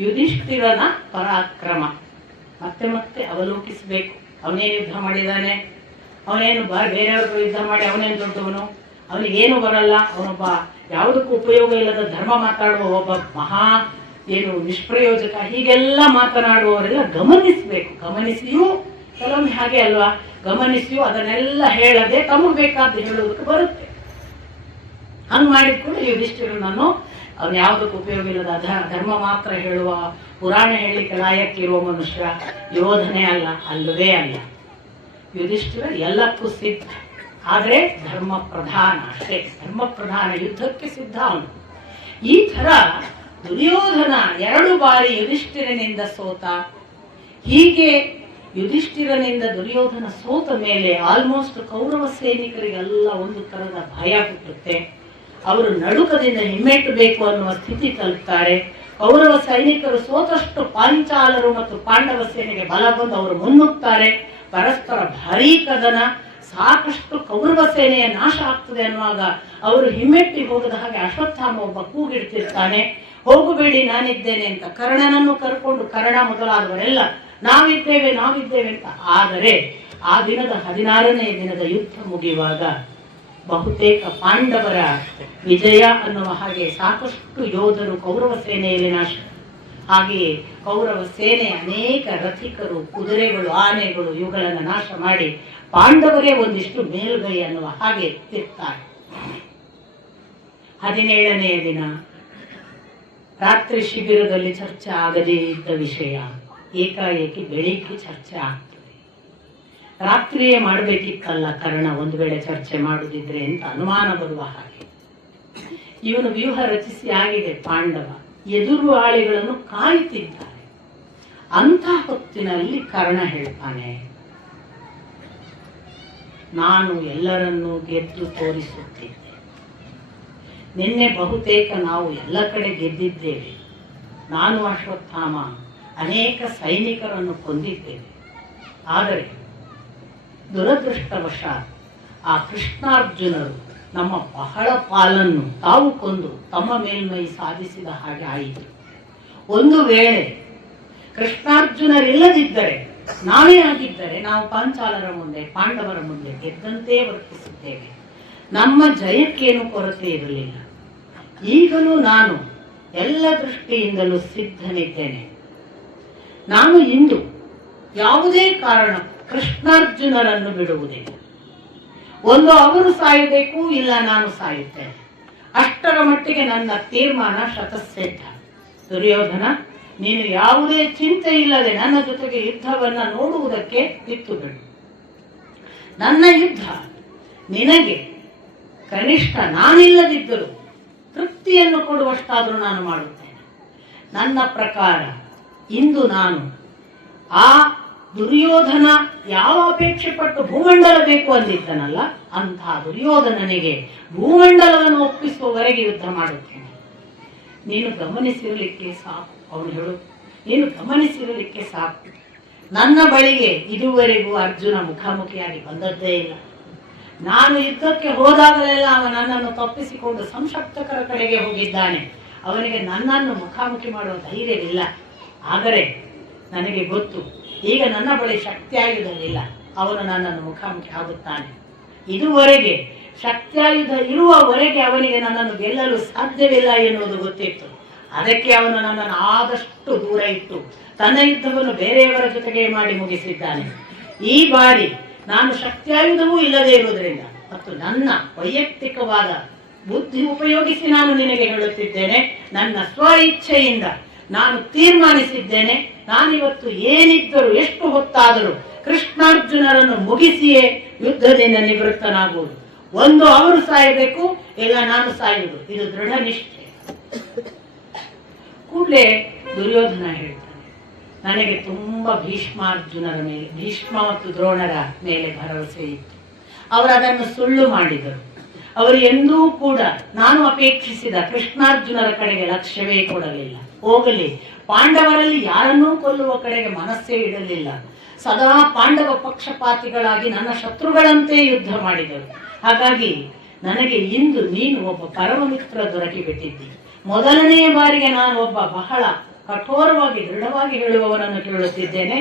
ಯುಧಿಷ್ಠಿರನ ಪರಾಕ್ರಮ ಮತ್ತೆ ಮತ್ತೆ ಅವಲೋಕಿಸಬೇಕು. ಅವನೇನು ಯುದ್ಧ ಮಾಡಿದ್ದಾನೆ, ಅವನೇನು ಬೇರೆಯವ್ರಿಗೂ ಯುದ್ಧ ಮಾಡಿ ಅವನೇನು ದೊಡ್ಡವನು, ಅವನಿಗೇನು ಬರಲ್ಲ, ಅವನೊಬ್ಬ ಯಾವುದಕ್ಕೂ ಉಪಯೋಗ ಇಲ್ಲದ ಧರ್ಮ ಮಾತಾಡುವ ಒಬ್ಬ ಮಹಾ ಏನು ನಿಷ್ಪ್ರಯೋಜಕ, ಹೀಗೆಲ್ಲ ಮಾತನಾಡುವವರೆಲ್ಲ ಗಮನಿಸಬೇಕು. ಗಮನಿಸಿಯೂ ಕೆಲವೊಮ್ಮೆ ಹಾಗೆ ಅಲ್ವಾ, ಗಮನಿಸಿಯೂ ಅದನ್ನೆಲ್ಲ ಹೇಳದೆ ತಮಗೆ ಬೇಕಾದ್ದು ಹೇಳುವುದಕ್ಕೆ ಬರುತ್ತೆ. ಹಂಗೆ ಮಾಡಿದ ಕೂಡ ಯುಧಿಷ್ಠಿರನನ್ನು ಅವನು ಯಾವುದಕ್ಕೂ ಉಪಯೋಗ ಇಲ್ಲದ ಧರ್ಮ ಮಾತ್ರ ಹೇಳುವ, ಪುರಾಣ ಹೇಳಲಿಕ್ಕೆ ಲಾಯಕ್ಕಿರುವ ಮನುಷ್ಯ ಯೋಧನೆ ಅಲ್ಲ, ಅಲ್ಲವೇ ಅಲ್ಲ. ಯುಧಿಷ್ಠಿರ ಎಲ್ಲಕ್ಕೂ ಸಿದ್ಧ, ಆದರೆ ಧರ್ಮ ಪ್ರಧಾನ ಅಷ್ಟೇ, ಧರ್ಮ ಪ್ರಧಾನ, ಯುದ್ಧಕ್ಕೆ ಸಿದ್ಧ ಅವನು. ಈ ತರ ದುರ್ಯೋಧನ 2 ಬಾರಿ ಯುಧಿಷ್ಠಿರನಿಂದ ಸೋತ. ಹೀಗೆ ಯುಧಿಷ್ಠಿರನಿಂದ ದುರ್ಯೋಧನ ಸೋತ ಮೇಲೆ ಆಲ್ಮೋಸ್ಟ್ ಕೌರವ ಸೈನಿಕರಿಗೆಲ್ಲ ಒಂದು ತರದ ಭಯ ಹುಟ್ಟುತ್ತೆ. ಅವರು ನಡುಕದಿಂದ ಹಿಮ್ಮೆಟ್ಟಬೇಕು ಅನ್ನುವ ಸ್ಥಿತಿ ತಲುಪ್ತಾರೆ. ಕೌರವ ಸೈನಿಕರು ಸೋತಷ್ಟು ಪಾಂಚಾಲರು ಮತ್ತು ಪಾಂಡವ ಸೇನೆಗೆ ಬಲ ಬಂದು ಅವರು ಮುನ್ನುಗ್ತಾರೆ. ಪರಸ್ಪರ ಭಾರೀ ಕದನ, ಸಾಕಷ್ಟು ಕೌರವ ಸೇನೆಯ ನಾಶ ಆಗ್ತದೆ ಅನ್ನುವಾಗ ಅವರು ಹಿಮ್ಮೆಟ್ಟಿ ಹೋಗದ ಹಾಗೆ ಅಶ್ವತ್ಥಾಮ ಒಬ್ಬ ಕೂಗಿಡ್ತಿರ್ತಾನೆ, ಹೋಗಬೇಡಿ ನಾನಿದ್ದೇನೆ ಅಂತ. ಕರ್ಣನನ್ನು ಕರ್ಕೊಂಡು ಕರ್ಣ ಮೊದಲಾದವರೆಲ್ಲ ನಾವಿದ್ದೇವೆ ಅಂತ. ಆದರೆ ಆ ದಿನದ 16ನೇ ದಿನದ ಯುದ್ಧ ಮುಗಿಯುವಾಗ ಬಹುತೇಕ ಪಾಂಡವರ ವಿಜಯ ಅನ್ನುವ ಹಾಗೆ ಸಾಕಷ್ಟು ಯೋಧರು ಕೌರವ ಸೇನೆಯಲ್ಲಿ ನಾಶ. ಹಾಗೆಯೇ ಕೌರವ ಸೇನೆ ಅನೇಕ ರಥಿಕರು, ಕುದುರೆಗಳು, ಆನೆಗಳು ಇವುಗಳನ್ನು ನಾಶ ಮಾಡಿ ಪಾಂಡವರೇ ಒಂದಿಷ್ಟು ಮೇಲುಗೈ ಅನ್ನುವ ಹಾಗೆ ಇರ್ತಾರೆ. 17ನೆಯ ದಿನ ರಾತ್ರಿ ಶಿಬಿರದಲ್ಲಿ ಚರ್ಚೆ ಆಗದೇ ಇದ್ದ ವಿಷಯ ಏಕಾಏಕಿ ಬೆಳಿಗ್ಗೆ ಚರ್ಚೆ ಆಗ್ತದೆ. ರಾತ್ರಿಯೇ ಮಾಡಬೇಕಿತ್ತಲ್ಲ ಕರ್ಣ ಒಂದು ವೇಳೆ ಚರ್ಚೆ ಮಾಡುದಿದ್ರೆ ಅಂತ ಅನುಮಾನ ಬರುವ ಹಾಗೆ. ಇವನು ವ್ಯೂಹ ರಚಿಸಿ ಆಗಿದೆ. ಪಾಂಡವ ಎದುರು ಆಳಿಗಳನ್ನು ಕಾಯುತ್ತಿದ್ದಾರೆ. ಅಂಥ ಹೊತ್ತಿನಲ್ಲಿ ಕರ್ಣ ಹೇಳ್ತಾನೆ, ನಾನು ಎಲ್ಲರನ್ನೂ ಗೆದ್ದು ತೋರಿಸುತ್ತಿದ್ದೆ. ನಿನ್ನೆ ಬಹುತೇಕ ನಾವು ಎಲ್ಲ ಕಡೆ ಗೆದ್ದಿದ್ದೇವೆ. ನಾನು ಅಶ್ವತ್ಥಾಮ ಅನೇಕ ಸೈನಿಕರನ್ನು ಕೊಂದಿದ್ದೇವೆ. ಆದರೆ ದುರದೃಷ್ಟವಶಾತ್ ಆ ಕೃಷ್ಣಾರ್ಜುನರು ನಮ್ಮ ಬಹಳ ಪಾಲನ್ನು ತಾವು ಕೊಂದು ತಮ್ಮ ಮೇಲ್ಮೈ ಸಾಧಿಸಿದ ಹಾಗೆ ಆಯಿತು. ಒಂದು ವೇಳೆ ಕೃಷ್ಣಾರ್ಜುನರಿಲ್ಲದಿದ್ದರೆ, ನಾವೇ ಆಗಿದ್ದರೆ ನಾವು ಪಾಂಚಾಲರ ಮುಂದೆ, ಪಾಂಡವರ ಮುಂದೆ ಗೆದ್ದಂತೆ ವರ್ತಿಸಿದ್ದೇವೆ. ನಮ್ಮ ಜಯಕ್ಕೇನು ಕೊರತೆ ಇರಲಿಲ್ಲ. ಈಗಲೂ ನಾನು ಎಲ್ಲ ದೃಷ್ಟಿಯಿಂದಲೂ ಸಿದ್ಧನಿದ್ದೇನೆ. ನಾನು ಇಂದು ಯಾವುದೇ ಕಾರಣ ಕೃಷ್ಣಾರ್ಜುನರನ್ನು ಬಿಡುವುದಿಲ್ಲ. ಒಂದು ಅವರು ಸಾಯಬೇಕು, ಇಲ್ಲ ನಾನು ಸಾಯುತ್ತೇನೆ. ಅಷ್ಟರ ಮಟ್ಟಿಗೆ ನನ್ನ ತೀರ್ಮಾನ ಶತಸಿದ್ಧ. ದುರ್ಯೋಧನ, ನೀನು ಯಾವುದೇ ಚಿಂತೆ ಇಲ್ಲದೆ ನನ್ನ ಜೊತೆಗೆ ಯುದ್ಧವನ್ನ ನೋಡುವುದಕ್ಕೆ ಬಿಟ್ಟು ಬಿಡು. ನನ್ನ ಯುದ್ಧ ನಿನಗೆ ಕನಿಷ್ಠ ನಾನಿಲ್ಲದಿದ್ದರೂ ತೃಪ್ತಿಯನ್ನು ಕೊಡುವಷ್ಟಾದರೂ ನಾನು ಮಾಡುತ್ತೇನೆ. ನನ್ನ ಪ್ರಕಾರ ಇಂದು ನಾನು ಆ ದುರ್ಯೋಧನ ಯಾವ ಅಪೇಕ್ಷೆ ಪಟ್ಟು ಭೂಮಂಡಲ ಬೇಕು ಅಂದಿದ್ದನಲ್ಲ, ಅಂತಹ ದುರ್ಯೋಧನನಿಗೆ ಭೂಮಂಡಲವನ್ನು ಒಪ್ಪಿಸುವವರೆಗೆ ಯುದ್ಧ ಮಾಡುತ್ತೇನೆ. ನೀನು ಗಮನಿಸಿರಲಿಕ್ಕೆ ಸಾಕು. ಅವನು ಹೇಳು, ನೀನು ಗಮನಿಸಿರಲಿಕ್ಕೆ ಸಾಕು. ನನ್ನ ಬಳಿಗೆ ಇದುವರೆಗೂ ಅರ್ಜುನ ಮುಖಾಮುಖಿಯಾಗಿ ಬಂದದ್ದೇ ಇಲ್ಲ. ನಾನು ಯುದ್ಧಕ್ಕೆ ಹೋದಾಗಲೆಲ್ಲ ಅವನು ನನ್ನನ್ನು ತಪ್ಪಿಸಿಕೊಂಡು ಸಂಶಕ್ತಕರ ಕಡೆಗೆ ಹೋಗಿದ್ದಾನೆ. ಅವನಿಗೆ ನನ್ನನ್ನು ಮುಖಾಮುಖಿ ಮಾಡುವ ಧೈರ್ಯವಿಲ್ಲ. ಆದರೆ ನನಗೆ ಗೊತ್ತು, ಈಗ ನನ್ನ ಬಳಿ ಶಕ್ತಿಯಾಯುಧವಿಲ್ಲ, ಅವನು ನನ್ನನ್ನು ಮುಖಾಮುಖಿ ಆಗುತ್ತಾನೆ. ಇದುವರೆಗೆ ಶಕ್ತಿಯಾಯುಧ ಇರುವವರೆಗೆ ಅವನಿಗೆ ನನ್ನನ್ನು ಗೆಲ್ಲಲು ಸಾಧ್ಯವಿಲ್ಲ ಎನ್ನುವುದು ಗೊತ್ತಿತ್ತು. ಅದಕ್ಕೆ ಅವನು ನನ್ನನ್ನು ಆದಷ್ಟು ದೂರ ಇಟ್ಟು ತನ್ನ ಯುದ್ಧವನ್ನು ಬೇರೆಯವರ ಜೊತೆಗೆ ಮಾಡಿ ಮುಗಿಸಿದ್ದಾನೆ. ಈ ಬಾರಿ ನಾನು ಶಕ್ತಿಯಾಯುಧವೂ ಇಲ್ಲದೆ ಇರುವುದರಿಂದ ಮತ್ತು ನನ್ನ ವೈಯಕ್ತಿಕವಾದ ಬುದ್ಧಿ ಉಪಯೋಗಿಸಿ ನಾನು ನಿನಗೆ ಹೇಳುತ್ತಿದ್ದೇನೆ, ನನ್ನ ಸ್ವ ಇಚ್ಛೆಯಿಂದ ನಾನು ತೀರ್ಮಾನಿಸಿದ್ದೇನೆ, ನಾನಿವತ್ತು ಏನಿದ್ದರೂ ಎಷ್ಟು ಹೊತ್ತಾದರೂ ಕೃಷ್ಣಾರ್ಜುನರನ್ನು ಮುಗಿಸಿಯೇ ಯುದ್ಧದಿಂದ ನಿವೃತ್ತನಾಗುವುದು. ಒಂದು ಅವರು ಸಾಯಬೇಕು, ಇಲ್ಲ ನಾನು ಸಾಯುವುದು. ಇದು ದೃಢ ನಿಷ್ಠೆ. ಕೂಡಲೇ ದುರ್ಯೋಧನ ಹೇಳ್ತಾನೆ, ನನಗೆ ತುಂಬಾ ಭೀಷ್ಮಾರ್ಜುನರ ಮೇಲೆ, ಭೀಷ್ಮ ಮತ್ತು ದ್ರೋಣರ ಮೇಲೆ ಭರವಸೆ ಇತ್ತು. ಅವರು ಅದನ್ನು ಸುಳ್ಳು ಮಾಡಿದರು. ಅವರು ಎಂದೂ ಕೂಡ ನಾನು ಅಪೇಕ್ಷಿಸಿದ ಕೃಷ್ಣಾರ್ಜುನರ ಕಡೆಗೆ ಲಕ್ಷ್ಯವೇ ಕೊಡಲಿಲ್ಲ. ಹೋಗಲಿ, ಪಾಂಡವರಲ್ಲಿ ಯಾರನ್ನೂ ಕೊಲ್ಲುವ ಕಡೆಗೆ ಮನಸ್ಸೇ ಇಡಲಿಲ್ಲ. ಸದಾ ಪಾಂಡವ ಪಕ್ಷಪಾತಿಗಳಾಗಿ ನನ್ನ ಶತ್ರುಗಳಂತೆ ಯುದ್ಧ ಮಾಡಿದರು. ಹಾಗಾಗಿ ನನಗೆ ಇಂದು ನೀನು ಒಬ್ಬ ಪರಮಮಿತ್ರ ದೊರಕಿ ಬಿಟ್ಟಿದ್ದಿ. ಮೊದಲನೆಯ ಬಾರಿಗೆ ನಾನು ಒಬ್ಬ ಬಹಳ ಕಠೋರವಾಗಿ ದೃಢವಾಗಿ ಹೇಳುವವನನ್ನು ಕೇಳುತ್ತಿದ್ದೇನೆ.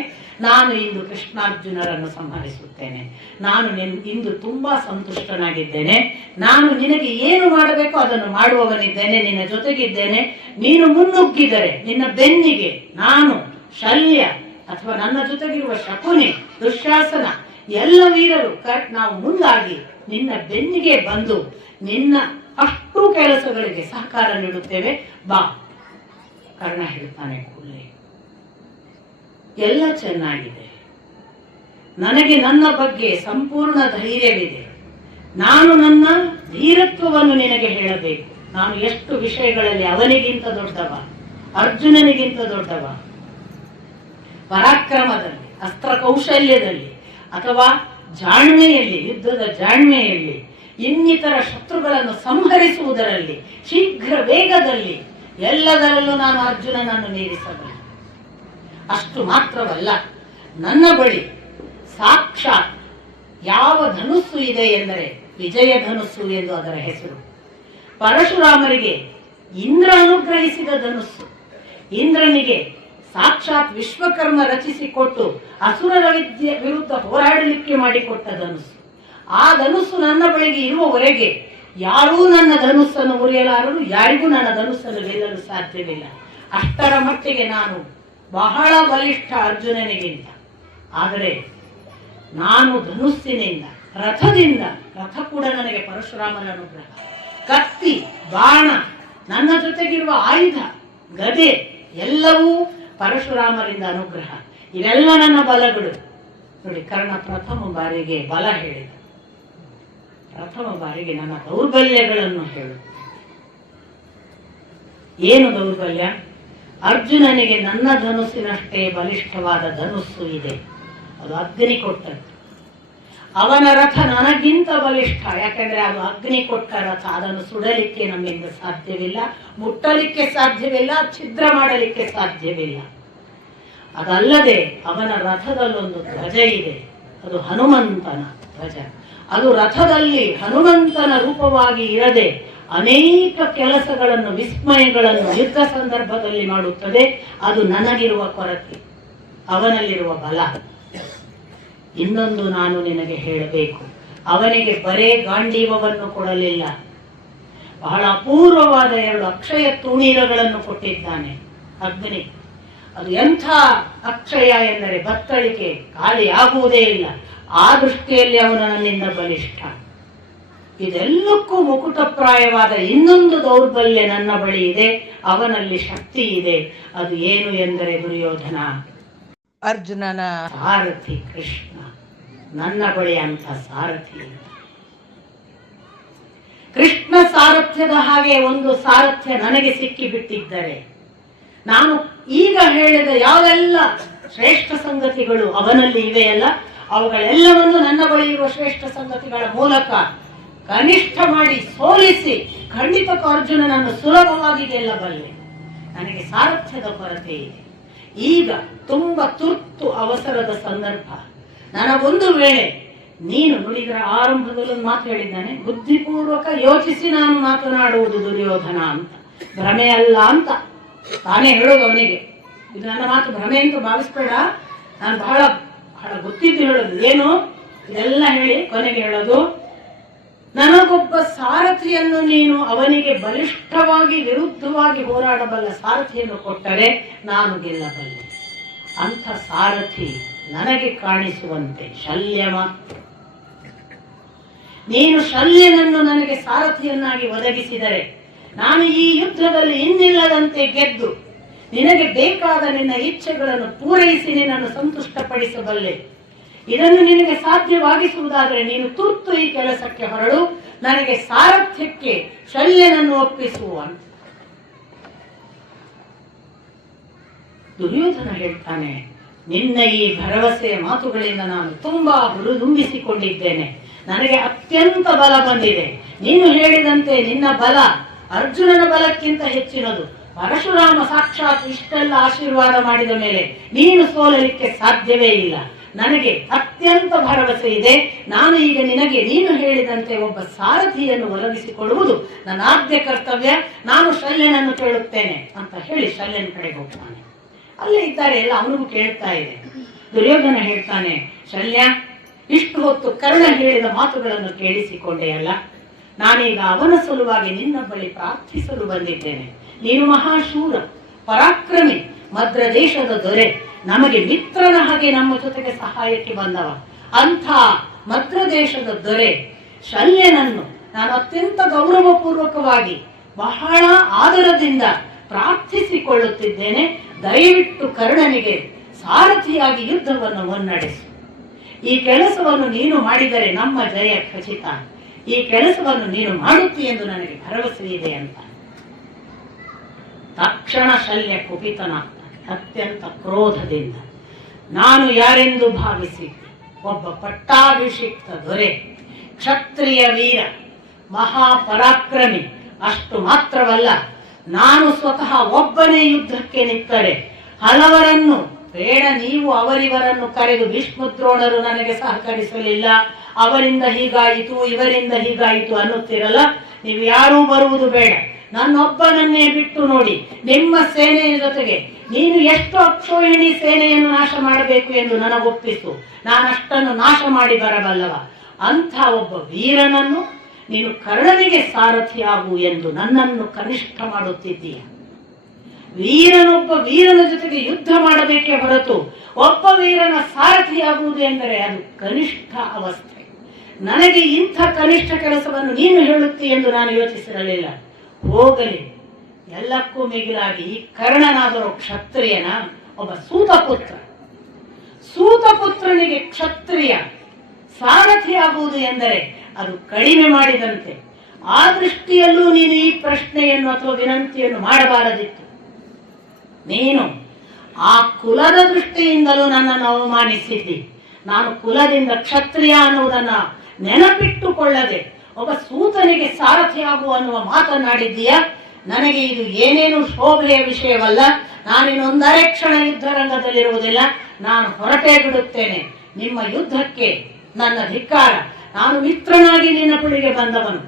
ನಾನು ಇಂದು ಕೃಷ್ಣಾರ್ಜುನರನ್ನು ಸಂಹರಿಸುತ್ತೇನೆ. ನಾನು ಇಂದು ತುಂಬಾ ಸಂತುಷ್ಟನಾಗಿದ್ದೇನೆ. ನಾನು ನಿನಗೆ ಏನು ಮಾಡಬೇಕೋ ಅದನ್ನು ಮಾಡುವವನಿದ್ದೇನೆ, ನಿನ್ನ ಜೊತೆಗಿದ್ದೇನೆ. ನೀನು ಮುನ್ನುಗ್ಗಿದರೆ ನಿನ್ನ ಬೆನ್ನಿಗೆ ನಾನು, ಶಲ್ಯ ಅಥವಾ ನನ್ನ ಜೊತೆಗಿರುವ ಶಕುನಿ, ದುಶ್ಯಾಸನ ಎಲ್ಲ ವೀರರು ನಾವು ಮುಂದಾಗಿ ನಿನ್ನ ಬೆನ್ನಿಗೆ ಬಂದು ನಿನ್ನ ಅಷ್ಟು ಕೆಲಸಗಳಿಗೆ ಸಹಕಾರ ನೀಡುತ್ತೇವೆ, ಬಾ. ಕರ್ಣ ಹೇಳ್ತಾನೆ ಕೂಡಲೇ, ಎಲ್ಲ ಚೆನ್ನಾಗಿದೆ, ನನಗೆ ನನ್ನ ಬಗ್ಗೆ ಸಂಪೂರ್ಣ ಧೈರ್ಯವಿದೆ. ನಾನು ನನ್ನ ಧೀರತ್ವವನ್ನು ನಿನಗೆ ಹೇಳಬೇಕು. ನಾನು ಎಷ್ಟು ವಿಷಯಗಳಲ್ಲಿ ಅವನಿಗಿಂತ ದೊಡ್ಡವ, ಅರ್ಜುನನಿಗಿಂತ ದೊಡ್ಡವ, ಪರಾಕ್ರಮದಲ್ಲಿ ಅಸ್ತ್ರ ಕೌಶಲ್ಯದಲ್ಲಿ ಅಥವಾ ಜಾಣ್ಮೆಯಲ್ಲಿ, ಯುದ್ಧದ ಜಾಣ್ಮೆಯಲ್ಲಿ, ಇನ್ನಿತರ ಶತ್ರುಗಳನ್ನು ಸಂಹರಿಸುವುದರಲ್ಲಿ, ಶೀಘ್ರ ವೇಗದಲ್ಲಿ, ಎಲ್ಲದರಲ್ಲೂ ನಾನು ಅರ್ಜುನನನ್ನು ಮೀರಿಸಬಲ್ಲೆ. ಅಷ್ಟು ಮಾತ್ರವಲ್ಲ, ನನ್ನ ಬಳಿ ಸಾಕ್ಷಾತ್ ಯಾವ ಧನುಸ್ಸು ಇದೆ ಎಂದರೆ ವಿಜಯ ಧನುಸ್ಸು ಎಂದು ಅದರ ಹೆಸರು. ಪರಶುರಾಮರಿಗೆ ಇಂದ್ರ ಅನುಗ್ರಹಿಸಿದ ಧನುಸ್ಸು. ಇಂದ್ರನಿಗೆ ಸಾಕ್ಷಾತ್ ವಿಶ್ವಕರ್ಮ ರಚಿಸಿಕೊಟ್ಟು ಅಸುರರ ವಿರುದ್ಧ ಹೋರಾಡಲಿಕ್ಕೆ ಮಾಡಿಕೊಟ್ಟ ಧನುಸ್ಸು. ಆ ಧನುಸ್ಸು ನನ್ನ ಬಳಿಗೆ ಇರುವವರೆಗೆ ಯಾರೂ ನನ್ನ ಧನುಸ್ಸನ್ನು ಮುರಿಯಲಾರರು, ಯಾರಿಗೂ ನನ್ನ ಧನುಸ್ಸನ್ನು ಗೆಲ್ಲಲು ಸಾಧ್ಯವಿಲ್ಲ. ಅಷ್ಟರ ಮಟ್ಟಿಗೆ ನಾನು ಬಹಳ ಬಲಿಷ್ಠ ಅರ್ಜುನನಿಗಿಂತ. ಆದರೆ ನಾನು ಧನುಸ್ಸಿನಿಂದ, ರಥದಿಂದ, ರಥ ಕೂಡ ನನಗೆ ಪರಶುರಾಮನ ಅನುಗ್ರಹ, ಕತ್ತಿ, ಬಾಣ, ನನ್ನ ಜೊತೆಗಿರುವ ಆಯುಧ, ಗದೆ ಎಲ್ಲವೂ ಪರಶುರಾಮರಿಂದ ಅನುಗ್ರಹ. ಇವೆಲ್ಲ ನನ್ನ ಬಲಗಳು. ನೋಡಿ, ಕರ್ಣ ಪ್ರಥಮ ಬಾರಿಗೆ ಬಲ ಹೇಳಿದ, ಪ್ರಥಮ ಬಾರಿಗೆ ನನ್ನ ದೌರ್ಬಲ್ಯಗಳನ್ನು ಹೇಳು. ಏನು ದೌರ್ಬಲ್ಯ? ಅರ್ಜುನನಿಗೆ ನನ್ನ ಧನುಸ್ಸಿನಷ್ಟೇ ಬಲಿಷ್ಠವಾದ ಧನುಸ್ಸು ಇದೆ, ಅದು ಅಗ್ನಿ ಕೊಟ್ಟದ್ದು. ಅವನ ರಥ ನನಗಿಂತ ಬಲಿಷ್ಠ, ಯಾಕಂದ್ರೆ ಅದು ಅಗ್ನಿ ಕೊಟ್ಟ ರಥ. ಅದನ್ನು ಸುಡಲಿಕ್ಕೆ ನಮ್ಮಿಂದ ಸಾಧ್ಯವಿಲ್ಲ, ಮುಟ್ಟಲಿಕ್ಕೆ ಸಾಧ್ಯವಿಲ್ಲ, ಛಿದ್ರ ಮಾಡಲಿಕ್ಕೆ ಸಾಧ್ಯವಿಲ್ಲ. ಅದಲ್ಲದೆ ಅವನ ರಥದಲ್ಲೊಂದು ಧ್ವಜ ಇದೆ, ಅದು ಹನುಮಂತನ ಧ್ವಜ. ಅದು ರಥದಲ್ಲಿ ಹನುಮಂತನ ರೂಪವಾಗಿ ಇರದೆ ಅನೇಕ ಕೆಲಸಗಳನ್ನು, ವಿಸ್ಮಯಗಳನ್ನು ಯುದ್ಧ ಸಂದರ್ಭದಲ್ಲಿ ಮಾಡುತ್ತದೆ. ಅದು ನನಗಿರುವ ಕೊರತೆ, ಅವನಲ್ಲಿರುವ ಬಲ. ಇನ್ನೊಂದು ನಾನು ನಿನಗೆ ಹೇಳಬೇಕು, ಅವನಿಗೆ ಬರೇ ಗಾಂಡೀವವನ್ನು ಕೊಡಲಿಲ್ಲ, ಬಹಳ ಅಪೂರ್ವವಾದ 2 ಅಕ್ಷಯ ತೂಣೀರಗಳನ್ನು ಕೊಟ್ಟಿದ್ದಾನೆ ಅಗ್ನಿ. ಅದು ಎಂಥ ಅಕ್ಷಯ ಎಂದರೆ ಬತ್ತಳಿಕೆ, ಖಾಲಿ ಆಗುವುದೇ ಇಲ್ಲ. ಆ ದೃಷ್ಟಿಯಲ್ಲಿ ಅವನು ನನ್ನಿಂದ ಬಲಿಷ್ಠ. ಇದೆಲ್ಲಕ್ಕೂ ಮುಕುಟಪ್ರಾಯವಾದ ಇನ್ನೊಂದು ದೌರ್ಬಲ್ಯ ನನ್ನ ಬಳಿ ಇದೆ, ಅವನಲ್ಲಿ ಶಕ್ತಿ ಇದೆ. ಅದು ಏನು ಎಂದರೆ ದುರ್ಯೋಧನ, ಅರ್ಜುನನ ಸಾರಥಿ ಕೃಷ್ಣ. ನನ್ನ ಬಳಿ ಅಂತ ಸಾರಥಿ ಇಲ್ಲ. ಕೃಷ್ಣ ಸಾರಥ್ಯದ ಹಾಗೆ ಒಂದು ಸಾರಥ್ಯ ನನಗೆ ಸಿಕ್ಕಿಬಿಟ್ಟಿದ್ದರೆ, ನಾನು ಈಗ ಹೇಳಿದ ಯಾವೆಲ್ಲ ಶ್ರೇಷ್ಠ ಸಂಗತಿಗಳು ಅವನಲ್ಲಿ ಇವೆಯಲ್ಲ, ಅವುಗಳೆಲ್ಲವನ್ನು ನನ್ನ ಬಳಿ ಇರುವ ಶ್ರೇಷ್ಠ ಸಂಗತಿಗಳ ಮೂಲಕ ಕನಿಷ್ಠ ಮಾಡಿ ಸೋಲಿಸಿ ಖಂಡಿತಕ್ಕೂ ಅರ್ಜುನನನ್ನು ಸುಲಭವಾಗಿ ಗೆಲ್ಲಬಲ್ಲೆ. ನನಗೆ ಸಾರಥ್ಯದ ಕೊರತೆ ಇದೆ. ಈಗ ತುಂಬಾ ತುರ್ತು ಅವಸರದ ಸಂದರ್ಭ. ನನಗೊಂದು ವೇಳೆ ನೀನು ನುಡಿದರ ಆರಂಭದಲ್ಲಿ ಮಾತು ಹೇಳಿದ್ದಾನೆ, ಬುದ್ಧಿಪೂರ್ವಕ ಯೋಚಿಸಿ ನಾನು ಮಾತನಾಡುವುದು ದುರ್ಯೋಧನ ಅಂತ, ಭ್ರಮೆ ಅಲ್ಲ ಅಂತ ತಾನೇ ಹೇಳೋದು ಅವನಿಗೆ. ಇದು ನನ್ನ ಮಾತು ಭ್ರಮೆ ಅಂತ ಭಾವಿಸ್ಬೇಡ, ನಾನು ಬಹಳ ಬಹಳ ಗೊತ್ತಿದ್ದು ಹೇಳೋದು. ಏನು ಇದೆಲ್ಲ ಹೇಳಿ ಕೊನೆಗೆ ಹೇಳೋದು, ನನಗೊಬ್ಬ ಸಾರಥಿಯನ್ನು ನೀನು ಅವನಿಗೆ ಬಲಿಷ್ಠವಾಗಿ ವಿರುದ್ಧವಾಗಿ ಹೋರಾಡಬಲ್ಲ ಸಾರಥಿಯನ್ನು ಕೊಟ್ಟರೆ ನಾನು ಗೆಲ್ಲಬಲ್ಲೆ. ಅಂಥ ಸಾರಥಿ ನನಗೆ ಕಾಣಿಸುವಂತೆ ಶಲ್ಯ ಮಾತ್ರ. ನೀನು ಶಲ್ಯನನ್ನು ನನಗೆ ಸಾರಥಿಯನ್ನಾಗಿ ಒದಗಿಸಿದರೆ ನಾನು ಈ ಯುದ್ಧದಲ್ಲಿ ಇನ್ನಿಲ್ಲದಂತೆ ಗೆದ್ದು ನಿನಗೆ ಬೇಕಾದ ನಿನ್ನ ಇಚ್ಛೆಗಳನ್ನು ಪೂರೈಸಿ ನಿನ್ನನ್ನು ಸಂತುಷ್ಟಪಡಿಸಬಲ್ಲೆ. ಇದನ್ನು ನಿನಗೆ ಸಾಧ್ಯವಾಗಿಸುವುದಾದರೆ ನೀನು ತುರ್ತು ಈ ಕೆಲಸಕ್ಕೆ ಹೊರಡು, ನನಗೆ ಸಾರಥ್ಯಕ್ಕೆ ಶಲ್ಯನನ್ನು ಒಪ್ಪಿಸುವ. ದುರ್ಯೋಧನ ಹೇಳ್ತಾನೆ, ನಿನ್ನ ಈ ಭರವಸೆಯ ಮಾತುಗಳಿಂದ ನಾನು ತುಂಬಾ ಹುರಿದುಂಬಿಸಿಕೊಂಡಿದ್ದೇನೆ, ನನಗೆ ಅತ್ಯಂತ ಬಲ ಬಂದಿದೆ. ನೀನು ಹೇಳಿದಂತೆ ನಿನ್ನ ಬಲ ಅರ್ಜುನನ ಬಲಕ್ಕಿಂತ ಹೆಚ್ಚಿನದು. ಪರಶುರಾಮ ಸಾಕ್ಷಾತ್ ಇಷ್ಟೆಲ್ಲ ಆಶೀರ್ವಾದ ಮಾಡಿದ ಮೇಲೆ ನೀನು ಸೋಲಲಿಕ್ಕೆ ಸಾಧ್ಯವೇ ಇಲ್ಲ. ನನಗೆ ಅತ್ಯಂತ ಭರವಸೆ ಇದೆ. ನಾನು ಈಗ ನಿನಗೆ ನೀನು ಹೇಳಿದಂತೆ ಒಬ್ಬ ಸಾರಥಿಯನ್ನು ಒದಗಿಸಿಕೊಡುವುದು ನನ್ನ ಆದ್ಯ ಕರ್ತವ್ಯ. ನಾನು ಶಲ್ಯನನ್ನು ಕೇಳುತ್ತೇನೆ ಅಂತ ಹೇಳಿ ಶಲ್ಯನ ಕಡೆಗೆ ಹೋಗ್ತಾನೆ. ಅಲ್ಲೇ ಇದ್ದಾರೆ ಎಲ್ಲ, ಅವನಿಗೂ ಕೇಳ್ತಾ ಇದೆ. ದುರ್ಯೋಧನ ಹೇಳ್ತಾನೆ, ಶಲ್ಯ, ಇಷ್ಟು ಹೊತ್ತು ಕರ್ಣ ಹೇಳಿದ ಮಾತುಗಳನ್ನು ಕೇಳಿಸಿಕೊಂಡೆಯಲ್ಲ, ನಾನೀಗ ಅವನ ಸಲುವಾಗಿ ನಿನ್ನ ಬಳಿ ಪ್ರಾರ್ಥಿಸಲು ಬಂದಿದ್ದೇನೆ. ನೀನು ಮಹಾಶೂರ, ಪರಾಕ್ರಮಿ, ಮದ್ರ ದೇಶದ ದೊರೆ, ನಮಗೆ ಮಿತ್ರನ ಹಾಗೆ ನಮ್ಮ ಜೊತೆಗೆ ಸಹಾಯಕ್ಕೆ ಬಂದವ. ಅಂಥ ಮದ್ರ ದೇಶದ ದೊರೆ ಶಲ್ಯನನ್ನು ನಾನು ಅತ್ಯಂತ ಗೌರವಪೂರ್ವಕವಾಗಿ ಬಹಳ ಆದರದಿಂದ ಪ್ರಾರ್ಥಿಸಿಕೊಳ್ಳುತ್ತಿದ್ದೇನೆ. ದಯವಿಟ್ಟು ಕರ್ಣನಿಗೆ ಸಾರಥಿಯಾಗಿ ಯುದ್ಧವನ್ನು ಮುನ್ನಡೆಸು. ಈ ಕೆಲಸವನ್ನು ನೀನು ಮಾಡಿದರೆ ನಮ್ಮ ಜಯ ಖಚಿತ. ಈ ಕೆಲಸವನ್ನು ನೀನು ಮಾಡುತ್ತಿ ಎಂದು ನನಗೆ ಭರವಸೆ ಇದೆ ಅಂತ. ತಕ್ಷಣ ಶಲ್ಯ ಕುಪಿತನಾಗ್ತಾನೆ, ಅತ್ಯಂತ ಕ್ರೋಧದಿಂದ. ನಾನು ಯಾರೆಂದು ಭಾವಿಸಿದ್ದೆ? ಒಬ್ಬ ಪಟ್ಟಾಭಿಷಿಕ್ತ ದೊರೆ, ಕ್ಷತ್ರಿಯ ವೀರ, ಮಹಾಪರಾಕ್ರಮಿ. ಅಷ್ಟು ಮಾತ್ರವಲ್ಲ, ನಾನು ಸ್ವತಃ ಒಬ್ಬನೇ ಯುದ್ಧಕ್ಕೆ ನಿಂತರೆ ಹಲವರನ್ನು ಬೇಡ, ನೀವು ಅವರಿವರನ್ನು ಕರೆದು ಭೀಷ್ಮದ್ರೋಣರು ನನಗೆ ಸಹಕರಿಸಲಿಲ್ಲ, ಅವರಿಂದ ಹೀಗಾಯಿತು ಇವರಿಂದ ಹೀಗಾಯಿತು ಅನ್ನುತ್ತಿರಲ್ಲ, ನೀವು ಯಾರೂ ಬರುವುದು ಬೇಡ, ನನ್ನೊಬ್ಬನನ್ನೇ ಬಿಟ್ಟು ನೋಡಿ ನಿಮ್ಮ ಸೇನೆಯ ಜೊತೆಗೆ ನೀನು ಎಷ್ಟು ಅಕ್ಷೋಹಿಣಿ ಸೇನೆಯನ್ನು ನಾಶ ಮಾಡಬೇಕು ಎಂದು ನನಗೊಪ್ಪಿಸು, ನಾನಷ್ಟನ್ನು ನಾಶ ಮಾಡಿ ಬರಬಲ್ಲವ. ಅಂಥ ಒಬ್ಬ ವೀರನನ್ನು ನೀನು ಕರ್ಣನಿಗೆ ಸಾರಥಿಯಾಗು ಎಂದು ನನ್ನನ್ನು ಕನಿಷ್ಠ ಮಾಡುತ್ತಿದ್ದೀಯ. ವೀರನೊಬ್ಬ ವೀರನ ಜೊತೆಗೆ ಯುದ್ಧ ಮಾಡಬೇಕೇ ಹೊರತು ಒಬ್ಬ ವೀರನ ಸಾರಥಿಯಾಗುವುದು ಎಂದರೆ ಅದು ಕನಿಷ್ಠ ಅವಸ್ಥೆ. ನನಗೆ ಇಂಥ ಕನಿಷ್ಠ ಕೆಲಸವನ್ನು ನೀನು ಹೇಳುತ್ತಿ ಎಂದು ನಾನು ಯೋಚಿಸಿರಲಿಲ್ಲ. ಹೋಗಲಿ, ಎಲ್ಲಕ್ಕೂ ಮಿಗಿಲಾಗಿ ಈ ಕರ್ಣನಾದರೂ ಕ್ಷತ್ರಿಯನ, ಒಬ್ಬ ಸೂತಪುತ್ರ. ಸೂತಪುತ್ರನಿಗೆ ಕ್ಷತ್ರಿಯ ಸಾರಥಿಯಾಗುವುದು ಎಂದರೆ ಅದು ಕಡಿಮೆ ಮಾಡಿದಂತೆ. ಆ ದೃಷ್ಟಿಯಲ್ಲೂ ನೀನು ಈ ಪ್ರಶ್ನೆಯನ್ನು ಅಥವಾ ವಿನಂತಿಯನ್ನು ಮಾಡಬಾರದಿತ್ತು. ನೀನು ಆ ಕುಲದ ದೃಷ್ಟಿಯಿಂದಲೂ ನನ್ನನ್ನು ಅವಮಾನಿಸಿದ್ದಿ. ನಾನು ಕುಲದಿಂದ ಕ್ಷತ್ರಿಯ ಅನ್ನುವುದನ್ನ ನೆನಪಿಟ್ಟುಕೊಳ್ಳದೆ ಒಬ್ಬ ಸೂತನಿಗೆ ಸಾರಥಿಯಾಗುವ ಅನ್ನುವ ಮಾತನಾಡಿದ್ದೀಯ. ನನಗೆ ಇದು ಏನೇನು ಶೋಭೆಯ ವಿಷಯವಲ್ಲ. ನಾನಿನ್ನೊಂದರೆ ಕ್ಷಣ ಯುದ್ಧ ರಂಗದಲ್ಲಿರುವುದಿಲ್ಲ. ನಾನು ಹೊರಟೇ ಬಿಡುತ್ತೇನೆ. ನಿಮ್ಮ ಯುದ್ಧಕ್ಕೆ ನನ್ನ ಧಿಕ್ಕಾರ. ನಾನು ಮಿತ್ರನಾಗಿ ನಿನ್ನ ಬಳಿಗೆ ಬಂದವನು.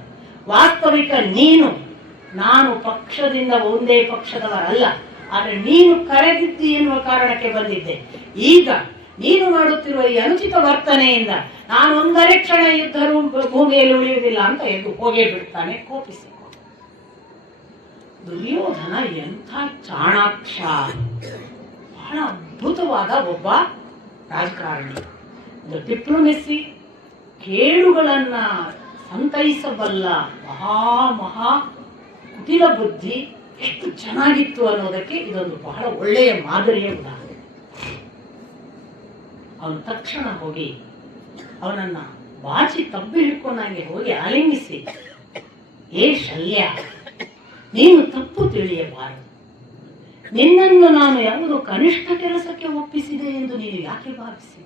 ವಾಸ್ತವಿಕ ನೀನು, ನಾನು ಪಕ್ಷದಿಂದ ಒಂದೇ ಪಕ್ಷದವರಲ್ಲ, ಆದರೆ ನೀನು ಕರೆದಿದ್ದಿ ಎನ್ನುವ ಕಾರಣಕ್ಕೆ ಬಂದಿದ್ದೆ. ಈಗ ನೀನು ಮಾಡುತ್ತಿರುವ ಈ ಅನುಚಿತ ವರ್ತನೆಯಿಂದ ನಾನು ಒಂದರೆ ಕ್ಷಣ ಯುದ್ಧ ಭೂಮಿಯಲ್ಲಿ ಉಳಿಯುವುದಿಲ್ಲ ಅಂತ ಎದ್ದು ಹೋಗೇ ಬಿಡ್ತಾನೆ ಕೋಪಿಸಿ. ದುರ್ಯೋಧನ ಎಂಥ ಚಾಣಾಕ್ಷ, ಬಹಳ ಅದ್ಭುತವಾದ ಒಬ್ಬ ರಾಜಕಾರಣಿ. ಡಿಪ್ಲೊಮೆಸಿ, ಕೇಳುಗಳನ್ನ ಸಂತೈಸಬಲ್ಲ ಮಹಾ ಕುಟಿಲ ಬುದ್ಧಿ ಎಷ್ಟು ಚೆನ್ನಾಗಿತ್ತು ಅನ್ನೋದಕ್ಕೆ ಇದೊಂದು ಬಹಳ ಒಳ್ಳೆಯ ಮಾದರಿಯ ಉದಾಹರಣೆ. ಅವನು ತಕ್ಷಣ ಹೋಗಿ ಅವನನ್ನ ಬಾಚಿ ತಬ್ಬಿ ಹಿಡ್ಕೊಂಡಂಗೆ ಹೋಗಿ ಆಲಿಂಗಿಸಿ, ಏ ಶಲ್ಯ, ನೀನು ತಪ್ಪು ತಿಳಿಯಬಾರದು. ನಿನ್ನನ್ನು ನಾನು ಯಾವುದೋ ಕನಿಷ್ಠ ಕೆಲಸಕ್ಕೆ ಒಪ್ಪಿಸಿದೆ ಎಂದು ನೀನು ಯಾಕೆ ಭಾವಿಸಿದೆ?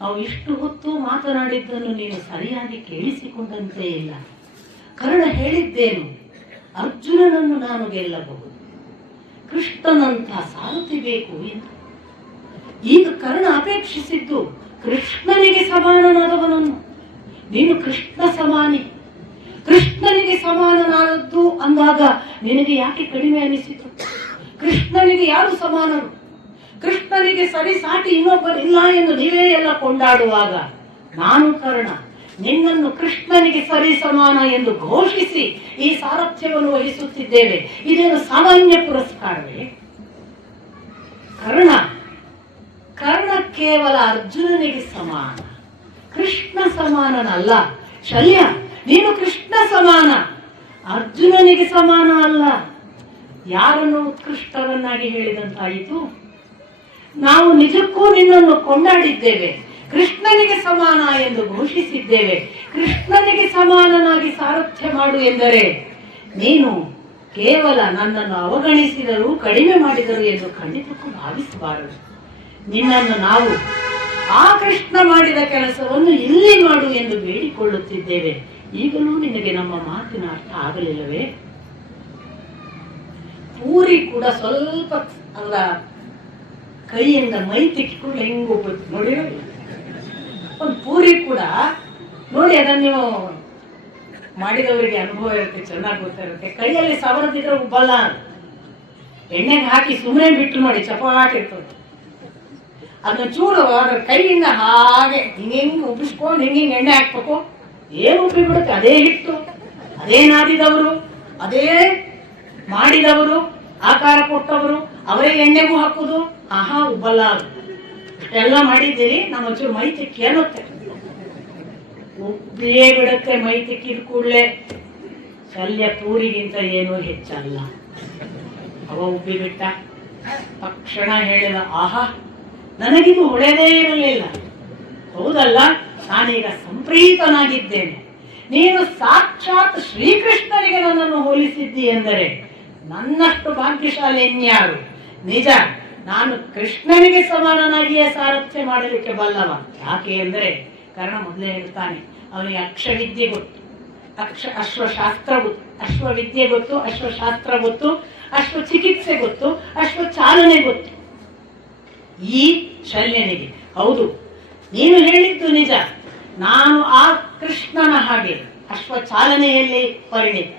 ನಾವು ಇಷ್ಟು ಹೊತ್ತು ಮಾತನಾಡಿದ್ದನ್ನು ನೀನು ಸರಿಯಾಗಿ ಕೇಳಿಸಿಕೊಂಡಂತೆ ಇಲ್ಲ. ಕರ್ಣ ಹೇಳಿದ್ದೇನು? ಅರ್ಜುನನನ್ನು ನಾನು ಗೆಲ್ಲಬಹುದು, ಕೃಷ್ಣನಂತಹ ಸಾರಥಿ ಬೇಕು ಎಂದು. ಈಗ ಕರ್ಣ ಅಪೇಕ್ಷಿಸಿದ್ದು ಕೃಷ್ಣನಿಗೆ ಸಮಾನನಾದವನನ್ನು. ನೀನು ಕೃಷ್ಣ ಸಮಾನಿ. ಕೃಷ್ಣನಿಗೆ ಸಮಾನನಾದದ್ದು ಅಂದಾಗ ನಿನಗೆ ಯಾಕೆ ಕಡಿಮೆ ಅನಿಸಿತು? ಕೃಷ್ಣನಿಗೆ ಯಾರು ಸಮಾನರು? ಕೃಷ್ಣನಿಗೆ ಸರಿ ಸಾಟಿ ಇನ್ನೊಬ್ಬರಿಲ್ಲ ಎಂದು ನೀವೇ ಎಲ್ಲ ಕೊಂಡಾಡುವಾಗ ನಾನು ಕರ್ಣ ನಿನ್ನನ್ನು ಕೃಷ್ಣನಿಗೆ ಸರಿ ಸಮಾನ ಎಂದು ಘೋಷಿಸಿ ಈ ಸಾರಥ್ಯವನ್ನು ವಹಿಸುತ್ತಿದ್ದೇವೆ. ಇದೇನು ಸಾಮಾನ್ಯ ಪುರಸ್ಕಾರವೇ? ಕರ್ಣ ಕೇವಲ ಅರ್ಜುನನಿಗೆ ಸಮಾನ, ಕೃಷ್ಣ ಸಮಾನನಲ್ಲ. ಶಲ್ಯ, ನೀನು ಕೃಷ್ಣ ಸಮಾನ, ಅರ್ಜುನನಿಗೆ ಸಮಾನ ಅಲ್ಲ. ಯಾರನ್ನು ಉತ್ಕೃಷ್ಟವನ್ನಾಗಿ ಹೇಳಿದಂತಾಯಿತು? ನಾವು ನಿಜಕ್ಕೂ ನಿನ್ನನ್ನು ಕೊಂಡಾಡಿದ್ದೇವೆ, ಕೃಷ್ಣನಿಗೆ ಸಮಾನ ಎಂದು ಘೋಷಿಸಿದ್ದೇವೆ. ಕೃಷ್ಣನಿಗೆ ಸಮಾನನಾಗಿ ಸಾರಥ್ಯ ಮಾಡು ಎಂದರೆ ನೀನು ಕೇವಲ ನನ್ನನ್ನು ಅವಗಣಿಸಿದರು, ಕಡಿಮೆ ಮಾಡಿದರು ಎಂದು ಖಂಡಿತಕ್ಕೂ ಭಾವಿಸಬಾರದು. ನಿನ್ನನ್ನು ನಾವು ಆ ಕೃಷ್ಣ ಮಾಡಿದ ಕೆಲಸವನ್ನು ಇಲ್ಲಿ ಮಾಡು ಎಂದು ಬೇಡಿಕೊಳ್ಳುತ್ತಿದ್ದೇವೆ. ಈಗಲೂ ನಿನಗೆ ನಮ್ಮ ಮಾತಿನ ಅರ್ಥ ಆಗಲಿಲ್ಲವೇ? ಪೂರಿ ಕೂಡ ಸ್ವಲ್ಪ ಅವರ ಕೈಯಿಂದ ಮೈ ತಿಕ್ಕಿಕೊಂಡು ಹೆಂಗ್ ಹೋಗ್ಬೇಕು ನೋಡಿರೋ. ಒಂದು ಪೂರಿ ಕೂಡ ನೋಡಿ, ಅದನ್ನು ನೀವು ಮಾಡಿದವರಿಗೆ ಅನುಭವ ಇರುತ್ತೆ, ಚೆನ್ನಾಗಿ ಗೊತ್ತಿರುತ್ತೆ. ಕೈಯಲ್ಲಿ ಸವರದಿದ್ರೆ ಉಬ್ಬಲ್ಲ. ಎಣ್ಣೆಗೆ ಹಾಕಿ ಸುಮ್ಮನೆ ಬಿಟ್ಟು ನೋಡಿ, ಚಪಾಟ್ ಇರ್ತದೆ. ಅದನ್ನ ಚೂರು ಅದ್ರ ಕೈಯಿಂದ ಹಾಗೆ ಹಿಂಗೆ ಉಬ್ಬಿಸ್ಕೊಂಡು ಹಿಂಗೆ ಎಣ್ಣೆ ಹಾಕ್ಬೇಕು. ಏನು ಉಬ್ಬಿ ಬಿಡುತ್ತೆ? ಅದೇ ಹಿಟ್ಟು, ಅದೇ ನಾದಿದವರು, ಅದೇ ಮಾಡಿದವರು, ಆಕಾರ ಕೊಟ್ಟವರು, ಅವರೇ ಎಣ್ಣೆಗೂ ಹಾಕುದು. ಆಹಾ, ಉಬ್ಬಲ್ಲ. ಅದು ಇಷ್ಟೆಲ್ಲ ಮಾಡಿದ್ದೀರಿ, ನಮ್ಮ ಒಂಚೂರು ಮೈ ತಿಕ್ಕಿ ಅನ್ನುತ್ತೆ, ಉಬ್ಬೇ ಬಿಡುತ್ತೆ. ಮೈ ತಿಕ್ಕಿದ ಕೂಡಲೇ ಶಲ್ಯ ಪೂರಿಗಿಂತ ಏನೂ ಹೆಚ್ಚಲ್ಲ. ಅವ ಉಬ್ಬಿ ಬಿಟ್ಟ ತಕ್ಷಣ ಹೇಳಿದ, ಆಹಾ, ನನಗಿದು ಹೊಳೆದೇ ಇರಲಿಲ್ಲ. ಹೌದಲ್ಲ, ನಾನೀಗ ಸಂಪ್ರೀತನಾಗಿದ್ದೇನೆ. ನೀನು ಸಾಕ್ಷಾತ್ ಶ್ರೀಕೃಷ್ಣನಿಗೆ ನನ್ನನ್ನು ಹೋಲಿಸಿದ್ದಿ ಎಂದರೆ ನನ್ನಷ್ಟು ಭಾಗ್ಯಶಾಲಿ ಇನ್ಯಾರು? ನಿಜ, ನಾನು ಕೃಷ್ಣನಿಗೆ ಸಮಾನನಾಗಿಯೇ ಸಾರಥ್ಯ ಮಾಡಲಿಕ್ಕೆ ಬಲ್ಲವ. ಯಾಕೆ ಅಂದ್ರೆ ಕಾರಣ ಮೊದಲೇ ಹೇಳ್ತಾನೆ, ಅವನಿಗೆ ಅಕ್ಷವಿದ್ಯೆ ಗೊತ್ತು, ಅಶ್ವಶಾಸ್ತ್ರ ಗೊತ್ತು, ಅಶ್ವವಿದ್ಯೆ ಗೊತ್ತು, ಅಶ್ವಶಾಸ್ತ್ರ ಗೊತ್ತು, ಅಶ್ವ ಚಿಕಿತ್ಸೆ ಗೊತ್ತು, ಅಶ್ವ ಚಾಲನೆ ಗೊತ್ತು. ಈ ಶಲ್ಯನಿಗೆ ಹೌದು, ನೀನು ಹೇಳಿದ್ದು ನಿಜ. ನಾನು ಆ ಕೃಷ್ಣನ ಹಾಗೆ ಅಶ್ವ ಚಾಲನೆಯಲ್ಲಿ ಪರಿಣಿತ.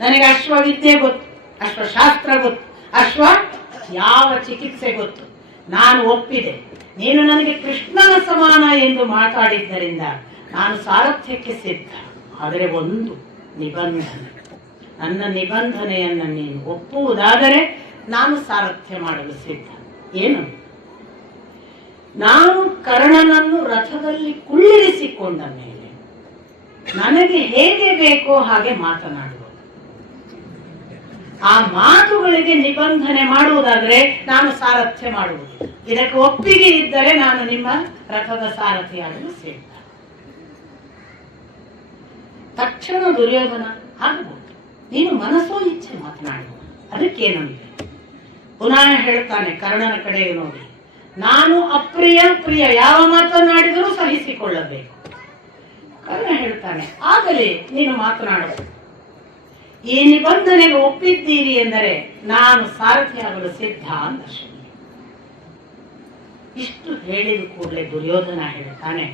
ನನಗೆ ಅಶ್ವವಿದ್ಯೆ ಗೊತ್ತು, ಅಶ್ವಶಾಸ್ತ್ರ ಗೊತ್ತು, ಅಶ್ವ ಯಾವ ಚಿಕಿತ್ಸೆ ಗೊತ್ತು. ನಾನು ಒಪ್ಪಿದೆ. ನೀನು ನನಗೆ ಕೃಷ್ಣನ ಸಮಾನ ಎಂದು ಮಾತಾಡಿದ್ದರಿಂದ ನಾನು ಸಾರಥ್ಯಕ್ಕೆ ಸಿದ್ಧ. ಆದರೆ ಒಂದು ನಿಬಂಧನೆ, ನನ್ನ ನಿಬಂಧನೆಯನ್ನು ನೀನು ಒಪ್ಪುವುದಾದರೆ ನಾನು ಸಾರಥ್ಯ ಮಾಡಲು ಸಿದ್ಧ. ಏನು? ನಾನು ಕರ್ಣನನ್ನು ರಥದಲ್ಲಿ ಕುಳ್ಳಿರಿಸಿಕೊಂಡ ಮೇಲೆ ನನಗೆ ಹೇಗೆ ಬೇಕೋ ಹಾಗೆ ಮಾತನಾಡುವುದು. ಆ ಮಾತುಗಳಿಗೆ ನಿಬಂಧನೆ ಮಾಡುವುದಾದರೆ ನಾನು ಸಾರಥ್ಯ ಮಾಡುವುದು. ಇದಕ್ಕೆ ಒಪ್ಪಿಗೆ ಇದ್ದರೆ ನಾನು ನಿಮ್ಮ ರಥದ ಸಾರಥಿಯಾಗಲು ಸಿದ್ಧ. ತಕ್ಷಣ ದುರ್ಯೋಧನ ಆಗಬಹುದು, ನೀನು ಮನಸ್ಸೋ ಇಚ್ಛೆ ಮಾತನಾಡುವುದು, ಅದಕ್ಕೇನಂತೆ ಪುನಃ ಹೇಳ್ತಾನೆ ಕರ್ಣನ ಕಡೆಗೆ ನೋಡಿ, ನಾನು ಅಪ್ರಿಯ ಪ್ರಿಯ ಯಾವ ಮಾತನಾಡಿದರೂ ಸಹಿಸಿಕೊಳ್ಳಬೇಕು. ಕರ್ಣ ಹೇಳ್ತಾನೆ ಆಗಲೇ ನೀನು ಮಾತನಾಡಬಹುದು. ಈ ನಿಬಂಧನೆಗೆ ಒಪ್ಪಿದ್ದೀರಿ ಎಂದರೆ ನಾನು ಸಾರಥಿಯಾಗಲು ಸಿದ್ಧ ಅಂತ ಶಲ್ಯ. ಇಷ್ಟು ಹೇಳಿದ ಕೂಡಲೇ ದುರ್ಯೋಧನ ಹೇಳ್ತಾನೆ,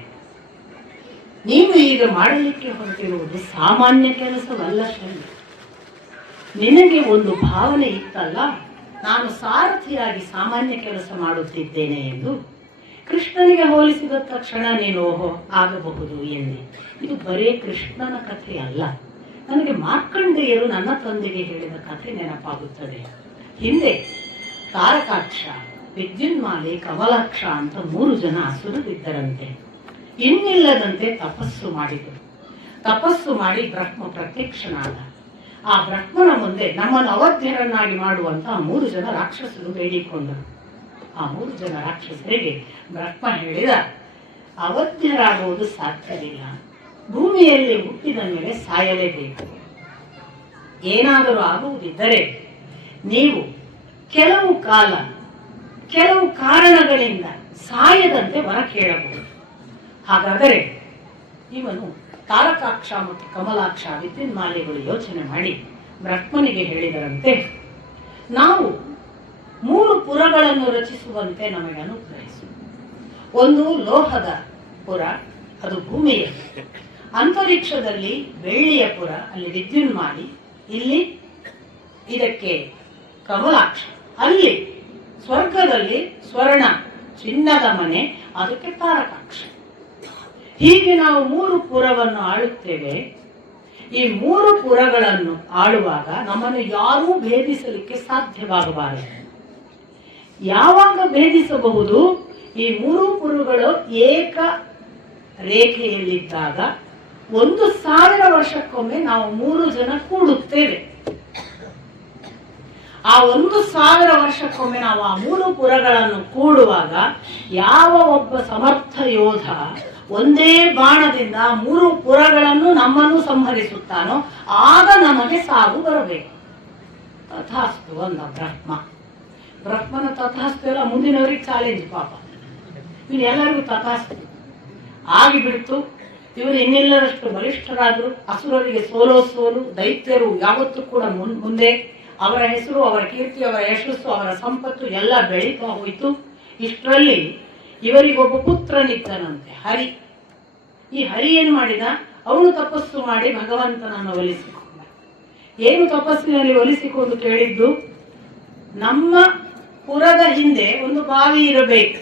ನೀನು ಈಗ ಮಾಡಲಿಕ್ಕೆ ಹೊರಟಿರುವುದು ಸಾಮಾನ್ಯ ಕೆಲಸವಲ್ಲ ಶಲ್ಯ. ನಿನಗೆ ಒಂದು ಭಾವನೆ ಇತ್ತಲ್ಲ, ನಾನು ಸಾರಥಿಯಾಗಿ ಸಾಮಾನ್ಯ ಕೆಲಸ ಮಾಡುತ್ತಿದ್ದೇನೆ ಎಂದು. ಕೃಷ್ಣನಿಗೆ ಹೋಲಿಸಿದ ತಕ್ಷಣ ನೀನು ಓಹೋ ಆಗಬಹುದು ಎಂದೆ. ಇದು ಬರೇ ಕೃಷ್ಣನ ಕಥೆ ಅಲ್ಲ, ನನಗೆ ಮಾರ್ಕಂಡೇಯರು ನನ್ನ ತಂದೆಗೆ ಹೇಳಿದ ಕಥೆ ನೆನಪಾಗುತ್ತದೆ. ಹಿಂದೆ ತಾರಕಾಕ್ಷ, ವಿದ್ಯುನ್ಮಾಲಿ, ಕಮಲಾಕ್ಷ ಅಂತ 3 ಜನ ಅಸುರರಿದ್ದರಂತೆ. ಇನ್ನಿಲ್ಲದಂತೆ ತಪಸ್ಸು ಮಾಡಿದರು. ತಪಸ್ಸು ಮಾಡಿ ಬ್ರಹ್ಮ ಪ್ರತ್ಯಕ್ಷನಾದ. ಆ ಬ್ರಹ್ಮನ ಮುಂದೆ ನಮ್ಮನ್ನು ಅವಧ್ಯರನ್ನಾಗಿ ಮಾಡುವಂತಹ 3 ಜನ ರಾಕ್ಷಸರು ಬೇಡಿಕೊಂಡರು. ಆ 3 ಜನ ರಾಕ್ಷಸರಿಗೆ ಬ್ರಹ್ಮ ಹೇಳಿದ, ಅವಧ್ಯರಾಗುವುದು ಸಾಧ್ಯವಿಲ್ಲ, ಭೂಮಿಯಲ್ಲಿ ಹುಟ್ಟಿದ ಮೇಲೆ ಸಾಯಲೇಬೇಕು. ಏನಾದರೂ ಆಗುವುದಿದ್ದರೆ ನೀವು ಕೆಲವು ಕಾಲ ಕೆಲವು ಕಾರಣಗಳಿಂದ ಸಾಯದಂತೆ ವರ ಕೇಳಬಹುದು. ಹಾಗಾದರೆ ಇವನು ತಾರಕಾಕ್ಷ ಮತ್ತು ಕಮಲಾಕ್ಷ ವಿದ್ಯುನ್ಮಾಲಿಗಳು ಯೋಚನೆ ಮಾಡಿ ಬ್ರಹ್ಮನಿಗೆ ಹೇಳಿದರಂತೆ, ನಾವು 3 ಪುರಗಳನ್ನು ರಚಿಸುವಂತೆ ನಮಗೆ ಅನುಗ್ರಹಿಸು. ಒಂದು ಲೋಹದ ಪುರ, ಅದು ಭೂಮಿಯಲ್ಲಿ. ಅಂತರಿಕ್ಷದಲ್ಲಿ ಬೆಳ್ಳಿಯ ಪುರ, ಅಲ್ಲಿ ವಿದ್ಯುನ್ಮಾಲಿ. ಇಲ್ಲಿ ಇದಕ್ಕೆ ಕಮಲಾಕ್ಷ. ಅಲ್ಲಿ ಸ್ವರ್ಗದಲ್ಲಿ ಸ್ವರ್ಣ ಚಿನ್ನದ ಮನೆ, ಅದಕ್ಕೆ ತಾರಕಾಕ್ಷ. ಹೀಗೆ ನಾವು 3 ಪುರವನ್ನು ಆಳುತ್ತೇವೆ. ಈ 3 ಪುರಗಳನ್ನು ಆಳುವಾಗ ನಮ್ಮನ್ನು ಯಾರೂ ಭೇದಿಸಲಿಕ್ಕೆ ಸಾಧ್ಯವಾಗಬಾರದು. ಯಾವಾಗ ಭೇದಿಸಬಹುದು? ಈ 3 ಪುರಗಳು ಏಕ ರೇಖೆಯಲ್ಲಿದ್ದಾಗ 1000 ವರ್ಷಕ್ಕೊಮ್ಮೆ ನಾವು 3 ಜನ ಕೂಡುತ್ತೇವೆ. ಆ 1000 ವರ್ಷಕ್ಕೊಮ್ಮೆ ನಾವು ಆ 3 ಪುರಗಳನ್ನು ಕೂಡುವಾಗ ಯಾವ ಒಬ್ಬ ಸಮರ್ಥ ಯೋಧ ಒಂದೇ ಬಾಣದಿಂದ 3 ಪುರಗಳನ್ನು ನಮ್ಮನ್ನು ಸಂಹರಿಸುತ್ತಾನೋ ಆಗ ನಮಗೆ ಸಾವು ಬರಬೇಕು. ತಥಾಸ್ತು ಅಂದ ಬ್ರಹ್ಮ. ಬ್ರಹ್ಮನ ತಥಾಸ್ತು ಎಲ್ಲ ಮುಂದಿನವರಿಗೆ ಚಾಲೆಂಜ್. ಪಾಪ ಇನ್ನು ಎಲ್ಲರಿಗೂ ತಥಾಸ್ತು ಆಗಿಬಿಡ್ತು. ಇವರು ಇನ್ನೆಲ್ಲರಷ್ಟು ಬಲಿಷ್ಠರಾದರು. ಅಸುರರಿಗೆ ಸೋಲು. ದೈತ್ಯರು ಯಾವತ್ತೂ ಕೂಡ ಮುಂದೆ ಅವರ ಹೆಸರು, ಅವರ ಕೀರ್ತಿ, ಅವರ ಯಶಸ್ಸು, ಅವರ ಸಂಪತ್ತು ಎಲ್ಲ ಬೆಳೀತಾ ಹೋಯಿತು. ಇಷ್ಟರಲ್ಲಿ ಇವರಿಗೊಬ್ಬ ಪುತ್ರನಿದ್ದನಂತೆ, ಹರಿ. ಈ ಹರಿ ಏನ್ ಮಾಡಿದ? ಅವನು ತಪಸ್ಸು ಮಾಡಿ ಭಗವಂತನನ್ನು ಒಲಿಸಿಕೊಂಡ. ಏನು ತಪಸ್ಸಿನಲ್ಲಿ ಒಲಿಸಿಕೊಂಡು ಕೇಳಿದ್ದು? ನಮ್ಮ ಪುರದ ಹಿಂದೆ ಒಂದು ಬಾವಿ ಇರಬೇಕು.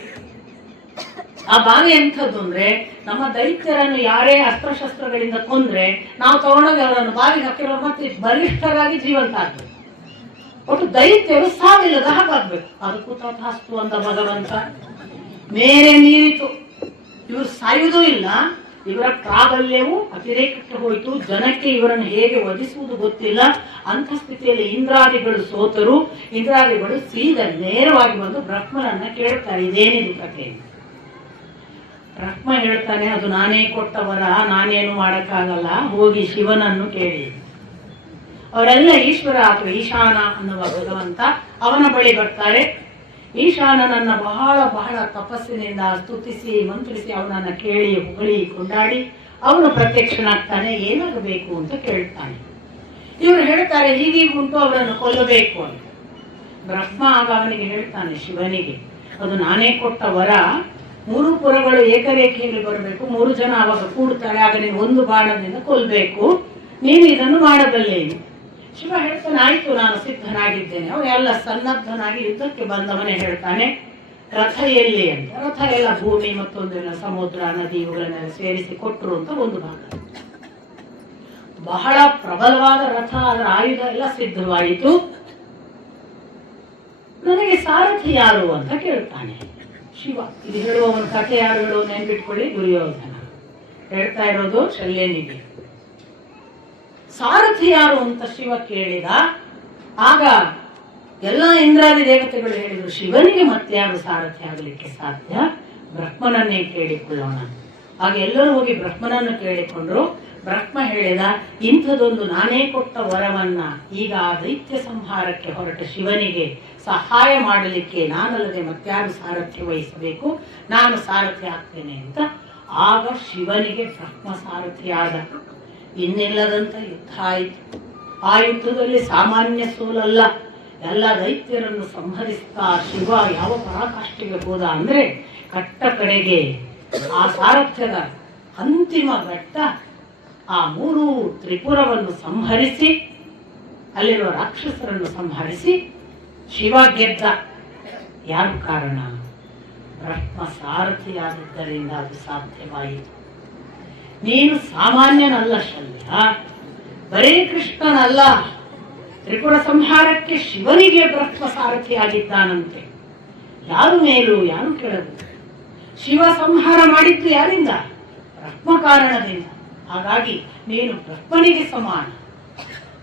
ಆ ಬಾವಿ ಎಂಥದ್ದು ಅಂದ್ರೆ, ನಮ್ಮ ದೈತ್ಯರನ್ನು ಯಾರೇ ಅಸ್ತ್ರಶಸ್ತ್ರಗಳಿಂದ ಕೊಂದ್ರೆ ನಾವು ತಗೊಂಡೋಗಿ ಅವರನ್ನು ಬಾವಿಗೆ ಹಾಕಿರೋ ಮತ್ತೆ ಬಲಿಷ್ಠರಾಗಿ ಜೀವಂತ ಆಗ್ಬೇಕು. ಒಟ್ಟು ದೈತ್ಯರು ಸಾವಿಲ್ಲದ ಹಾಗಾಗ್ಬೇಕು. ಅದಕ್ಕೂ ತಥಾಸ್ತು ಅಂತ ಭಗವಂತ. ಮೇರೆ ಮೀರಿತು. ಇವರು ಸಾಯುವುದೂ ಇಲ್ಲ, ಇವರ ಪ್ರಾಬಲ್ಯವು ಅತಿರೇಕಕ್ಕೆ ಹೋಯಿತು. ಜನಕ್ಕೆ ಇವರನ್ನು ಹೇಗೆ ವಧಿಸುವುದು ಗೊತ್ತಿಲ್ಲ. ಅಂಥ ಸ್ಥಿತಿಯಲ್ಲಿ ಇಂದ್ರಾದಿಗಳು ಸೋತರು. ಇಂದ್ರಾದಿಗಳು ಸೀದಾ ನೇರವಾಗಿ ಬಂದು ಬ್ರಹ್ಮನನ್ನ ಕೇಳ್ತಾರೆ, ಇದೇನಿದು ಕಥೆ? ಬ್ರಹ್ಮ ಹೇಳ್ತಾನೆ, ಅದು ನಾನೇ ಕೊಟ್ಟವರ, ನಾನೇನು ಮಾಡಕ್ಕಾಗಲ್ಲ, ಹೋಗಿ ಶಿವನನ್ನು ಕೇಳಿ. ಅವರೆಲ್ಲ ಈಶ್ವರ ಅಥವಾ ಈಶಾನ ಅನ್ನುವ ಭಗವಂತ, ಅವನ ಬಳಿ ಬರ್ತಾರೆ. ಈಶಾನನನ್ನ ಬಹಳ ಬಹಳ ತಪಸ್ಸಿನಿಂದ ಸ್ತುತಿಸಿ ಮಂತ್ರಿಸಿ ಅವನನ್ನ ಕೇಳಿ ಹೊಗಳಿ ಕೊಂಡಾಡಿ ಅವನು ಪ್ರತ್ಯಕ್ಷನಾಗ್ತಾನೆ. ಏನಾಗಬೇಕು ಅಂತ ಕೇಳ್ತಾನೆ. ಇವರು ಹೇಳ್ತಾರೆ ಹೀಗೀಗುಂಟು, ಅವರನ್ನು ಕೊಲ್ಲಬೇಕು ಅಂತ. ಬ್ರಹ್ಮ ಆಗ ಅವನಿಗೆ ಹೇಳ್ತಾನೆ, ಶಿವನಿಗೆ, ಅದು ನಾನೇ ಕೊಟ್ಟ ವರ, 3 ಪುರಗಳು ಏಕರೇಖೆಯಲ್ಲಿ ಬರಬೇಕು, 3 ಜನ ಅವಾಗ ಕೂಡ್ತಾರೆ, ಆಗ ನೀನು 1 ಬಾಣದಿಂದ ಕೊಲ್ಲಬೇಕು, ನೀನು ಇದನ್ನು ಮಾಡಬಲ್ಲೇನು. ಶಿವ ಹೇಳ್ತಾನೆ, ಆಯ್ತು, ನಾನು ಸಿದ್ಧನಾಗಿದ್ದೇನೆ. ಅವನೆಲ್ಲ ಸನ್ನದ್ಧನಾಗಿ ಯುದ್ಧಕ್ಕೆ ಬಂದವನೇ ಹೇಳ್ತಾನೆ, ರಥ ಎಲ್ಲಿ ಅಂತ. ರಥ ಎಲ್ಲ ಭೂಮಿ ಮತ್ತೊಂದೆಲ್ಲ ಸಮುದ್ರ ನದಿ ಇವುಗಳನ್ನೆಲ್ಲ ಸೇರಿಸಿ ಕೊಟ್ಟರು ಅಂತ ಒಂದು ಭಾಗ. ಬಹಳ ಪ್ರಬಲವಾದ ರಥ, ಅದರ ಆಯುಧ ಎಲ್ಲ ಸಿದ್ಧವಾಯಿತು. ನನಗೆ ಸಾರಥಿ ಯಾರು ಅಂತ ಕೇಳ್ತಾನೆ ಶಿವ. ಇದು ಹೇಳುವವನ ಕಥೆ ಯಾರು ಹೇಳುವ ನೆನ್ಪಿಟ್ಕೊಳ್ಳಿ, ದುರ್ಯೋಧನ ಹೇಳ್ತಾ ಇರೋದು ಶಲ್ಯನಿಗೆ. ಸಾರಥಿ ಯಾರು ಅಂತ ಶಿವ ಕೇಳಿದ. ಆಗ ಎಲ್ಲ ಇಂದ್ರಾದಿ ದೇವತೆಗಳು ಹೇಳಿದ್ರು, ಶಿವನಿಗೆ ಮತ್ಯಾರು ಸಾರಥಿ ಆಗಲಿಕ್ಕೆ ಸಾಧ್ಯ, ಬ್ರಹ್ಮನನ್ನೇ ಕೇಳಿಕೊಳ್ಳೋಣ. ಆಗ ಎಲ್ಲರೂ ಹೋಗಿ ಬ್ರಹ್ಮನನ್ನು ಕೇಳಿಕೊಂಡ್ರು. ಬ್ರಹ್ಮ ಹೇಳಿದ, ಇಂಥದೊಂದು ನಾನೇ ಕೊಟ್ಟ ವರವನ್ನ ಈಗ ಆ ದೈತ್ಯ ಸಂಹಾರಕ್ಕೆ ಹೊರಟ ಶಿವನಿಗೆ ಸಹಾಯ ಮಾಡಲಿಕ್ಕೆ ನಾನಲ್ಲದೆ ಮತ್ಯಾರು ಸಾರಥ್ಯ ವಹಿಸಬೇಕು, ನಾನು ಸಾರಥಿ ಆಗ್ತೇನೆ ಅಂತ. ಆಗ ಶಿವನಿಗೆ ಬ್ರಹ್ಮ ಸಾರಥಿಯಾದ. ಇನ್ನಿಲ್ಲದಂತ ಯುದ್ಧ ಆಯಿತು. ಆ ಯುದ್ಧದಲ್ಲಿ ಸಾಮಾನ್ಯ ಸೋಲಲ್ಲ, ಎಲ್ಲ ದೈತ್ಯರನ್ನು ಸಂಹರಿಸ್ತಾ ಶಿವ ಯಾವ ಪರಾಕಾಷ್ಠೆಗೆ ಹೋದ ಅಂದ್ರೆ, ಕಟ್ಟ ಕಡೆಗೆ ಆ ಸಾರಥ್ಯದ ಅಂತಿಮ ಘಟ್ಟ ಆ 3 ತ್ರಿಪುರವನ್ನು ಸಂಹರಿಸಿ ಅಲ್ಲಿರುವ ರಾಕ್ಷಸರನ್ನು ಸಂಹರಿಸಿ ಶಿವ ಗೆದ್ದ. ಯಾರು ಕಾರಣ? ಬ್ರಹ್ಮ ಸಾರಥಿಯಾಗಿದ್ದರಿಂದ ಅದು ಸಾಧ್ಯವಾಯಿತು. ನೀನು ಸಾಮಾನ್ಯನಲ್ಲ ಶಲ್ಯ, ಬರೇ ಕೃಷ್ಣನಲ್ಲ, ತ್ರಿಪುರ ಸಂಹಾರಕ್ಕೆ ಶಿವನಿಗೆ ಬ್ರಹ್ಮ ಸಾರಥಿಯಾಗಿದ್ದಾನಂತೆ. ಯಾರು ಮೇಲು ಯಾರು ಕೆಳಗು? ಶಿವ ಸಂಹಾರ ಮಾಡಿದ್ದು ಯಾರಿಂದ? ಬ್ರಹ್ಮ ಕಾರಣದಿಂದ. ಹಾಗಾಗಿ ನೀನು ಬ್ರಹ್ಮನಿಗೆ ಸಮಾನ,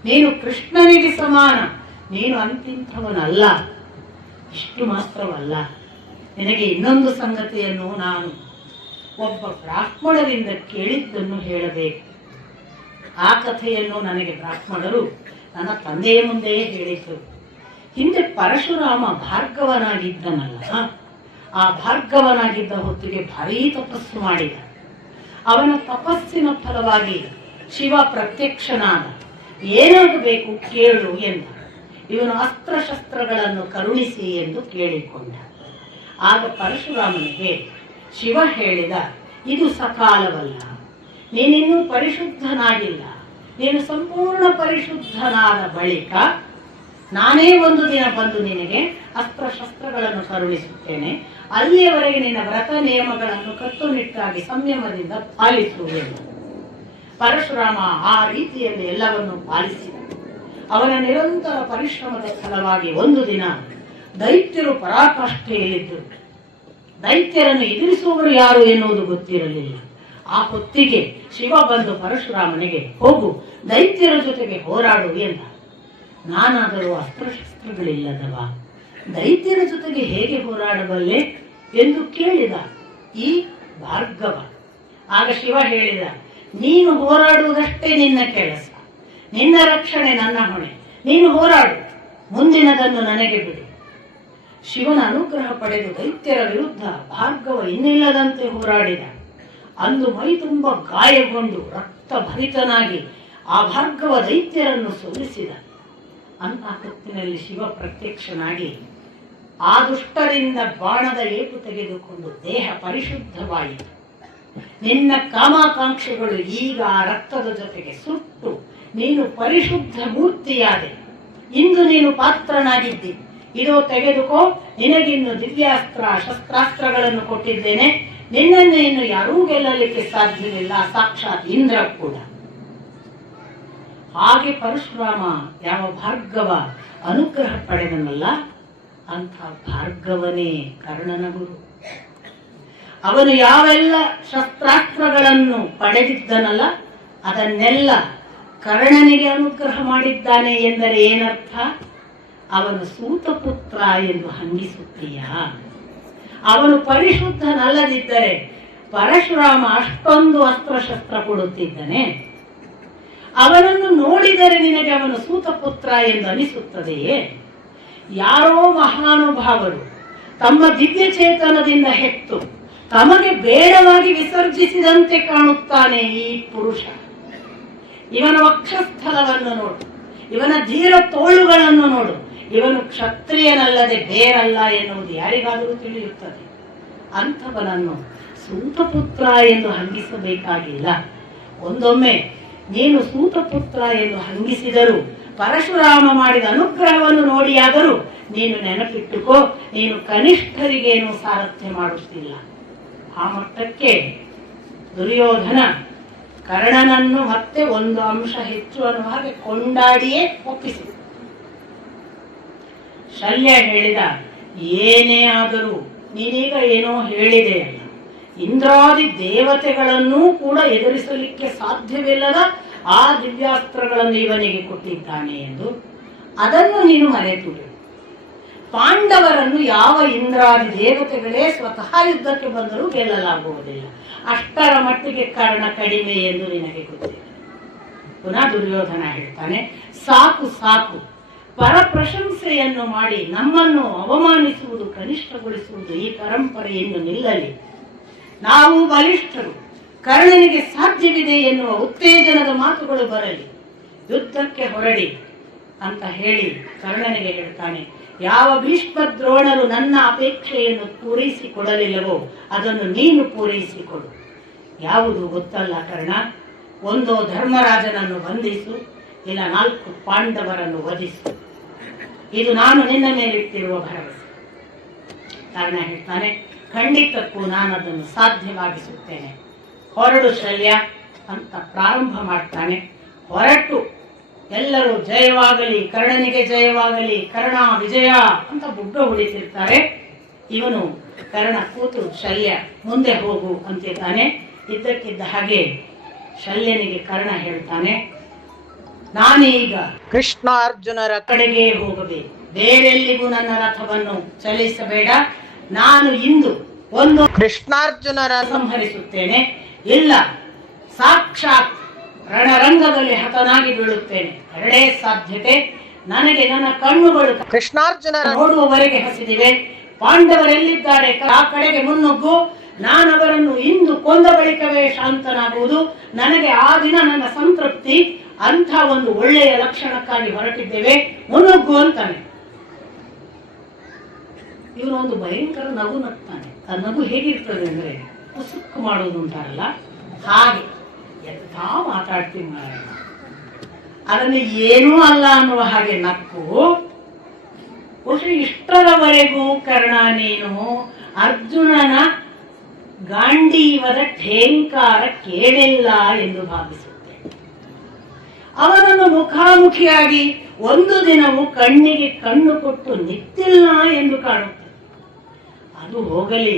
ನೀನು ಕೃಷ್ಣನಿಗೆ ಸಮಾನ, ನೀನು ಅಂತಿಂಥವನಲ್ಲ. ಇಷ್ಟು ಮಾತ್ರವಲ್ಲ, ನಿನಗೆ ಇನ್ನೊಂದು ಸಂಗತಿಯನ್ನು ನಾನು ಒಬ್ಬ ಬ್ರಾಹ್ಮಣರಿಂದ ಕೇಳಿದ್ದನ್ನು ಹೇಳಬೇಕು. ಆ ಕಥೆಯನ್ನು ನನಗೆ ಬ್ರಾಹ್ಮಣರು ನನ್ನ ತಂದೆಯ ಮುಂದೆಯೇ ಹೇಳಿದ್ದರು. ಹಿಂದೆ ಪರಶುರಾಮ ಭಾರ್ಗವನಾಗಿದ್ದನಲ್ಲ, ಆ ಭಾರ್ಗವನಾಗಿದ್ದ ಹೊತ್ತಿಗೆ ಭಾರೀ ತಪಸ್ಸು ಮಾಡಿದ. ಅವನ ತಪಸ್ಸಿನ ಫಲವಾಗಿ ಶಿವ ಪ್ರತ್ಯಕ್ಷನಾದ. ಏನಾಗಬೇಕು ಕೇಳು ಎಂದ. ಇವನು ಅಸ್ತ್ರಶಸ್ತ್ರಗಳನ್ನು ಕರುಣಿಸಿ ಎಂದು ಕೇಳಿಕೊಂಡ. ಆಗ ಪರಶುರಾಮನಿಗೆ ಶಿವ ಹೇಳಿದ, ಇದು ಸಕಾಲವಲ್ಲ, ನೀನಿನ್ನೂ ಪರಿಶುದ್ಧನಾಗಿಲ್ಲ. ನೀನು ಸಂಪೂರ್ಣ ಪರಿಶುದ್ಧನಾದ ಬಳಿಕ ನಾನೇ ಒಂದು ದಿನ ಬಂದು ನಿನಗೆ ಅಸ್ತ್ರಶಸ್ತ್ರಗಳನ್ನು ಕರುಣಿಸುತ್ತೇನೆ. ಅಲ್ಲಿಯವರೆಗೆ ನಿನ್ನ ವ್ರತ ನಿಯಮಗಳನ್ನು ಕಟ್ಟುನಿಟ್ಟಾಗಿ ಸಂಯಮದಿಂದ ಪಾಲಿಸುವೆನು. ಪರಶುರಾಮ ಆ ರೀತಿಯಲ್ಲಿ ಎಲ್ಲವನ್ನು ಪಾಲಿಸಿದ. ಅವನ ನಿರಂತರ ಪರಿಶ್ರಮದ ಫಲವಾಗಿ ಒಂದು ದಿನ ದೈತ್ಯರು ಪರಾಕಾಷ್ಠೆಯಲ್ಲಿದ್ದರು. ದೈತ್ಯರನ್ನು ಎದುರಿಸುವವರು ಯಾರು ಎನ್ನುವುದು ಗೊತ್ತಿರಲಿಲ್ಲ. ಆ ಹೊತ್ತಿಗೆ ಶಿವ ಬಂದು ಪರಶುರಾಮನಿಗೆ, ಹೋಗು, ದೈತ್ಯರ ಜೊತೆಗೆ ಹೋರಾಡು ಎಂದ. ನಾನಾದರೂ ಅಸ್ತ್ರಶಸ್ತ್ರಗಳಿಲ್ಲದವ, ದೈತ್ಯರ ಜೊತೆಗೆ ಹೇಗೆ ಹೋರಾಡಬಲ್ಲೆ ಎಂದು ಕೇಳಿದ ಈ ಭಾರ್ಗವ. ಆಗ ಶಿವ ಹೇಳಿದ, ನೀನು ಹೋರಾಡುವುದಷ್ಟೇ ನಿನ್ನ ಕೆಲಸ, ನಿನ್ನ ರಕ್ಷಣೆ ನನ್ನ ಹೊಣೆ, ನೀನು ಹೋರಾಡು, ಮುಂದಿನದನ್ನು ನನಗೆ ಬಿಡು. ಶಿವನ ಅನುಗ್ರಹ ಪಡೆದು ದೈತ್ಯರ ವಿರುದ್ಧ ಭಾರ್ಗವ ಇನ್ನಿಲ್ಲದಂತೆ ಹೋರಾಡಿದ. ಅಂದು ಮೈ ತುಂಬ ಗಾಯಗೊಂಡು ರಕ್ತಭರಿತನಾಗಿ ಆ ಭಾರ್ಗವ ದೈತ್ಯರನ್ನು ಸೋಲಿಸಿದ. ಅಂತ ಹೊತ್ತಿನಲ್ಲಿ ಶಿವ ಪ್ರತ್ಯಕ್ಷನಾಗಿ ಆ ದುಷ್ಟರಿಂದ ಬಾಣದ ಏಟು ತೆಗೆದುಕೊಂಡು ದೇಹ ಪರಿಶುದ್ಧವಾಯಿತು. ನಿನ್ನ ಕಾಮಾಕಾಂಕ್ಷೆಗಳು ಈಗ ಆ ರಕ್ತದ ಜೊತೆಗೆ ಸುಟ್ಟು ನೀನು ಪರಿಶುದ್ಧ ಮೂರ್ತಿಯಾದೆ. ಇಂದು ನೀನು ಪಾತ್ರನಾಗಿದ್ದಿ. ಇದೋ ತೆಗೆದುಕೋ, ನಿನಗಿನ್ನು ದಿವ್ಯಾಸ್ತ್ರ ಶಸ್ತ್ರಾಸ್ತ್ರಗಳನ್ನು ಕೊಟ್ಟಿದ್ದೇನೆ. ನಿನ್ನನ್ನೇ ಇನ್ನು ಯಾರೂ ಗೆಲ್ಲಲಿಕ್ಕೆ ಸಾಧ್ಯವಿಲ್ಲ, ಸಾಕ್ಷಾತ್ ಇಂದ್ರ ಕೂಡ. ಹಾಗೆ ಪರಶುರಾಮ ಯಾವ ಭಾರ್ಗವ ಅನುಗ್ರಹ ಪಡೆದನಲ್ಲ, ಅಂಥ ಭಾರ್ಗವನೇ ಕರ್ಣನ ಗುರು. ಅವನು ಯಾವೆಲ್ಲ ಶಸ್ತ್ರಾಸ್ತ್ರಗಳನ್ನು ಪಡೆದಿದ್ದನಲ್ಲ, ಅದನ್ನೆಲ್ಲ ಕರ್ಣನಿಗೆ ಅನುಗ್ರಹ ಮಾಡಿದ್ದಾನೆ ಎಂದರೆ ಏನರ್ಥ? ಅವನು ಸೂತಪುತ್ರ ಎಂದು ಹಂಗಿಸುತ್ತೀಯಾ? ಅವನು ಪರಿಶುದ್ಧನಲ್ಲದಿದ್ದರೆ ಪರಶುರಾಮ ಅಷ್ಟೊಂದು ಅಸ್ತ್ರಶಸ್ತ್ರ ಕೊಡುತ್ತಿದ್ದನೆ? ಅವನನ್ನು ನೋಡಿದರೆ ನಿನಗೆ ಅವನು ಸೂತಪುತ್ರ ಎಂದು ಅನಿಸುತ್ತದೆಯೇ? ಯಾರೋ ಮಹಾನುಭಾವರು ತಮ್ಮ ದಿವ್ಯ ಚೇತನದಿಂದ ಹೆತ್ತು ತಮಗೆ ಬೇಡವಾಗಿ ವಿಸರ್ಜಿಸಿದಂತೆ ಕಾಣುತ್ತಾನೆ ಈ ಪುರುಷ. ಇವನ ವಕ್ಷಸ್ಥಲವನ್ನು ನೋಡು, ಇವನ ಧೀರ ತೋಳುಗಳನ್ನು ನೋಡು. ಇವನು ಕ್ಷತ್ರಿಯನಲ್ಲದೆ ಬೇರಲ್ಲ ಎನ್ನುವುದು ಯಾರಿಗಾದರೂ ತಿಳಿಯುತ್ತದೆ. ಅಂಥವನನ್ನು ಸೂತಪುತ್ರ ಎಂದು ಹಂಗಿಸಬೇಕಾಗಿಲ್ಲ. ಒಂದೊಮ್ಮೆ ನೀನು ಸೂತಪುತ್ರ ಎಂದು ಹಂಗಿಸಿದರೂ ಪರಶುರಾಮ ಮಾಡಿದ ಅನುಗ್ರಹವನ್ನು ನೋಡಿಯಾದರೂ ನೀನು ನೆನಪಿಟ್ಟುಕೋ, ನೀನು ಕನಿಷ್ಠರಿಗೇನು ಸಾರಥ್ಯ ಮಾಡುತ್ತಿಲ್ಲ. ಆ ಮಟ್ಟಕ್ಕೆ ದುರ್ಯೋಧನ ಕರ್ಣನನ್ನು ಮತ್ತೆ ಒಂದು ಅಂಶ ಹೆಚ್ಚು ಅನ್ನುವ ಹಾಗೆ ಕೊಂಡಾಡಿಯೇ ಒಪ್ಪಿಸಿದ. ಶಲ್ಯ ಹೇಳಿದ, ಏನೇ ಆದರೂ ನೀನೀಗ ಏನೋ ಹೇಳಿದೆಯಲ್ಲ, ಇಂದ್ರಾದಿ ದೇವತೆಗಳನ್ನೂ ಕೂಡ ಎದುರಿಸಲಿಕ್ಕೆ ಸಾಧ್ಯವಿಲ್ಲದ ಆ ದಿವ್ಯಾಸ್ತ್ರಗಳನ್ನು ಇವನಿಗೆ ಕೊಟ್ಟಿದ್ದಾನೆ ಎಂದು. ಅದನ್ನು ನೀನು ಮರೆತು ಬಿಡು. ಪಾಂಡವರನ್ನು ಯಾವ ಇಂದ್ರಾದಿ ದೇವತೆಗಳೇ ಸ್ವತಃ ಯುದ್ಧಕ್ಕೆ ಬಂದರೂ ಗೆಲ್ಲಲಾಗುವುದಿಲ್ಲ. ಅಷ್ಟರ ಮಟ್ಟಿಗೆ ಕರ್ಣ ಕಡಿಮೆ ಎಂದು ನಿನಗೆ ಗೊತ್ತಿದೆ. ಪುನಃ ದುರ್ಯೋಧನ ಹೇಳ್ತಾನೆ, ಸಾಕು ಸಾಕು, ಪರ ಪ್ರಶಂಸೆಯನ್ನು ಮಾಡಿ ನಮ್ಮನ್ನು ಅವಮಾನಿಸುವುದು, ಕನಿಷ್ಠಗೊಳಿಸುವುದು ಈ ಪರಂಪರೆ ಇನ್ನು ನಿಲ್ಲಲಿ. ನಾವು ಬಲಿಷ್ಠರು, ಕರ್ಣನಿಗೆ ಸಾಧ್ಯವಿದೆ ಎನ್ನುವ ಉತ್ತೇಜನದ ಮಾತುಗಳು ಬರಲಿ, ಯುದ್ಧಕ್ಕೆ ಹೊರಡಿ ಅಂತ ಹೇಳಿ ಕರ್ಣನಿಗೆ ಹೇಳ್ತಾನೆ, ಯಾವ ಭೀಷ್ಮ ದ್ರೋಣರು ನನ್ನ ಅಪೇಕ್ಷೆಯನ್ನು ಪೂರೈಸಿಕೊಡಲಿಲ್ಲವೋ ಅದನ್ನು ನೀನು ಪೂರೈಸಿಕೊಡು. ಯಾವುದು ಗೊತ್ತಲ್ಲ ಕರ್ಣ, ಒಂದೋ ಧರ್ಮರಾಜನನ್ನು ಬಂಧಿಸು, ಇಲ್ಲ 4 ಪಾಂಡವರನ್ನು ವಧಿಸು. ಇದು ನಾನು ನಿನ್ನ ಮೇಲಿಟ್ಟಿರುವ ಭರವಸೆ. ಕರ್ಣ ಹೇಳ್ತಾನೆ, ಖಂಡಿತಕ್ಕೂ ನಾನು ಅದನ್ನು ಸಾಧ್ಯವಾಗಿಸುತ್ತೇನೆ. ಹೊರಡು ಶಲ್ಯ ಅಂತ ಪ್ರಾರಂಭ ಮಾಡ್ತಾನೆ. ಹೊರಟು ಎಲ್ಲರೂ ಜಯವಾಗಲಿ, ಕರ್ಣನಿಗೆ ಜಯವಾಗಲಿ, ಕರ್ಣ ವಿಜಯ ಅಂತ ಬುಗ್ಗ ಹೊಡಿತಿರ್ತಾರೆ. ಇವನು ಕರ್ಣ ಕೂತು ಶಲ್ಯ ಮುಂದೆ ಹೋಗು ಅಂತಿದ್ದಾನೆ. ಇದ್ದಕ್ಕಿದ್ದ ಹಾಗೆ ಶಲ್ಯನಿಗೆ ಕರ್ಣ ಹೇಳ್ತಾನೆ, ನಾನೀಗ ಕೃಷ್ಣ ಅರ್ಜುನರ ಕಡೆಗೆ ಹೋಗಬೇಕು, ಬೇರೆಲ್ಲಿಗೂ ನನ್ನ ರಥವನ್ನು ಚಲಿಸಬೇಡ. ನಾನು ಇಂದು ಒಂದು ಕೃಷ್ಣಾರ್ಜುನರ ಸಂಹರಿಸುತ್ತೇನೆ, ಇಲ್ಲ ಸಾಕ್ಷಾತ್ ರಣರಂಗದಲ್ಲಿ ಹತನಾಗಿ ಬೀಳುತ್ತೇನೆ. ಎರಡೇ ಸಾಧ್ಯತೆ. ನನಗೆ ನನ್ನ ಕಣ್ಣುಗಳು ಕೃಷ್ಣಾರ್ಜುನರ ನೋಡುವವರೆಗೆ ಹಸಿದಿವೆ. ಪಾಂಡವರೆಲ್ಲಿದ್ದಾರೆ ಆ ಕಡೆಗೆ ಮುನ್ನುಗ್ಗು. ನಾನವರನ್ನು ಇಂದು ಕೊಂದ ಬಳಿಕವೇ ಶಾಂತನಾಗುವುದು. ನನಗೆ ಆ ದಿನ ನನ್ನ ಸಂತೃಪ್ತಿ. ಅಂಥ ಒಂದು ಒಳ್ಳೆಯ ಲಕ್ಷಣಕ್ಕಾಗಿ ಹೊರಟಿದ್ದೇವೆ, ಮುನ್ನುಗ್ಗು ಅಂತಾನೆ. ಇವನೊಂದು ಭಯಂಕರ ನಗು ನಗ್ತಾನೆ. ಆ ನಗು ಹೇಗಿರ್ತದೆ ಅಂದ್ರೆ ಉಸುಕ್ಕು ಮಾಡುವುದು ಅಂತಾರಲ್ಲ ಹಾಗೆ, ಎಂಥ ಮಾತಾಡ್ತೀನಿ ಮಾರಾಯ. ಅದನ್ನು ಏನೂ ಅಲ್ಲ ಅನ್ನುವ ಹಾಗೆ ನಕ್ಕು, ಬಹುಶಃ ಇಷ್ಟರವರೆಗೂ ಕರ್ಣ ನೀನು ಅರ್ಜುನನ ಗಾಂಡೀವದ ಠೇಂಕಾರ ಕೇಳಿಲ್ಲ ಎಂದು ಭಾವಿಸುತ್ತೆ. ಅವನನ್ನು ಮುಖಾಮುಖಿಯಾಗಿ ಒಂದು ದಿನವೂ ಕಣ್ಣಿಗೆ ಕಣ್ಣು ಕೊಟ್ಟು ನಿಂತಿಲ್ಲ ಎಂದು ಕಾಣುತ್ತೆ. ಅದು ಹೋಗಲಿ,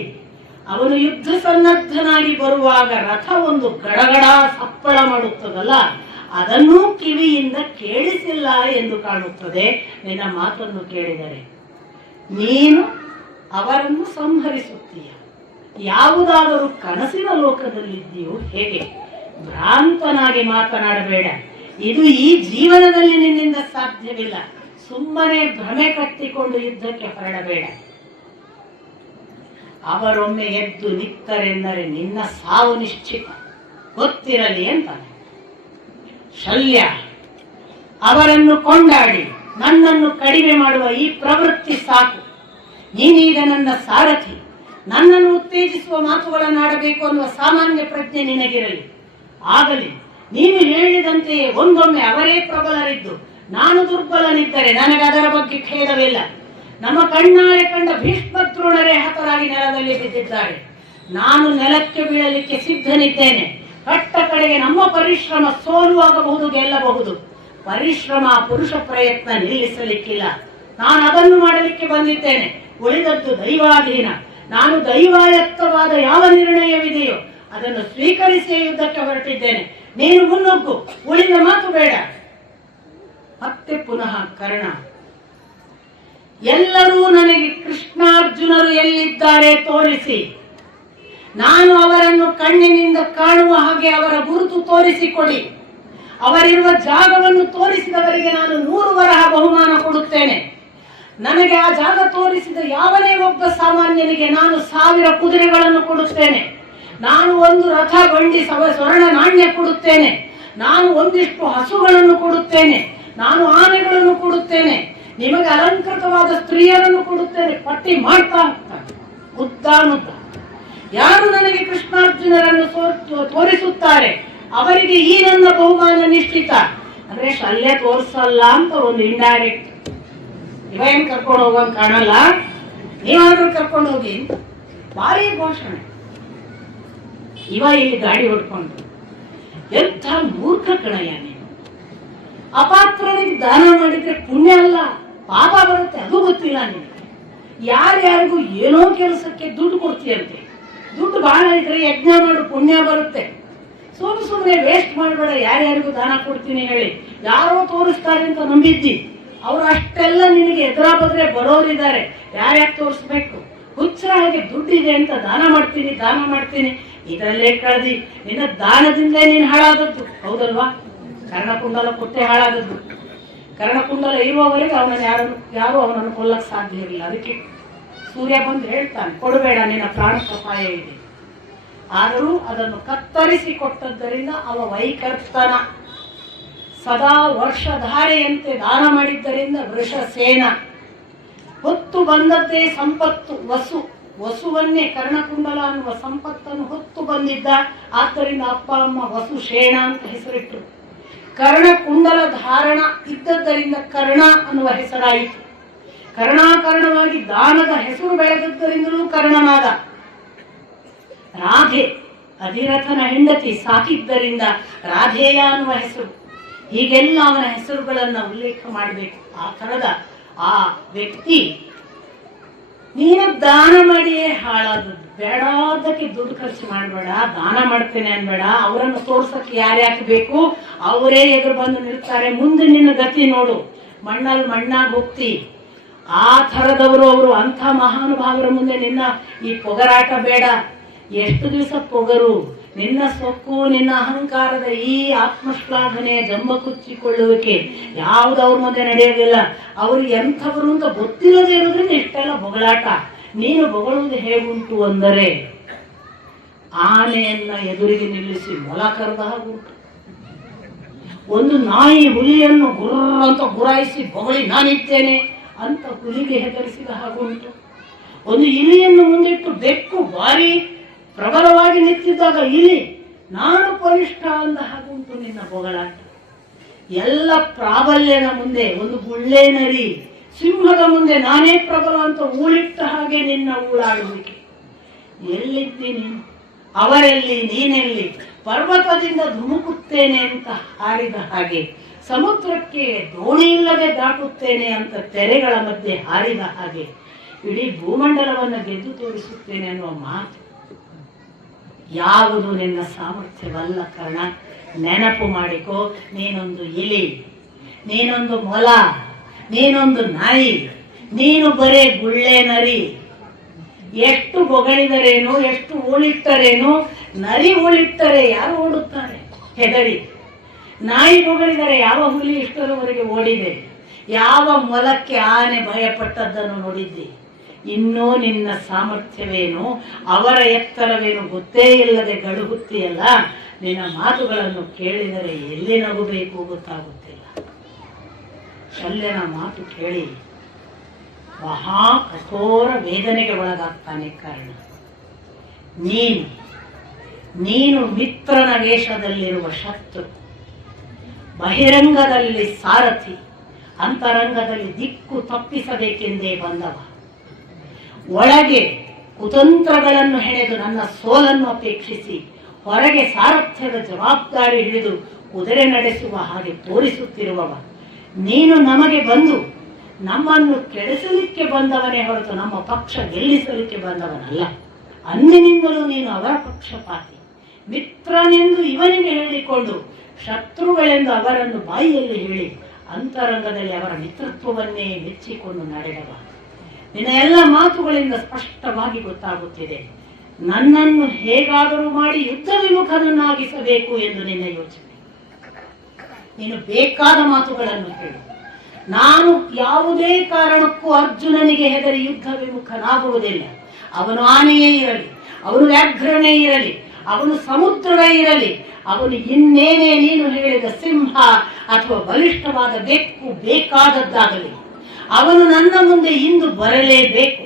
ಅವನು ಯುದ್ಧ ಸನ್ನದ್ಧನಾಗಿ ಬರುವಾಗ ರಥ ಒಂದು ಗಡಗಡ ಸಪ್ಪಳ ಮಾಡುತ್ತದಲ್ಲ, ಅದನ್ನೂ ಕಿವಿಯಿಂದ ಕೇಳಿಸಿಲ್ಲ ಎಂದು ಕಾಣುತ್ತದೆ. ನಿನ್ನ ಮಾತನ್ನು ಕೇಳಿದರೆ ನೀನು ಅವರನ್ನು ಸಂಹರಿಸುತ್ತೀಯ. ಯಾವುದಾದರೂ ಕನಸಿನ ಲೋಕದಲ್ಲಿದ್ದೀಯೋ ಹೇಗೆ? ಭ್ರಾಂತನಾಗಿ ಮಾತನಾಡಬೇಡ. ಇದು ಈ ಜೀವನದಲ್ಲಿ ನಿನ್ನಿಂದ ಸಾಧ್ಯವಿಲ್ಲ. ಸುಮ್ಮನೆ ಭ್ರಮೆ ಕಟ್ಟಿಕೊಂಡು ಯುದ್ಧಕ್ಕೆ ಹೊರಡಬೇಡ. ಅವರೊಮ್ಮೆ ಎದ್ದು ನಿತ್ತರೆಂದರೆ ನಿನ್ನ ಸಾವು ನಿಶ್ಚಿತ, ಗೊತ್ತಿರಲಿ ಅಂತಾನೆ. ಶಲ್ಯ, ಅವರನ್ನು ಕೊಂಡಾಡಿ ನನ್ನನ್ನು ಕಡಿಮೆ ಮಾಡುವ ಈ ಪ್ರವೃತ್ತಿ ಸಾಕು. ನೀನೀಗ ನನ್ನ ಸಾರಥಿ. ನನ್ನನ್ನು ಉತ್ತೇಜಿಸುವ ಮಾತುಗಳನ್ನಾಡಬೇಕು ಅನ್ನುವ ಸಾಮಾನ್ಯ ಪ್ರಜ್ಞೆ ನಿನಗಿರಲಿ. ಆಗಲಿ, ನೀನು ಹೇಳಿದಂತೆಯೇ ಒಂದೊಮ್ಮೆ ಅವರೇ ಪ್ರಬಲರಿದ್ದು ನಾನು ದುರ್ಬಲನಿದ್ದರೆ ನನಗೆ ಅದರ ಬಗ್ಗೆ ಖೇದವಿಲ್ಲ. ನಮ್ಮ ಕಣ್ಣಾರೆ ಕಂಡ ಭೀಷ್ಮ ದ್ರೋಣರೇ ಹತರಾಗಿ ನೆಲದಲ್ಲಿ ಬಿದ್ದಿದ್ದಾರೆ. ನಾನು ನೆಲಕ್ಕೆ ಬೀಳಲಿಕ್ಕೆ ಸಿದ್ಧನಿದ್ದೇನೆ. ಕಟ್ಟ ಕಡೆಗೆ ನಮ್ಮ ಪರಿಶ್ರಮ ಸೋಲುವಾಗಬಹುದು, ಗೆಲ್ಲಬಹುದು. ಪರಿಶ್ರಮ, ಪುರುಷ ಪ್ರಯತ್ನ ನಿಲ್ಲಿಸಲಿಕ್ಕಿಲ್ಲ. ನಾನು ಅದನ್ನು ಮಾಡಲಿಕ್ಕೆ ಬಂದಿದ್ದೇನೆ. ಉಳಿದದ್ದು ದೈವಾಧೀನ. ನಾನು ದೈವಾಯತ್ತವಾದ ಯಾವ ನಿರ್ಣಯವಿದೆಯೋ ಅದನ್ನು ಸ್ವೀಕರಿಸಿ ಯುದ್ಧಕ್ಕೆ ಹೊರಟಿದ್ದೇನೆ. ನೀನು ಮುನ್ನುಗ್ಗು, ಉಳಿದ ಮಾತು ಬೇಡ. ಮತ್ತೆ ಪುನಃ ಕರ್ಣ, ಎಲ್ಲರೂ ನನಗೆ ಕೃಷ್ಣಾರ್ಜುನರು ಎಲ್ಲಿದ್ದಾರೆ ತೋರಿಸಿ. ನಾನು ಅವರನ್ನು ಕಣ್ಣಿನಿಂದ ಕಾಣುವ ಹಾಗೆ ಅವರ ಗುರುತು ತೋರಿಸಿಕೊಡಿ. ಅವರಿರುವ ಜಾಗವನ್ನು ತೋರಿಸಿದವರಿಗೆ ನಾನು 100 ವರಹ ಬಹುಮಾನ ಕೊಡುತ್ತೇನೆ. ನನಗೆ ಆ ಜಾಗ ತೋರಿಸಿದ ಯಾವನೇ ಒಬ್ಬ ಸಾಮಾನ್ಯನಿಗೆ ನಾನು 1000 ಕುದುರೆಗಳನ್ನು ಕೊಡುತ್ತೇನೆ, ನಾನು ಒಂದು ರಥ ಬಂಡಿ ಸ್ವರ್ಣ ನಾಣ್ಯ ಕೊಡುತ್ತೇನೆ, ನಾನು ಒಂದಿಷ್ಟು ಹಸುಗಳನ್ನು ಕೊಡುತ್ತೇನೆ, ನಾನು ಆನೆಗಳನ್ನು ಕೊಡುತ್ತೇನೆ, ನಿಮಗೆ ಅಲಂಕೃತವಾದ ಸ್ತ್ರೀಯರನ್ನು ಕೊಡುತ್ತೇನೆ. ಪಟ್ಟಿ ಮಾಡ್ತಾ ಹೋಗ್ತಾನೆ ಉದ್ದಾನುದ್ದ. ಯಾರು ನನಗೆ ಕೃಷ್ಣಾರ್ಜುನರನ್ನು ತೋರಿಸುತ್ತಾರೆ ಅವರಿಗೆ ಈ ನನ್ನ ಬಹುಮಾನ ನಿಶ್ಚಿತ. ಅಂದ್ರೆ ಶಲ್ಯ ತೋರಿಸಲ್ಲ ಅಂತ ಒಂದು ಇಂಡೈರೆಕ್ಟ್. ಇವ ಏನ್ ಕರ್ಕೊಂಡು ಹೋಗಂಗ್ ಕಾಣಲ್ಲ, ನೀವಾದ್ರೂ ಕರ್ಕೊಂಡು ಹೋಗಿ ಭಾರಿ ಘೋಷಣೆ. ಇವ ಇಲ್ಲಿ ಗಾಡಿ ಹೊಡ್ಕೊಂಡು ಎಂಥ ಮೂರ್ಖ ಕಣಯ್ಯ ನೀನು. ಅಪಾತ್ರನಿಗೆ ದಾನ ಮಾಡಿದ್ರೆ ಪುಣ್ಯ ಅಲ್ಲ ಪಾಪ ಬರುತ್ತೆ, ಅದು ಗೊತ್ತಿಲ್ಲ ನಿನಗೆ. ಯಾರ್ಯಾರಿಗೂ ಏನೋ ಕೆಲಸಕ್ಕೆ ದುಡ್ಡು ಕೊಡ್ತೀಯಂತೆ, ದುಡ್ಡು ಬಹಳ ಇದ್ರೆ ಯಜ್ಞ ಮಾಡು ಪುಣ್ಯ ಬರುತ್ತೆ. ಸುಮ್ಮನೆ ವೇಸ್ಟ್ ಮಾಡಬೇಡ. ಯಾರ್ಯಾರಿಗೂ ದಾನ ಕೊಡ್ತೀನಿ ಹೇಳಿ ಯಾರೋ ತೋರಿಸ್ತಾರೆ ಅಂತ ನಂಬಿದ್ದಿ, ಅವ್ರು ಅಷ್ಟೆಲ್ಲ ನಿನಗೆ ಎದುರಾಬದ್ರೆ ಬರೋರಿದ್ದಾರೆ. ಯಾರ್ಯಾಕೆ ತೋರಿಸ್ಬೇಕು? ಹುಚ್ಚರ ಹಾಗೆ ದುಡ್ಡಿದೆ ಅಂತ ದಾನ ಮಾಡ್ತೀನಿ ಇದರಲ್ಲೇ ಕಳೆದಿ. ನಿನ್ನ ದಾನದಿಂದಲೇ ನೀನು ಹಾಳಾದದ್ದು, ಹೌದಲ್ವಾ? ಕರ್ಣಕುಂಡಲ ಕೊಟ್ಟೆ ಹಾಳಾದದ್ದು. ಕರ್ಣಕುಂಡಲ ಇರುವವರೆಗೆ ಯಾರು ಅವನನ್ನು ಕೊಲ್ಲಕ್ಕೆ ಸಾಧ್ಯ ಇರಲಿಲ್ಲ. ಅದಕ್ಕೆ ಸೂರ್ಯ ಬಂದು ಹೇಳ್ತಾನೆ, ಕೊಡಬೇಡ, ನಿನ್ನ ಪ್ರಾಣಕ್ಕೆ ಅಪಾಯ ಇದೆ. ಆದರೂ ಅದನ್ನು ಕತ್ತರಿಸಿ ಕೊಟ್ಟದ್ದರಿಂದ ಅವ ವೈಕರ್ತನ. ಸದಾ ವರ್ಷಧಾರೆಯಂತೆ ದಾನ ಮಾಡಿದ್ದರಿಂದ ವೃಷಸೇನ. ಹೊತ್ತು ಬಂದದ್ದೇ ಸಂಪತ್ತು ವಸುವನ್ನೇ ಕರ್ಣಕುಂಡಲ ಅನ್ನುವ ಸಂಪತ್ತನ್ನು ಹೊತ್ತು ಬಂದಿದ್ದ. ಆದ್ದರಿಂದ ಅಪ್ಪ ಅಮ್ಮ ವಸುಷೇಣ ಅಂತ ಹೆಸರಿಟ್ಟರು. ಕರ್ಣಕುಂಡಲ ಧಾರಣ ಇದ್ದದ್ದರಿಂದ ಕರ್ಣ ಅನ್ನುವ ಹೆಸರಾಯಿತು. ಕರ್ಣಾಕರ್ಣವಾಗಿ ದಾನದ ಹೆಸರು ಬೆಳೆದದ್ದರಿಂದಲೂ ಕರ್ಣನಾದ. ರಾಧೆ ಅಧಿರಥನ ಹೆಂಡತಿ ಸಾಕಿದ್ದರಿಂದ ರಾಧೇಯ ಅನ್ನುವ ಹೆಸರು. ಹೀಗೆಲ್ಲ ಅವನ ಹೆಸರುಗಳನ್ನ ಉಲ್ಲೇಖ ಮಾಡಬೇಕು. ಆ ತರದ ಆ ವ್ಯಕ್ತಿ ನೀನು ದಾನ ಮಾಡಿಯೇ ಹಾಳಾದದ್ದು. ಬೇಡಾದಕ್ಕೆ ದುಡ್ಡು ಖರ್ಚು ಮಾಡಬೇಡ, ದಾನ ಮಾಡ್ತೇನೆ ಅನ್ಬೇಡ. ಅವರನ್ನು ತೋರ್ಸಕ್ಕೆ ಯಾರ್ಯಾಕೆ ಬೇಕು, ಅವರೇ ಎದುರು ಬಂದು ನಿಲ್ತಾರೆ. ಮುಂದೆ ನಿನ್ನ ಗತಿ ನೋಡು, ಮಣ್ಣಲ್ಲಿ ಮಣ್ಣಾಗಿ ಹೋಗ್ತಿ. ಆ ಥರದವರು ಅವರು. ಅಂಥ ಮಹಾನುಭಾವರ ಮುಂದೆ ನಿನ್ನ ಈ ಪೊಗರಾಟ ಬೇಡ. ಎಷ್ಟು ದಿವಸ ಪೊಗರು? ನಿನ್ನ ಸೊಕ್ಕು, ನಿನ್ನ ಅಹಂಕಾರದ ಈ ಆತ್ಮಶ್ಲಾಘನೆ, ಜಂಬ ಕುಚ್ಚಿಕೊಳ್ಳುವಿಕೆ ಯಾವುದವ್ರ ಮುಂದೆ ನಡೆಯೋದಿಲ್ಲ. ಅವರು ಎಂಥವರು ಅಂತ ಗೊತ್ತಿಲ್ಲದೆ ಇರೋದ್ರಿಂದ ಇಷ್ಟೆಲ್ಲ ಬೊಗಳಾಟ. ನೀನು ಬೊಗಳುವುದು ಹೇಗುಂಟು ಅಂದರೆ ಆನೆಯನ್ನ ಎದುರಿಗೆ ನಿಲ್ಲಿಸಿ ಮೊಲ ಕರೆದ ಹಾಗುಂಟು. ಒಂದು ನಾಯಿ ಹುಲಿಯನ್ನು ಗುರ್ರ ಅಂತ ಗುರಾಯಿಸಿ ಬೊಗಳಿ ನಾನಿದ್ದೇನೆ ಅಂತ ಹುಲಿಗೆ ಹೆದರಿಸಿದ ಹಾಗುಂಟು. ಒಂದು ಇಲಿಯನ್ನು ಮುಂದಿಟ್ಟು ಬೆಕ್ಕು ಭಾರಿ ಪ್ರಬಲವಾಗಿ ನಿಂತಿದ್ದಾಗ ಇಲಿ ನಾನು ಬಲಿಷ್ಠ ಅಂದ ಹಾಗುಂಟು ನಿನ್ನ ಬೊಗಳಾಟ. ಎಲ್ಲ ಪ್ರಾಬಲ್ಯದ ಮುಂದೆ ಒಂದು ಗುಳ್ಳೆ ನರಿ, ಸಿಂಹದ ಮುಂದೆ ನಾನೇ ಪ್ರಬಲ ಅಂತ ಊಳಿಟ್ಟ ಹಾಗೆ ನಿನ್ನ ಊಳಾಡುವಿಕೆ. ಎಲ್ಲಿದ್ದಿ ನೀನು? ಅವರೆಲ್ಲಿ ನೀನೆಲ್ಲಿ? ಪರ್ವತದಿಂದ ಧುಮುಕುತ್ತೇನೆ ಅಂತ ಹಾರಿದ ಹಾಗೆ, ಸಮುದ್ರಕ್ಕೆ ದೋಣಿ ಇಲ್ಲದೆ ದಾಟುತ್ತೇನೆ ಅಂತ ತೆರೆಗಳ ಮಧ್ಯೆ ಹಾರಿದ ಹಾಗೆ, ಇಡೀ ಭೂಮಂಡಲವನ್ನು ಗೆದ್ದು ತೋರಿಸುತ್ತೇನೆ ಅನ್ನುವ ಮಾತು ಯಾವುದು ನಿನ್ನ ಸಾಮರ್ಥ್ಯವಲ್ಲ ಕರ್ಣ. ನೆನಪು ಮಾಡಿಕೋ, ನೀನೊಂದು ಇಲಿ, ನೀನೊಂದು ಮೊಲ, ನೀನೊಂದು ನಾಯಿ, ನೀನು ಬರೇ ಗುಳ್ಳೆ ನರಿ. ಎಷ್ಟು ಬೊಗಳಿದರೇನು, ಎಷ್ಟು ಓಳಿಟ್ಟರೇನು. ನರಿ ಓಳಿಟ್ಟರೆ ಯಾರು ಓಡುತ್ತಾರೆ ಹೆದರಿ? ನಾಯಿ ಬೊಗಳಿದರೆ ಯಾವ ಹುಲಿ ಇಷ್ಟರವರೆಗೆ ಓಡಿದೆ? ಯಾವ ಮೊಲಕ್ಕೆ ಆನೆ ಭಯಪಟ್ಟದ್ದನ್ನು ನೋಡಿದ್ದೆ? ಇನ್ನೂ ನಿನ್ನ ಸಾಮರ್ಥ್ಯವೇನು, ಅವರ ಎತ್ತರವೇನು ಗೊತ್ತೇ ಇಲ್ಲದೆ ಗಡುಗುತ್ತೀಯಲ್ಲ. ನಿನ್ನ ಮಾತುಗಳನ್ನು ಕೇಳಿದರೆ ಎಲ್ಲಿ ನಗಬೇಕು ಗೊತ್ತಾಗುತ್ತಿಲ್ಲ. ಶಲ್ಯನ ಮಾತು ಕೇಳಿ ಮಹಾ ಕಠೋರ ವೇದನೆಗೆ ಒಳಗಾಗ್ತಾನೆ ಕರ್ಣ. ನೀನು ಮಿತ್ರನ ವೇಷದಲ್ಲಿರುವ ಶತ್ರು, ಬಹಿರಂಗದಲ್ಲಿ ಸಾರಥಿ, ಅಂತರಂಗದಲ್ಲಿ ದಿಕ್ಕು ತಪ್ಪಿಸಬೇಕೆಂದೇ ಬಂದವ. ಒಳಗೆ ಕುತಂತ್ರಗಳನ್ನು ಹೆಣೆದು ನನ್ನ ಸೋಲನ್ನು ಅಪೇಕ್ಷಿಸಿ ಹೊರಗೆ ಸಾರಥ್ಯದ ಜವಾಬ್ದಾರಿ ಹಿಡಿದು ಕುದುರೆ ನಡೆಸುವ ಹಾಗೆ ತೋರಿಸುತ್ತಿರುವವ. ನೀನು ನಮಗೆ ಬಂದು ನಮ್ಮನ್ನು ಕೆಡಿಸಲಿಕ್ಕೆ ಬಂದವನೇ ಹೊರತು ನಮ್ಮ ಪಕ್ಷ ಗೆಲ್ಲಿಸಲಿಕ್ಕೆ ಬಂದವನಲ್ಲ. ಅಂದಿನಿಂದಲೂ ನೀನು ಅವರ ಪಕ್ಷಪಾತಿ. ಮಿತ್ರನೆಂದು ಇವನಿಗೆ ಹೇಳಿಕೊಂಡು ಶತ್ರುಗಳೆಂದು ಅವರನ್ನು ಬಾಯಿಯಲ್ಲಿ ಹೇಳಿ ಅಂತರಂಗದಲ್ಲಿ ಅವರ ಮಿತ್ರತ್ವವನ್ನೇ ಮೆಚ್ಚಿಕೊಂಡು ನಡೆದವ. ನಿನ್ನ ಎಲ್ಲ ಮಾತುಗಳಿಂದ ಸ್ಪಷ್ಟವಾಗಿ ಗೊತ್ತಾಗುತ್ತಿದೆ ನನ್ನನ್ನು ಹೇಗಾದರೂ ಮಾಡಿ ಯುದ್ಧ ವಿಮುಖನನ್ನಾಗಿಸಬೇಕು ಎಂದು ನಿನ್ನ ಯೋಚನೆ. ನೀನು ಬೇಕಾದ ಮಾತುಗಳನ್ನು ಹೇಳು, ನಾನು ಯಾವುದೇ ಕಾರಣಕ್ಕೂ ಅರ್ಜುನನಿಗೆ ಹೆದರಿ ಯುದ್ಧ ವಿಮುಖನಾಗುವುದಿಲ್ಲ. ಅವನು ಆನೆಯೇ ಇರಲಿ, ಅವನು ವ್ಯಾಘ್ರನೇ ಇರಲಿ, ಅವನು ಸಮುದ್ರವೇ ಇರಲಿ, ಅವನು ಇನ್ನೇನೇ ನೀನು ಹೇಳಿದ ಸಿಂಹ ಅಥವಾ ಬಲಿಷ್ಠವಾದ ಬೆಕ್ಕು ಬೇಕಾದದ್ದಾಗಲಿ, ಅವನು ನನ್ನ ಮುಂದೆ ಇಂದು ಬರಲೇಬೇಕು.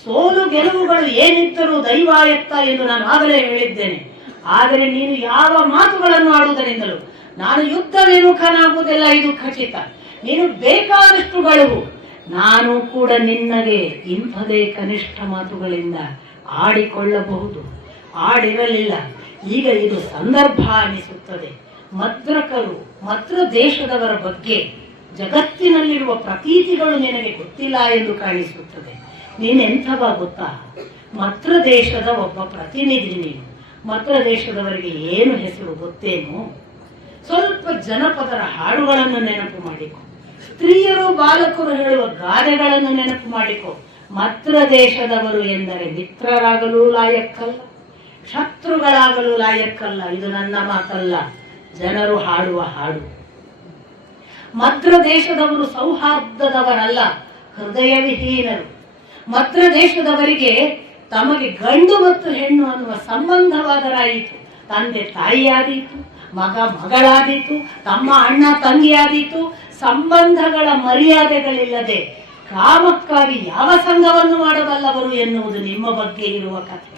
ಸೋಲು ಗೆಲುವುಗಳು ಏನಿದ್ದರೂ ದೈವಾಯತ್ತ ಎಂದು ನಾನು ಆಗಲೇ ಹೇಳಿದ್ದೇನೆ. ಆದರೆ ನೀನು ಯಾವ ಮಾತುಗಳನ್ನು ಆಡುವುದರಿಂದಲೂ ನಾನು ಯುದ್ಧ ವಿಮುಖನಾಗುವುದಿಲ್ಲ, ಇದು ಖಚಿತ. ನೀನು ಬೇಕಾದಷ್ಟು ಗಳವು, ನಾನು ಕೂಡ ನಿನ್ನಗೆ ಇಂಥದೇ ಕನಿಷ್ಠ ಮಾತುಗಳಿಂದ ಆಡಿಕೊಳ್ಳಬಹುದು. ಆಡಿರಲಿಲ್ಲ, ಈಗ ಇದು ಸಂದರ್ಭ ಅನಿಸುತ್ತದೆ. ಮದ್ರಕರು, ಮದ್ರ ದೇಶದವರ ಬಗ್ಗೆ ಜಗತ್ತಿನಲ್ಲಿರುವ ಪ್ರತೀತಿಗಳು ನಿನಗೆ ಗೊತ್ತಿಲ್ಲ ಎಂದು ಕಾಣಿಸುತ್ತದೆ. ನೀನೆಂಥವ ಗೊತ್ತಾ? ಮದ್ರ ದೇಶದ ಒಬ್ಬ ಪ್ರತಿನಿಧಿ ನೀನು. ಮದ್ರ ದೇಶದವರಿಗೆ ಏನು ಹೆಸರು ಗೊತ್ತೇನು? ಸ್ವಲ್ಪ ಜನಪದರ ಹಾಡುಗಳನ್ನು ನೆನಪು ಮಾಡಿಕೊ, ಸ್ತ್ರೀಯರು ಬಾಲಕರು ಹೇಳುವ ಗಾದೆಗಳನ್ನು ನೆನಪು ಮಾಡಿಕೊ. ಮದ್ರ ದೇಶದವರು ಎಂದರೆ ಮಿತ್ರರಾಗಲು ಲಾಯಕ್ಕಲ್ಲ, ಶತ್ರುಗಳಾಗಲು ಲಾಯಕ್ಕಲ್ಲ. ಇದು ನನ್ನ ಮಾತಲ್ಲ, ಜನರು ಹಾಡುವ ಹಾಡು. ಮದ್ರ ದೇಶದವರು ಸೌಹಾರ್ದದವರಲ್ಲ, ಹೃದಯ ವಿಹೀನರು. ಮದ್ರ ದೇಶದವರಿಗೆ ತಮಗೆ ಗಂಡು ಮತ್ತು ಹೆಣ್ಣು ಅನ್ನುವ ಸಂಬಂಧವಾದರಾಯಿತು. ತಂದೆ ತಾಯಿಯಾದೀತು, ಮಗ ಮಗಳಾದೀತು, ತಮ್ಮ ಅಣ್ಣ ತಂಗಿಯಾದೀತು. ಸಂಬಂಧಗಳ ಮರ್ಯಾದೆಗಳಿಲ್ಲದೆ ಕಾಮಕ್ಕಾಗಿ ಯಾವ ಸಂಘವನ್ನು ಮಾಡಬಲ್ಲವರು ಎನ್ನುವುದು ನಿಮ್ಮ ಬಗ್ಗೆ ಇರುವ ಕಥೆ.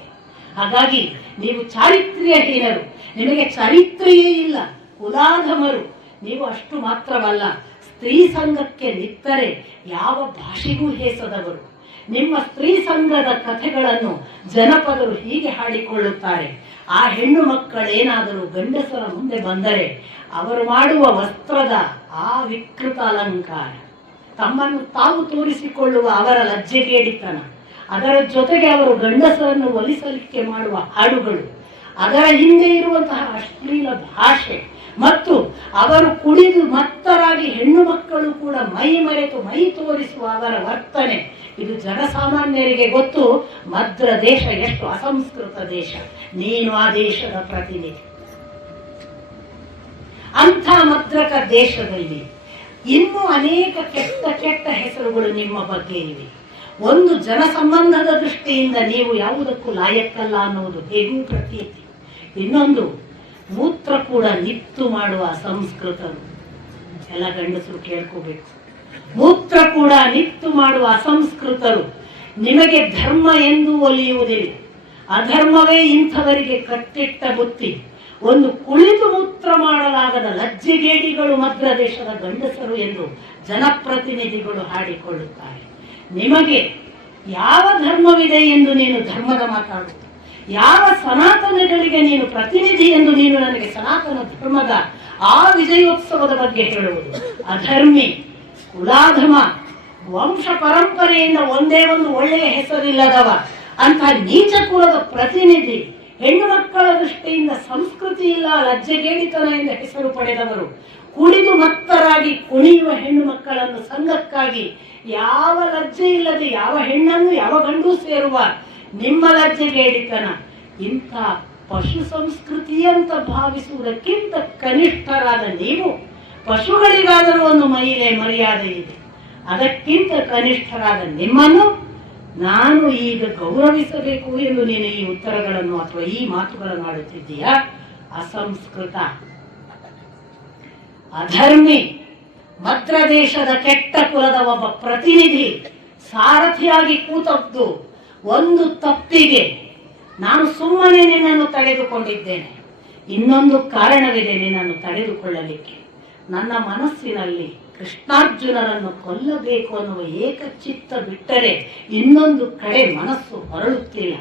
ಹಾಗಾಗಿ ನೀವು ಚಾರಿತ್ರ್ಯಹೀನರು, ನಿಮಗೆ ಚರಿತ್ರೆಯೇ ಇಲ್ಲ, ಕುಲಾಧಮರು. ನೀವು ಅಷ್ಟು ಮಾತ್ರವಲ್ಲ, ಸ್ತ್ರೀ ಸಂಘಕ್ಕೆ ನಿತ್ತರೆ ಯಾವ ಭಾಷೆಗೂ ಹೇಸದವರು. ನಿಮ್ಮ ಸ್ತ್ರೀ ಸಂಘದ ಕಥೆಗಳನ್ನು ಜನಪದರು ಹೀಗೆ ಹಾಡಿಕೊಳ್ಳುತ್ತಾರೆ. ಆ ಹೆಣ್ಣು ಮಕ್ಕಳೇನಾದರೂ ಗಂಡಸರ ಮುಂದೆ ಬಂದರೆ ಅವರು ಮಾಡುವ ವಸ್ತ್ರದ ಆ ವಿಕೃತ ಅಲಂಕಾರ, ತಮ್ಮನ್ನು ತಾವು ತೋರಿಸಿಕೊಳ್ಳುವ ಅವರ ಲಜ್ಜೆಗೇಡಿತನ, ಅದರ ಜೊತೆಗೆ ಅವರು ಗಂಡಸರನ್ನು ಒಲಿಸಲಿಕ್ಕೆ ಮಾಡುವ ಹಾಡುಗಳು, ಅದರ ಹಿಂದೆ ಇರುವಂತಹ ಅಶ್ಲೀಲ ಭಾಷೆ ಮತ್ತು ಅವರು ಕುಡಿದು ಮತ್ತರಾಗಿ ಹೆಣ್ಣು ಮಕ್ಕಳು ಕೂಡ ಮೈ ಮರೆತು ಮೈ ತೋರಿಸುವ ಅವರ ವರ್ತನೆ, ಇದು ಜನಸಾಮಾನ್ಯರಿಗೆ ಗೊತ್ತು. ಮದ್ರ ದೇಶ ಎಷ್ಟು ಅಸಂಸ್ಕೃತ ದೇಶ. ನೀನು ಆ ದೇಶದ ಪ್ರತಿನಿಧಿ. ಅಂಥ ಮದ್ರಕ ದೇಶದಲ್ಲಿ ಇನ್ನೂ ಅನೇಕ ಕೆಟ್ಟ ಕೆಟ್ಟ ಹೆಸರುಗಳು ನಿಮ್ಮ ಬಗ್ಗೆ ಇವೆ. ಒಂದು ಜನಸಂಬಂಧದ ದೃಷ್ಟಿಯಿಂದ ನೀವು ಯಾವುದಕ್ಕೂ ಲಾಯಕ್ಕಲ್ಲ ಅನ್ನುವುದು ಹೇಗೂ ಪ್ರತೀತಿ. ಇನ್ನೊಂದು, ಮೂತ್ರ ಕೂಡ ನಿತ್ತು ಮಾಡುವ ಅಸಂಸ್ಕೃತರು. ಎಲ್ಲ ಗಂಡಸರು ಕೇಳ್ಕೋಬೇಕು. ಮೂತ್ರ ಕೂಡ ನಿತ್ತು ಮಾಡುವ ಅಸಂಸ್ಕೃತರು. ನಿಮಗೆ ಧರ್ಮ ಎಂದು ಒಲಿಯುವುದಿಲ್ಲ, ಅಧರ್ಮವೇ ಇಂಥವರಿಗೆ ಕಟ್ಟಿಟ್ಟ ಬುತ್ತಿ. ಒಂದು ಕುಳಿತು ಮೂತ್ರ ಮಾಡಲಾಗದ ಲಜ್ಜೆಗೇಡಿಗಳು ಮದ್ರ ದೇಶದ ಗಂಡಸರು ಎಂದು ಜನಪ್ರತಿನಿಧಿಗಳು ಹಾಡಿಕೊಳ್ಳುತ್ತಾರೆ. ನಿಮಗೆ ಯಾವ ಧರ್ಮವಿದೆ ಎಂದು ನೀನು ಧರ್ಮದ ಮಾತಾಡುತ್ತ, ಯಾವ ಸನಾತನಗಳಿಗೆ ನೀನು ಪ್ರತಿನಿಧಿ ಎಂದು ನೀನು ನನಗೆ ಸನಾತನ ಧರ್ಮದ ಆ ವಿಜಯೋತ್ಸವದ ಬಗ್ಗೆ ಹೇಳುವುದು. ಅಧರ್ಮಿ, ಕುಲಾಧಮ, ವಂಶ ಪರಂಪರೆಯಿಂದ ಒಂದೇ ಒಂದು ಒಳ್ಳೆಯ ಹೆಸರಿಲ್ಲದವ, ಅಂತಹ ನೀಚ ಕುಲದ ಪ್ರತಿನಿಧಿ, ಹೆಣ್ಣು ಮಕ್ಕಳ ದೃಷ್ಟಿಯಿಂದ ಸಂಸ್ಕೃತಿ ಇಲ್ಲ, ಲಜ್ಜೆಗೇಡಿತನ ಎಂದು ಹೆಸರು ಪಡೆದವರು, ಕುಡಿದು ಮತ್ತರಾಗಿ ಕುಣಿಯುವ ಹೆಣ್ಣು ಮಕ್ಕಳನ್ನು ಸಂಘಕ್ಕಾಗಿ ಯಾವ ಲಜ್ಜೆ ಇಲ್ಲದೆ ಯಾವ ಹೆಣ್ಣನ್ನು ಯಾವ ಗಂಡು ಸೇರುವ ನಿಮ್ಮ ಲಜ್ಜೆಗೇಡಿತನ, ಇಂಥ ಪಶು ಸಂಸ್ಕೃತಿ ಅಂತ ಭಾವಿಸುವುದಕ್ಕಿಂತ ಕನಿಷ್ಠರಾದ ನೀವು, ಪಶುಗಳಿಗಾದರೂ ಒಂದು ಮರ್ಯಾದೆ ಇದೆ, ಅದಕ್ಕಿಂತ ಕನಿಷ್ಠರಾದ ನಿಮ್ಮನ್ನು ನಾನು ಈಗ ಗೌರವಿಸಬೇಕು ಎಂದು ನೀನು ಈ ಉತ್ತರಗಳನ್ನು ಅಥವಾ ಈ ಮಾತುಗಳನ್ನು ಆಡುತ್ತಿದ್ದೀಯಾ? ಅಸಂಸ್ಕೃತ, ಅಧರ್ಮಿ, ಮದ್ರ ದೇಶದ ಕೆಟ್ಟ ಕುಲದ ಒಬ್ಬ ಪ್ರತಿನಿಧಿ ಸಾರಥಿಯಾಗಿ ಕೂತದ್ದು ಒಂದು ತಪ್ಪಿಗೆ ನಾನು ಸುಮ್ಮನೆ ನಿನ್ನನ್ನು ತಡೆದುಕೊಂಡಿದ್ದೇನೆ. ಇನ್ನೊಂದು ಕಾರಣವಿದೆ ನಿನ್ನನ್ನು ತಡೆದುಕೊಳ್ಳಲಿಕ್ಕೆ. ನನ್ನ ಮನಸ್ಸಿನಲ್ಲಿ ಕೃಷ್ಣಾರ್ಜುನರನ್ನು ಕೊಲ್ಲಬೇಕು ಅನ್ನುವ ಏಕಚಿತ್ತ ಬಿಟ್ಟರೆ ಇನ್ನೊಂದು ಕಡೆ ಮನಸ್ಸು ಹೊರಳುತ್ತಿಲ್ಲ.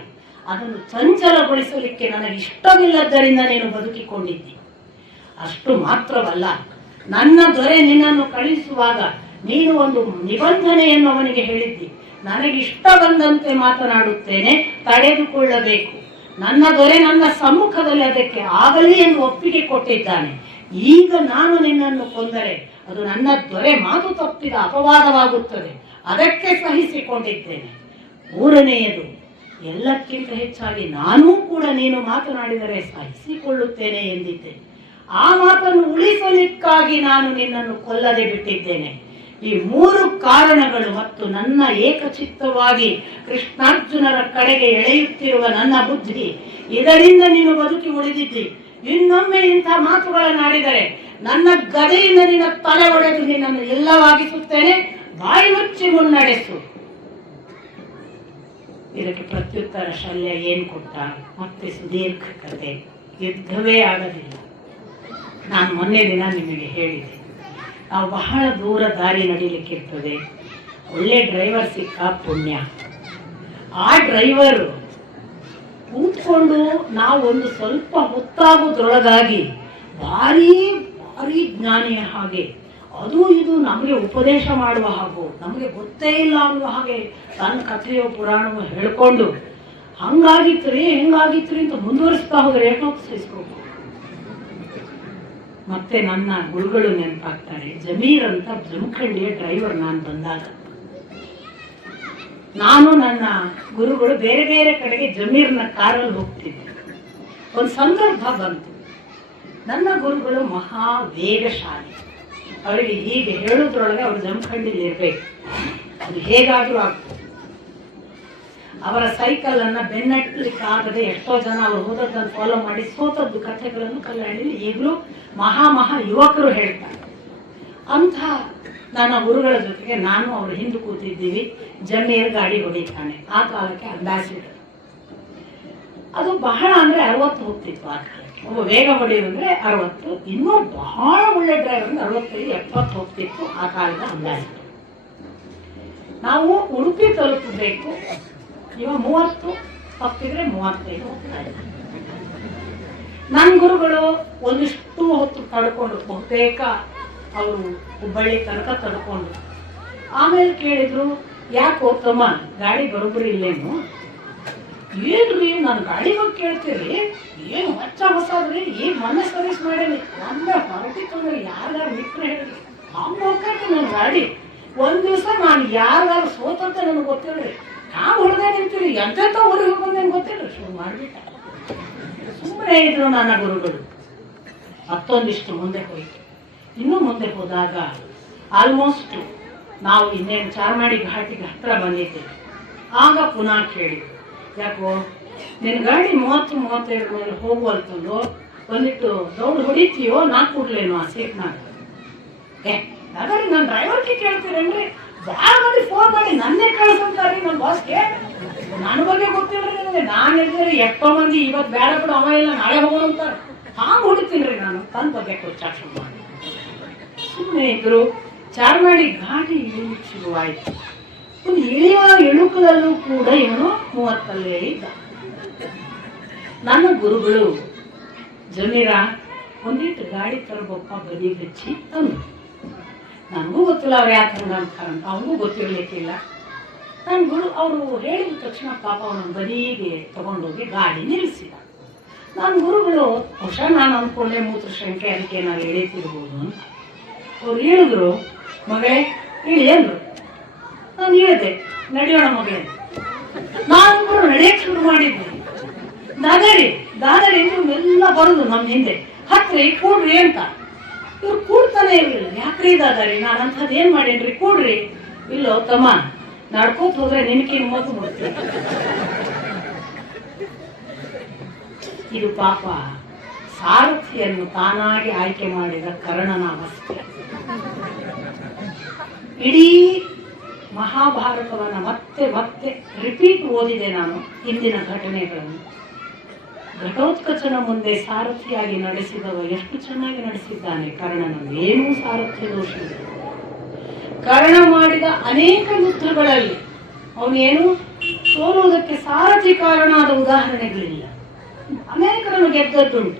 ಅದನ್ನು ಚಂಚಲಗೊಳಿಸಲಿಕ್ಕೆ ನನಗೆ ಇಷ್ಟವಿಲ್ಲದ್ದರಿಂದ ನೀನು ಬದುಕಿಕೊಂಡಿದ್ದಿ. ಅಷ್ಟು ಮಾತ್ರವಲ್ಲ, ನನ್ನ ದೊರೆ ನಿನ್ನನ್ನು ಕಳಿಸುವಾಗ ನೀನು ಒಂದು ನಿಬಂಧನೆಯನ್ನು ಅವನಿಗೆ ಹೇಳಿದ್ದಿ. ನನಗಿಷ್ಟ ಬಂದಂತೆ ಮಾತನಾಡುತ್ತೇನೆ, ತಡೆದುಕೊಳ್ಳಬೇಕು. ನನ್ನ ದೊರೆ ನನ್ನ ಸಮ್ಮುಖದಲ್ಲಿ ಅದಕ್ಕೆ ಆಗಲಿ ಎಂದು ಒಪ್ಪಿಗೆ ಕೊಟ್ಟಿದ್ದಾನೆ. ಈಗ ನಾನು ನಿನ್ನನ್ನು ಕೊಂದರೆ ಅದು ನನ್ನ ದೊರೆ ಮಾತು ತಪ್ಪಿದ ಅಪವಾದವಾಗುತ್ತದೆ, ಅದಕ್ಕೆ ಸಹಿಸಿಕೊಂಡಿದ್ದೇನೆ. ಮೂರನೆಯದು, ಎಲ್ಲಕ್ಕಿಂತ ಹೆಚ್ಚಾಗಿ ನಾನೂ ಕೂಡ ನೀನು ಮಾತನಾಡಿದರೆ ಸಹಿಸಿಕೊಳ್ಳುತ್ತೇನೆ ಎಂದಿದ್ದೇನೆ. ಆ ಮಾತನ್ನು ಉಳಿಸಲಿಕ್ಕಾಗಿ ನಾನು ನಿನ್ನನ್ನು ಕೊಲ್ಲದೆ ಬಿಟ್ಟಿದ್ದೇನೆ. ಈ 3 ಕಾರಣಗಳು ಮತ್ತು ನನ್ನ ಏಕಚಿತ್ತವಾಗಿ ಕೃಷ್ಣಾರ್ಜುನರ ಕಡೆಗೆ ಎಳೆಯುತ್ತಿರುವ ನನ್ನ ಬುದ್ಧಿ, ಇದರಿಂದ ನೀನು ಬದುಕಿ ಉಳಿದಿದ್ದಿ. ಇನ್ನೊಮ್ಮೆ ಇಂಥ ಮಾತುಗಳನ್ನಾಡಿದರೆ ನನ್ನ ಗದೆಯಿಂದ ನಿನ್ನ ತಲೆ ಒಡೆದು ನಿನ್ನನ್ನು ಎಲ್ಲವಾಗಿಸುತ್ತೇನೆ, ಬಾಯಿ ಮುಚ್ಚಿ ಮುನ್ನಡೆಸು. ಇದಕ್ಕೆ ಪ್ರತ್ಯುತ್ತರ ಶಲ್ಯ ಏನ್ ಕೊಟ್ಟ? ಮತ್ತೆ ಸುದೀರ್ಘ ಕಥೆ, ಯುದ್ಧವೇ ಆಗಲಿಲ್ಲ. ನಾನು ಮೊನ್ನೆ ದಿನ ನಿಮಗೆ ಹೇಳಿದೆ, ನಾವು ಬಹಳ ದೂರ ದಾರಿ ನಡೀಲಿಕ್ಕಿರ್ತದೆ. ಒಳ್ಳೆ ಡ್ರೈವರ್ ಸಿಕ್ಕ ಪುಣ್ಯ. ಆ ಡ್ರೈವರು ಕೂತ್ಕೊಂಡು ನಾವು ಒಂದು ಸ್ವಲ್ಪ ಹೊತ್ತಾಗೋದ್ರೊಳಗಾಗಿ ಭಾರೀ ಭಾರೀ ಜ್ಞಾನಿಯ ಹಾಗೆ ಅದು ಇದು ನಮಗೆ ಉಪದೇಶ ಮಾಡುವ ಹಾಗೂ ನಮಗೆ ಗೊತ್ತೇ ಇಲ್ಲ ಅನ್ನುವ ಹಾಗೆ ತನ್ನ ಕಥೆಯೋ ಪುರಾಣವೋ ಹೇಳ್ಕೊಂಡು ಹಂಗಾಗಿತ್ರಿ ಹೆಂಗಾಗಿತ್ರಿ ಅಂತ ಮುಂದುವರಿಸ್ತಾ ಹೋದ್ರೆ ಏಟೋಕ್ ಸಹಿಸ್ಬೇಕು. ಮತ್ತೆ ನನ್ನ ಗುರುಗಳು ನೆನಪಾಗ್ತಾರೆ. ಜಮೀರ್ ಅಂತ ಜಮಖಂಡಿಯ ಡ್ರೈವರ್ ನಾನು ಬಂದಾಗ, ನಾನು ನನ್ನ ಗುರುಗಳು ಬೇರೆ ಬೇರೆ ಕಡೆಗೆ ಜಮೀರ್ನ ಕಾರಲ್ಲಿ ಹೋಗ್ತಿದ್ದೆ. ಒಂದು ಸಂದರ್ಭ ಬಂತು, ನನ್ನ ಗುರುಗಳು ಮಹಾ ವೇಗಶಾಲಿ. ಅವರಿಗೆ ಹೀಗೆ ಹೇಳೋದ್ರೊಳಗೆ ಅವರು ಜಮಖಂಡಿಲಿ ಇರ್ಬೇಕು, ಅದು ಹೇಗಾದ್ರೂ ಆಗ್ತದೆ. ಅವರ ಸೈಕಲ್ ಅನ್ನ ಬೆನ್ನಟ್ಟಲಿಕ್ಕಾಗದೆ ಎಷ್ಟೋ ಜನ ಅವರು ಹೋದದ್ದನ್ನು ಫಾಲೋ ಮಾಡಿ ಸೋತದ್ದು ಕಥೆಗಳನ್ನು ಕಲ್ಯಾಣಿಲಿ ಈಗಲೂ ಮಹಾ ಯುವಕರು ಹೇಳ್ತಾರೆ. ಅಂಥ ನನ್ನ ಗುರುಗಳ ಜೊತೆಗೆ ನಾನು ಅವರು ಹಿಂದೆ ಕೂತಿದ್ದೀವಿ. ಜಮೀರ್ ಗಾಡಿ ಹೊಡಿತಾನೆ. ಆ ಕಾಲಕ್ಕೆ ಅಂಬಾಸಿಡರ್, ಅದು ಬಹಳ ಅಂದ್ರೆ 60 ಹೋಗ್ತಿತ್ತು ಆ ಕಾಲಕ್ಕೆ. ಒಬ್ಬ ವೇಗ ಹೊಡೆಯೋದಂದ್ರೆ 60, ಇನ್ನೂ ಬಹಳ ಒಳ್ಳೆ ಡ್ರೈವರ್ ಅಂದ್ರೆ 65-70 ಹೋಗ್ತಿತ್ತು ಆ ಕಾಲದ ಅಂಬಾಸಿಡರ್. ನಾವು ಉಡುಪಿ ತಲುಪಬೇಕು, ಇವ 30 ತಪ್ಪಿದ್ರೆ 35 ಹೋಗ್ತಾ ಇದ್ದ. ನನ್ನ ಗುರುಗಳು ಒಂದಿಷ್ಟು ಹೊತ್ತು ತಡ್ಕೊಂಡು, ಬಹುತೇಕ ಅವರು ಹುಬ್ಬಳ್ಳಿ ತನಕ ತಡ್ಕೊಂಡು, ಆಮೇಲೆ ಕೇಳಿದ್ರು, ಯಾಕೋ ತಮ್ಮ ಗಾಡಿ ಬರೋಬ್ಬರಿ ಇಲ್ಲೇನು? ಏನ್ರಿ ನಾನು ಗಾಡಿ ಬಗ್ಗೆ ಕೇಳ್ತೀರಿ, ಏನು ಹೊಚ್ಚ ಹೊಸದ್ರಿ, ಈಗ ಮೊನ್ನೆ ಸರ್ವಿಸ್ ಮಾಡೀನಿ, ಒಮ್ಮೆ ಹೊರಟಿತ್ತಂದ್ರೆ ಯಾರ್ಯಾರು ಮಿಟ್ರೆ ಹೇಳಿ ಹಂಗೆ ಹೋಗ್ತೈತಿ ನನ್ನ ಗಾಡಿ. ಒಂದ್ ದಿವಸ ನಾನು ಯಾರ್ಯಾರು ಸೋತಂತ ನನಗೆ ಗೊತ್ತಿಲ್ರಿ, ನಾವು ಹೊಡೆದೇ ನಿಂತೀರಿ, ಎಂತೆಂತ ಊರಿಗೆ ಬಂದೇನು ಗೊತ್ತಿಲ್ಲ. ಶುರು ಮಾಡ್ಬಿಟ್ಟ. ಸುಮ್ಮನೆ ಇದ್ರು ನನ್ನ ಗುರುಗಳು. ಮತ್ತೊಂದಿಷ್ಟು ಮುಂದೆ ಹೋಯ್ತು. ಇನ್ನೂ ಮುಂದೆ ಹೋದಾಗ ಆಲ್ಮೋಸ್ಟ್ ನಾವು ಇನ್ನೇನು ಚಾರ್ಮಾಡಿ ಘಾಟಿಗೆ ಹತ್ರ ಬಂದಿದ್ದೇವೆ. ಆಗ ಪುನಃ ಕೇಳಿ, ಯಾಕೋ ನಿನ್ನ ಗಾಡಿ 30-35 ಮೇಲೆ ಹೋಗುವಂತಂದು ಒಂದಿಟ್ಟು ದೌಡ್ ಹೊಡಿತೀಯೋ, ನಾ ಕೊಡ್ಲೇನು ಆ ಸೀಟ್ನಾಗ? ಹಾಗಾದ್ರೆ ನನ್ನ ಡ್ರೈವರ್ಗೆ ಕೇಳ್ತೀರೇನ್ರಿ? ಭಾಳ ಮಂದಿ ಫೋನ್ ಮಾಡಿ ನನ್ನೇ ಕಳ್ಸಂತಾರಿ ನನ್ನ ಬಾಸ್ಗೆ. ನನ್ನ ಬಗ್ಗೆ ಗೊತ್ತಿಲ್ರಿ ನನಗೆ. ನಾನು ಹೇಳಿದ್ರೆ ಎಷ್ಟೋ ಮಂದಿ ಇವತ್ತು ಬೇಡ ಬಿಡು ಅವ ಇಲ್ಲ ನಾಳೆ ಹೋಗೋಣ ಅಂತಾರೆ. ಹಾಂಗೆ ಹೊಡಿತೀನ್ರಿ ನಾನು. ತನ್ನ ಬಗ್ಗೆ ಕೊಚ್ಚಾಕ್ಷ ಮಾಡಿ ಸುಮ್ಮನೆ ಇದ್ರು. ಚಾರ್ಮಾಡಿ ಘಾಟಿ ಇಳಿಲಿಕ್ಕೆ ಶುರುವಾಯಿತು. ಒಂದು ಇಳಿಯುವ ಇಳುಕದಲ್ಲೂ ಕೂಡ ಇವನು 30 ಇದ್ದ. ನನ್ನ ಗುರುಗಳು, ಜಮೀರ ಒಂದಿಟ್ಟು ಗಾಡಿ ತರಬಪ್ಪ ಬದಿಗೆ ಹಚ್ಚಿ ತಂದು. ನನಗೂ ಗೊತ್ತಿಲ್ಲ ಅವ್ರು ಯಾಕೆ ಹಂಗಂತಾರಂತ, ಅವನಿಗೂ ಗೊತ್ತಿರ್ಲಿಕ್ಕಿಲ್ಲ. ನನ್ನ ಗುರು ಅವರು ಹೇಳಿದ ತಕ್ಷಣ ಪಾಪ ಅವನ ಬದಿಗೆ ತಗೊಂಡೋಗಿ ಗಾಡಿ ನಿಲ್ಲಿಸಿದ. ನನ್ನ ಗುರುಗಳು ಬಹುಶಃ ನಾನು ಅಂದ್ಕೊಂಡೆ ಮೂತ್ರಶಂಕೆ ಅದಕ್ಕೆ ನಾವು ಎಳೀತಿರ್ಬೋದು ಅಂತ. ಅವ್ರು ಹೇಳಿದ್ರು, ಮಗಳೇ ಇಳಿ ಅಂದ್ರು. ನಾನು ಹೇಳಿದೆ, ನಡೆಯೋಣ ಮಗಳೇ. ನಾನು ಕೂಡ ನಡೆಯಕ್ಕೆ ಶುರು ಮಾಡಿದ್ದೆ. ದಾದರಿ ಎಲ್ಲ ಬರುದು ನಮ್ಮ ಹಿಂದೆ, ಹತ್ರಿ ಕೂಡ್ರಿ ಅಂತ. ಇವ್ರು ಕೂಡ್ತಾನೆ ಇರ್ಲಿಲ್ಲ. ಯಾಕ್ರಿ ದಾದರಿ, ನಾನು ಅಂಥದ್ದು ಏನ್ ಮಾಡೇನ್ರಿ, ಕೂಡ್ರಿ. ಇಲ್ಲೋ ತಮ್ಮ, ನಡ್ಕೋತ ಹೋದ್ರೆ ನಿನ್ಕಿನ್ ಮಗು ಬಿಡ್ತೀನಿ. ಇದು ಪಾಪ ಸಾರಥಿಯನ್ನು ತಾನಾಗಿ ಆಯ್ಕೆ ಮಾಡಿದ ಕರ್ಣನ ಅವಸ್ಥೆ. ಇಡೀ ಮಹಾಭಾರತವನ್ನು ಮತ್ತೆ ರಿಪೀಟ್ ಓದಿದೆ ನಾನು, ಹಿಂದಿನ ಘಟನೆಗಳನ್ನು. ಘಟೋತ್ಕಚನ ಮುಂದೆ ಸಾರಥಿಯಾಗಿ ನಡೆಸಿದವ ಎಷ್ಟು ಚೆನ್ನಾಗಿ ನಡೆಸಿದ್ದಾನೆ ಕರ್ಣನನ್ನು. ಏನೂ ಸಾರಥ್ಯ ದೋಷ ಇಲ್ಲ. ಕರ್ಣ ಮಾಡಿದ ಅನೇಕ ಯುದ್ಧಗಳಲ್ಲಿ ಅವನೇನು ಸೋಲುವುದಕ್ಕೆ ಸಾರಥಿ ಕಾರಣ ಆದ ಉದಾಹರಣೆಗಳಿಲ್ಲ. ಅನೇಕರನ್ನು ಗೆದ್ದದ್ದುಂಟು.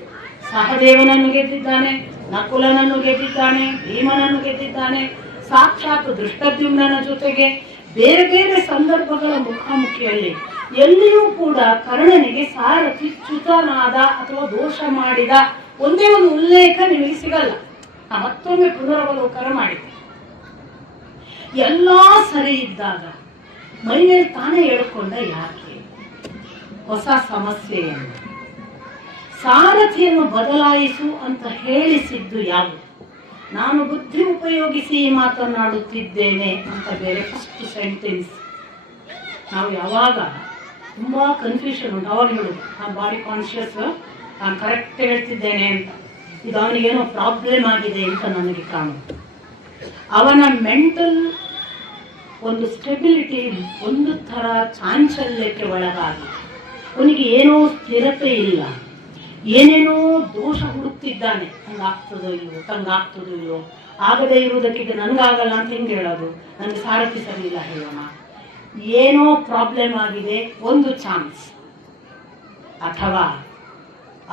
ಸಹದೇವನನ್ನು ಗೆದ್ದಿದ್ದಾನೆ, ನಕುಲನನ್ನು ಗೆದ್ದಿದ್ದಾನೆ, ಭೀಮನನ್ನು ಗೆದ್ದಿದ್ದಾನೆ, ಸಾಕ್ಷಾತ್ ದೃಷ್ಟದ್ಯುಮ್ನನ ಜೊತೆಗೆ ಬೇರೆ ಬೇರೆ ಸಂದರ್ಭಗಳ ಮುಖಾಮುಖಿಯಲ್ಲಿ ಎಲ್ಲಿಯೂ ಕೂಡ ಕರ್ಣನಿಗೆ ಸಾರಥಿ ಚ್ಯುತನಾದ ಅಥವಾ ದೋಷ ಮಾಡಿದ ಒಂದೇ ಒಂದು ಉಲ್ಲೇಖ ನಿಮಗೆ ಸಿಗಲ್ಲ. ಮತ್ತೊಮ್ಮೆ ಪುನರವಲೋಕನ ಮಾಡಿದೆ. ಎಲ್ಲಾ ಸರಿ ಇದ್ದಾಗ ಮೈ ಮೇಲೆ ತಾನೇ ಹೇಳ್ಕೊಂಡ ಯಾಕೆ ಹೊಸ ಸಮಸ್ಯೆಯನ್ನು? ಸಾರಥಿಯನ್ನು ಬದಲಾಯಿಸು ಅಂತ ಹೇಳಿಸಿದ್ದು ಯಾವುದು? ನಾನು ಬುದ್ಧಿ ಉಪಯೋಗಿಸಿ ಮಾತನಾಡುತ್ತಿದ್ದೇನೆ ಅಂತ ಬೇರೆ ಫಸ್ಟ್ ಸೆಂಟೆನ್ಸ್. ನಾವು ಯಾವಾಗ ತುಂಬ ಕನ್ಫ್ಯೂಷನ್ ಉಂಟು, ಅವಾಗ ಹೇಳೋದು ನಾನು ಬಾಡಿ ಕಾನ್ಷಿಯಸ್, ನಾನು ಕರೆಕ್ಟ್ ಹೇಳ್ತಿದ್ದೇನೆ ಅಂತ. ಇದು ಅವನಿಗೇನೋ ಪ್ರಾಬ್ಲಮ್ ಆಗಿದೆ ಅಂತ ನನಗೆ ಕಾಣುತ್ತೆ. ಅವನ ಮೆಂಟಲ್ ಒಂದು ಸ್ಟೆಬಿಲಿಟಿ ಒಂದು ಥರ ಚಾಂಚಲ್ಯಕ್ಕೆ ಒಳಗಾಗಿ, ಅವನಿಗೆ ಏನೋ ಸ್ಥಿರತೆ ಇಲ್ಲ, ಏನೇನೋ ದೋಷ ಹುಡುಕ್ತಿದ್ದಾನೆ. ಹಂಗಾಗ್ತದೋ ಇಲ್ಲೋ, ತಂಗಾಗ್ತದೋ ಇಲ್ಲೋ, ಆಗದೇ ಇರುವುದಕ್ಕೆ ನನಗಾಗಲ್ಲ ಅಂತ ಹೆಂಗೆ ಹೇಳೋದು, ನನಗೆ ಸಾರಥಿ ಸರಿ ಇಲ್ಲ ಹೇಳೋಣ, ಏನೋ ಪ್ರಾಬ್ಲಮ್ ಆಗಿದೆ, ಒಂದು ಚಾನ್ಸ್. ಅಥವಾ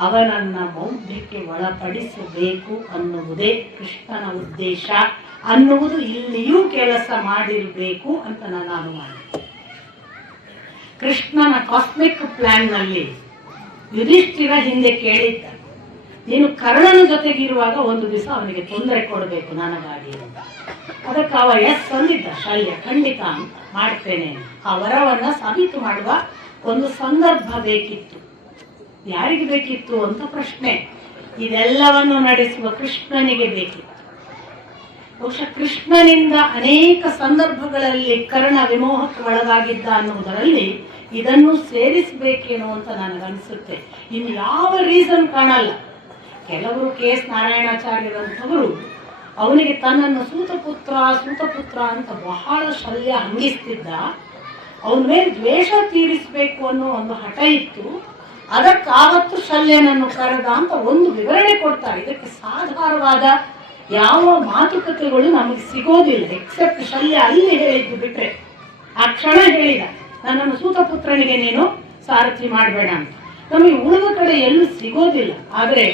ಅವನನ್ನ ಮೌಢ್ಯಕ್ಕೆ ಒಳಪಡಿಸಬೇಕು ಅನ್ನುವುದೇ ಕೃಷ್ಣನ ಉದ್ದೇಶ ಅನ್ನುವುದು ಇಲ್ಲಿಯೂ ಕೆಲಸ ಮಾಡಿರಬೇಕು ಅಂತ ನಾನು ಅನುಮಾನ. ಕೃಷ್ಣನ ಕಾಸ್ಮಿಕ್ ಪ್ಲಾನ್ನಲ್ಲಿ ಯುಧಿಷ್ಠಿರ ಹಿಂದೆ ಕೇಳಿದ್ದ, ನೀನು ಕರ್ಣನ ಜೊತೆಗಿರುವಾಗ ಒಂದು ದಿವಸ ಅವನಿಗೆ ತೊಂದರೆ ಕೊಡಬೇಕು ನನಗಾಗಿ ಅಂತ. ಅದಕ್ಕೆ ಅವ ಎಸ್ ಅಂದಿದ್ದ, ಶಲ್ಯ ಖಂಡಿತ ಅಂತ ಮಾಡ್ತೇನೆ. ಆ ವರವನ್ನ ಸಾಬೀತು ಮಾಡುವ ಒಂದು ಸಂದರ್ಭ ಬೇಕಿತ್ತು. ಯಾರಿಗೆ ಬೇಕಿತ್ತು ಅಂತ ಪ್ರಶ್ನೆ. ಇದೆಲ್ಲವನ್ನು ನಡೆಸುವ ಕೃಷ್ಣನಿಗೆ ಬೇಕಿತ್ತು. ಬಹುಶಃ ಕೃಷ್ಣನಿಂದ ಅನೇಕ ಸಂದರ್ಭಗಳಲ್ಲಿ ಕರ್ಣ ವಿಮೋಹಕ್ಕೆ ಒಳಗಾಗಿದ್ದ ಅನ್ನುವುದರಲ್ಲಿ ಇದನ್ನು ಸೇರಿಸಬೇಕೇನೋ ಅಂತ ನನಗನ್ಸುತ್ತೆ. ಇನ್ನು ಯಾವ ರೀಸನ್ ಕಾಣಲ್ಲ. ಕೆಲವರು ಕೆ.ಎಸ್. ನಾರಾಯಣಾಚಾರ್ಯರಂಥವರು ಅವನಿಗೆ ತನ್ನನ್ನು ಸೂತಪುತ್ರ ಅಂತ ಬಹಳ ಶಲ್ಯ ಹಂಗಿಸ್ತಿದ್ದ. ಅವನ ಮೇಲೆ ದ್ವೇಷ ತೀರಿಸಬೇಕು ಅನ್ನೋ ಒಂದು ಹಠ ಇತ್ತು. ಅದಕ್ಕಾವತ್ತು ಶಲ್ಯನನ್ನು ಕರೆದ ಅಂತ ಒಂದು ವಿವರಣೆ ಕೊಡ್ತಾರೆ. ಇದಕ್ಕೆ ಸಾಧಾರವಾದ ಯಾವ ಮಾತುಕತೆಗಳು ನಮಗೆ ಸಿಗೋದಿಲ್ಲ, ಎಕ್ಸೆಪ್ಟ್ ಶಲ್ಯ ಅಲ್ಲಿ ಹೇಳಿದ್ದು ಬಿಟ್ರೆ. ಆ ಕ್ಷಣ ಹೇಳಿದ, ನನ್ನನ್ನು ಸೂತಪುತ್ರನಿಗೆ ನೀನು ಸಾರಥಿ ಮಾಡಬೇಡ ಅಂತ. ನಮಗೆ ಉಳಿದ ಕಡೆ ಎಲ್ಲೂ ಸಿಗೋದಿಲ್ಲ. ಆದರೆ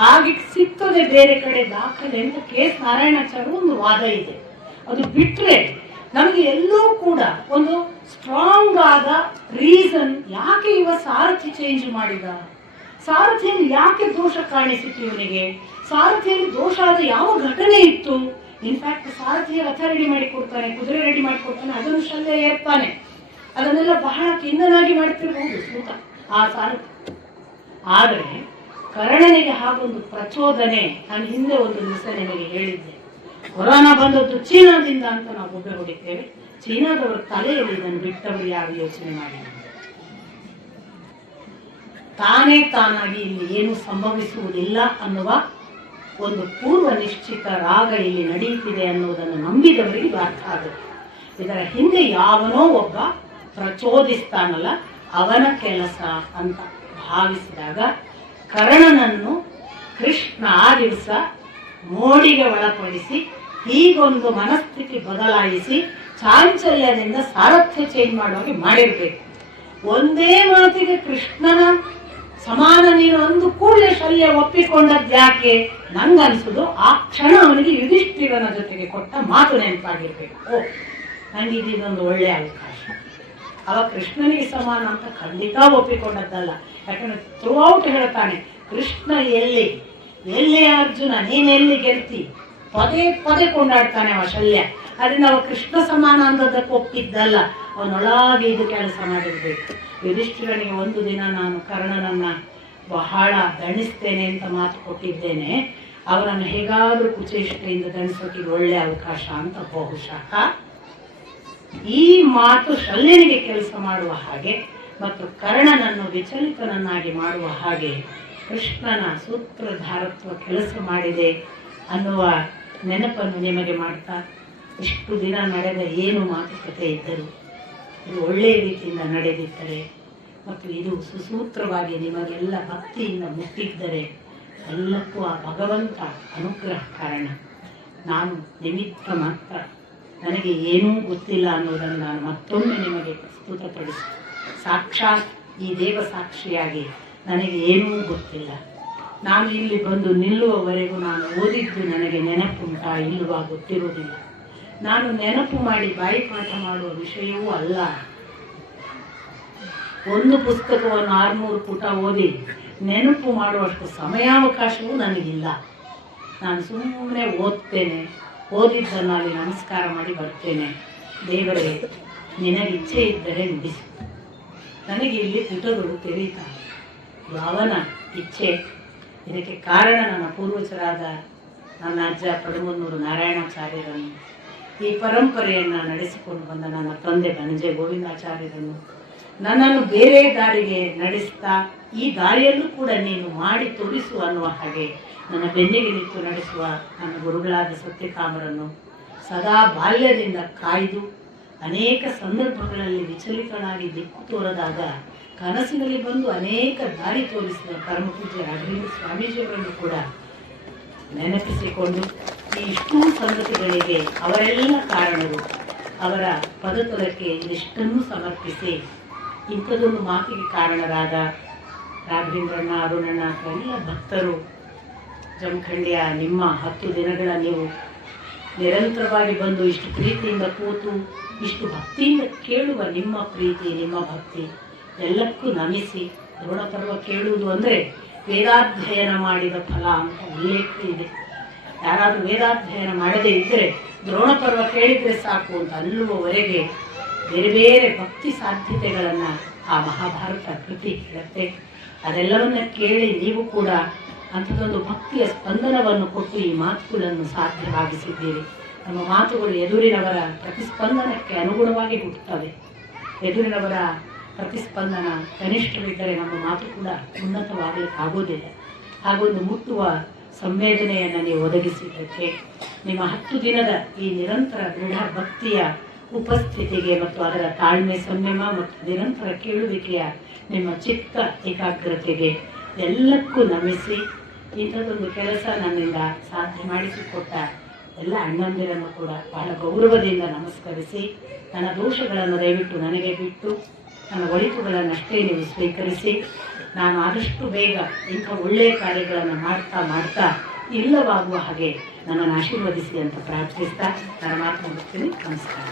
ಹಾಗೆ ಸಿಗ್ತದೆ ಬೇರೆ ಕಡೆ ದಾಖಲೆ ಅಂತ ಕೆ.ಎಸ್. ನಾರಾಯಣಾಚಾರ್ಯ ಒಂದು ವಾದ ಇದೆ. ಅದು ಬಿಟ್ರೆ ನಮಗೆ ಎಲ್ಲೂ ಕೂಡ ಒಂದು ಸ್ಟ್ರಾಂಗ್ ಆದ ರೀಸನ್ ಯಾಕೆ ಇವ ಸಾರಥಿ ಚೇಂಜ್ ಮಾಡಿದ, ಸಾರಥಿಯಲ್ಲಿ ಯಾಕೆ ದೋಷ ಕಾಣಿಸಿತು ಇವನಿಗೆ, ಸಾರಥಿಯಲ್ಲಿ ದೋಷ ಆದ ಯಾವ ಘಟನೆ ಇತ್ತು. ಇನ್ಫ್ಯಾಕ್ಟ್ ಸಾರಥಿಯ ರಥ ರೆಡಿ ಮಾಡಿ ಕೊಡ್ತಾನೆ, ಕುದುರೆ ರೆಡಿ ಮಾಡಿ ಕೊಡ್ತಾನೆ, ಅದನ್ನು ಶಲ್ಯ ಏರ್ತಾನೆ. ಅದನ್ನೆಲ್ಲ ಬಹಳ ಕಿಂದನಾಗಿ ಮಾಡ್ತಿರ್ಬಹುದು ಸೂತ ಆ ಸಾರಥಿ. ಆದರೆ ಕರ್ಣನಿಗೆ ಹಾಗೊಂದು ಪ್ರಚೋದನೆ. ನಾನು ಹಿಂದೆ ಒಂದು ದಿವಸ ನಿಮಗೆ ಹೇಳಿದ್ದೆ, ಕೊರೋನಾ ಬಂದದ್ದು ಚೀನಾದಿಂದ ಅಂತ ನಾವು ಒಬ್ಬೆ ಹೊಡಿತೇವೆ. ಚೀನಾದವರ ತಲೆಯಲ್ಲಿ ಇದನ್ನು ಬಿಟ್ಟವರು ಯಾವ ಯೋಚನೆ ಮಾಡಿ, ತಾನಾಗಿ ಇಲ್ಲಿ ಏನು ಸಂಭವಿಸುವುದಿಲ್ಲ ಅನ್ನುವ ಒಂದು ಪೂರ್ವ ನಿಶ್ಚಿತ ರಾಗ ಇಲ್ಲಿ ನಡೆಯುತ್ತಿದೆ ಅನ್ನುವುದನ್ನು ನಂಬಿದವರಿಗೆ ಅರ್ಥ ಆಗುತ್ತೆ. ಇದರ ಹಿಂದೆ ಯಾವನೋ ಒಬ್ಬ ಪ್ರಚೋದಿಸ್ತಾನಲ್ಲ, ಅವನ ಕೆಲಸ ಅಂತ ಭಾವಿಸಿದಾಗ ಕರ್ಣನನ್ನು ಕೃಷ್ಣ ಆ ದಿವಸ ಮೋಡಿಗೆ ಒಳಪಡಿಸಿ ಹೀಗೊಂದು ಮನಸ್ಥಿತಿ ಬದಲಾಯಿಸಿ ಚಾಂಚಲ್ಯದಿಂದ ಸಾರಥ್ಯ ಚೇಂಜ್ ಮಾಡುವಾಗೆ ಮಾಡಿರ್ಬೇಕು. ಒಂದೇ ಮಾತಿಗೆ ಕೃಷ್ಣನ ಸಮಾನ ನೀನು ಅಂದು ಕೂಡಲೇ ಶಲ್ಯ ಒಪ್ಪಿಕೊಂಡದ್ದು ಯಾಕೆ ನಂಗನ್ಸುದು, ಆ ಕ್ಷಣ ಅವನಿಗೆ ಯುಧಿಷ್ಠಿರನ ಜೊತೆಗೆ ಕೊಟ್ಟ ಮಾತು ನೆನಪಾಗಿರ್ಬೇಕು. ಓ, ನಂಗೆ ಇದೊಂದು ಒಳ್ಳೆಯ ಅವಕಾಶ. ಅವ ಕೃಷ್ಣನಿಗೆ ಸಮಾನ ಅಂತ ಖಂಡಿತ ಒಪ್ಪಿಕೊಂಡದ್ದಲ್ಲ. ಯಾಕಂದ್ರೆ ಥ್ರೂ ಔಟ್ ಹೇಳ್ತಾನೆ, ಕೃಷ್ಣ ಎಲ್ಲಿ ಅರ್ಜುನ, ನೀನೆಲ್ಲಿ ಗೆಲ್ತಿ, ಪದೇ ಕೊಂಡಾಡ್ತಾನೆ ಅವ ಶಲ್ಯ. ಅದರಿಂದ ಅವ ಕೃಷ್ಣ ಸಮಾನ ಅಂದದ್ದಕ್ಕೆ ಒಪ್ಪಿದ್ದಲ್ಲ, ಅವನೊಳಗೆ ಇದು ಕೆಲಸ ಮಾಡಿರ್ಬೇಕು. ಯುಧಿಷ್ಠಿರನಿಗೆ ಒಂದು ದಿನ ನಾನು ಕರ್ಣನನ್ನ ಬಹಳ ದಣಿಸ್ತೇನೆ ಅಂತ ಮಾತು ಕೊಟ್ಟಿದ್ದೇನೆ, ಅವನನ್ನು ಹೇಗಾದ್ರೂ ಕುಚೇಷ್ಟೆಯಿಂದ ದಣಿಸೋಕೆ ಒಳ್ಳೆ ಅವಕಾಶ ಅಂತ. ಬಹುಶಃ ಈ ಮಾತು ಶಲ್ಯನಿಗೆ ಕೆಲಸ ಮಾಡುವ ಹಾಗೆ ಮತ್ತು ಕರ್ಣನನ್ನು ವಿಚಲಿತನನ್ನಾಗಿ ಮಾಡುವ ಹಾಗೆ ಕೃಷ್ಣನ ಸೂತ್ರಧಾರತ್ವ ಕೆಲಸ ಮಾಡಿದೆ ಅನ್ನುವ ನೆನಪನ್ನು ನಿಮಗೆ ಮಾಡ್ತಾ, ಇಷ್ಟು ದಿನ ನಡೆದ ಏನು ಮಾತುಕತೆ ಇದ್ದರೂ ಇದು ಒಳ್ಳೆಯ ರೀತಿಯಿಂದ ನಡೆದಿದ್ದರೆ ಮತ್ತು ಇದು ಸುಸೂತ್ರವಾಗಿ ನಿಮಗೆಲ್ಲ ಭಕ್ತಿಯಿಂದ ಮುಟ್ಟಿದ್ದರೆ ಎಲ್ಲಕ್ಕೂ ಆ ಭಗವಂತ ಅನುಗ್ರಹ ಕಾರಣ. ನಾನು ನಿಮಿತ್ತ ಮಾತ್ರ, ನನಗೆ ಏನೂ ಗೊತ್ತಿಲ್ಲ ಅನ್ನೋದನ್ನು ನಾನು ಮತ್ತೊಮ್ಮೆ ನಿಮಗೆ ಪ್ರಸ್ತುತಪಡಿಸಿ, ಸಾಕ್ಷಾತ್ ಈ ದೇವ ಸಾಕ್ಷಿಯಾಗಿ ನನಗೆ ಏನೂ ಗೊತ್ತಿಲ್ಲ. ನಾನು ಇಲ್ಲಿ ಬಂದು ನಿಲ್ಲುವವರೆಗೂ ನಾನು ಓದಿದ್ದು ನನಗೆ ನೆನಪುಂಟಾ ಇಲ್ಲವಾ ಗೊತ್ತಿರುವುದಿಲ್ಲ. ನಾನು ನೆನಪು ಮಾಡಿ ಬಾಯಿಪಾಠ ಮಾಡುವ ವಿಷಯವೂ ಅಲ್ಲ. ಒಂದು ಪುಸ್ತಕವನ್ನು 600 ಪುಟ ಓದಿ ನೆನಪು ಮಾಡುವಷ್ಟು ಸಮಯಾವಕಾಶವೂ ನನಗಿಲ್ಲ. ನಾನು ಸುಮ್ಮನೆ ಓದ್ತೇನೆ, ಓದಿದ್ದನ್ನು ಅಲ್ಲಿ ನಮಸ್ಕಾರ ಮಾಡಿ ಬರ್ತೇನೆ. ದೇವರೇ, ನಿನಗೆ ಇಚ್ಛೆ ಇದ್ದರೆ ನುಡಿಸು. ನನಗೆ ಇಲ್ಲಿ ಪುಟಗಳು ತೆರೀತಾವೆ. ಅವನ ಇಚ್ಛೆ. ಇದಕ್ಕೆ ಕಾರಣ ನನ್ನ ಪೂರ್ವಜರಾದ ನನ್ನ ಅಜ್ಜ ಪಡುಮನ್ನೂರು ನಾರಾಯಣಾಚಾರ್ಯರನ್ನು, ಈ ಪರಂಪರೆಯನ್ನು ನಡೆಸಿಕೊಂಡು ಬಂದ ನನ್ನ ತಂದೆ ಧನಂಜಯ ಗೋವಿಂದಾಚಾರ್ಯರನ್ನು ನನ್ನನ್ನು ಬೇರೆ ದಾರಿಗೆ ನಡೆಸ್ತಾ ಈ ದಾರಿಯಲ್ಲೂ ಕೂಡ ನೀನು ಮಾಡಿ ತೋರಿಸು ಅನ್ನುವ ಹಾಗೆ ನನ್ನ ಬೆನ್ನಿಗೆ ನಿಂತು ನಡೆಸುವ ನನ್ನ ಗುರುಗಳಾದ ಸತ್ಯಕಾಮರನ್ನು ಸದಾ ಬಾಲ್ಯದಿಂದ ಕಾಯ್ದು ಅನೇಕ ಸಂದರ್ಭಗಳಲ್ಲಿ ವಿಚಲಿತನಾಗಿ ದಿಕ್ಕು ತೋರದಾಗ ಕನಸಿನಲ್ಲಿ ಬಂದು ಅನೇಕ ದಾರಿ ತೋರಿಸಿದ ಪರಮಪೂಜ್ಯ ರಾಘವೇಂದ್ರ ಸ್ವಾಮೀಜಿಯವರನ್ನು ಕೂಡ ನೆನಪಿಸಿಕೊಂಡು ಈ ಇಷ್ಟೂ ಸಂಗತಿಗಳಿಗೆ ಅವರೆಲ್ಲ ಕಾರಣರು, ಅವರ ಪದತಲಕ್ಕೆ ಇದಿಷ್ಟನ್ನು ಸಮರ್ಪಿಸಿ ಇಂಥದೊಂದು ಮಾತಿಗೆ ಕಾರಣರಾದ ರಾಘವೇಂದ್ರಣ್ಣ, ಅರುಣಣ್ಣ ಎಲ್ಲ ಭಕ್ತರು, ಜಮಖಂಡಿಯ ನಿಮ್ಮ 10 ದಿನಗಳ ನೀವು ನಿರಂತರವಾಗಿ ಬಂದು ಇಷ್ಟು ಪ್ರೀತಿಯಿಂದ ಕೂತು ಇಷ್ಟು ಭಕ್ತಿಯಿಂದ ಕೇಳುವ ನಿಮ್ಮ ಪ್ರೀತಿ, ನಿಮ್ಮ ಭಕ್ತಿ ಎಲ್ಲಕ್ಕೂ ನಮಿಸಿ, ದ್ರೋಣಪರ್ವ ಕೇಳುವುದು ಅಂದರೆ ವೇದಾಧ್ಯಯನ ಮಾಡಿದ ಫಲ ಅಂತ ಉಲ್ಲೇಖ ಇದೆ. ಯಾರಾದರೂ ವೇದಾಧ್ಯಯನ ಮಾಡದೇ ಇದ್ದರೆ ದ್ರೋಣಪರ್ವ ಕೇಳಿದರೆ ಸಾಕು ಅಂತ ಅನ್ನುವವರೆಗೆ ಬೇರೆ ಬೇರೆ ಭಕ್ತಿ ಸಾಧ್ಯತೆಗಳನ್ನು ಆ ಮಹಾಭಾರತ ಕೃತಿ ಹೇಳುತ್ತೆ. ಅದೆಲ್ಲವನ್ನ ಕೇಳಿ ನೀವು ಕೂಡ ಅಂಥದ್ದೊಂದು ಭಕ್ತಿಯ ಸ್ಪಂದನವನ್ನು ಕೊಟ್ಟು ಈ ಮಾತುಗಳನ್ನು ಸಾಧ್ಯವಾಗಿಸಿದ್ದೀರಿ. ನಮ್ಮ ಮಾತುಗಳು ಎದುರಿನವರ ಪ್ರತಿಸ್ಪಂದನಕ್ಕೆ ಅನುಗುಣವಾಗಿ ಹುಟ್ಟುತ್ತವೆ. ಎದುರಿನವರ ಪ್ರತಿಸ್ಪಂದನ ಕನಿಷ್ಠವಿದ್ದರೆ ನಮ್ಮ ಮಾತು ಕೂಡ ಉನ್ನತವಾಗಲಿಕ್ಕಾಗೋದಿಲ್ಲ. ಹಾಗೊಂದು ಮುಟ್ಟುವ ಸಂವೇದನೆಯನ್ನು ನೀವು ಒದಗಿಸಿದ್ದಕ್ಕೆ, ನಿಮ್ಮ 10 ದಿನದ ಈ ನಿರಂತರ ದೃಢ ಭಕ್ತಿಯ ಉಪಸ್ಥಿತಿಗೆ ಮತ್ತು ಅದರ ತಾಳ್ಮೆ, ಸಂಯಮ ಮತ್ತು ನಿರಂತರ ಕೇಳುವಿಕೆಯ ನಿಮ್ಮ ಚಿತ್ತ ಏಕಾಗ್ರತೆಗೆ ಎಲ್ಲಕ್ಕೂ ನಮಿಸಿ, ಇಂಥದ್ದೊಂದು ಕೆಲಸ ನನ್ನಿಂದ ಸಾಧ್ಯ ಮಾಡಿಸಿಕೊಟ್ಟ ಎಲ್ಲ ಅಣ್ಣಂದಿರನ್ನು ಕೂಡ ಬಹಳ ಗೌರವದಿಂದ ನಮಸ್ಕರಿಸಿ, ನನ್ನ ದೋಷಗಳನ್ನು ದಯವಿಟ್ಟು ನನಗೆ ಬಿಟ್ಟು ನನ್ನ ಒಳಿತುಗಳನ್ನಷ್ಟೇ ನೀವು ಸ್ವೀಕರಿಸಿ, ನಾನು ಆದಷ್ಟು ಬೇಗ ಇಂಥ ಒಳ್ಳೆಯ ಕಾರ್ಯಗಳನ್ನು ಮಾಡ್ತಾ ಇಲ್ಲವಾಗುವ ಹಾಗೆ ನನ್ನನ್ನು ಆಶೀರ್ವದಿಸಿ ಅಂತ ಪ್ರಾರ್ಥಿಸ್ತಾ ನನ್ನ ಮಾತು ಮುಗಿಸ್ತೀನಿ. ನಮಸ್ಕಾರ.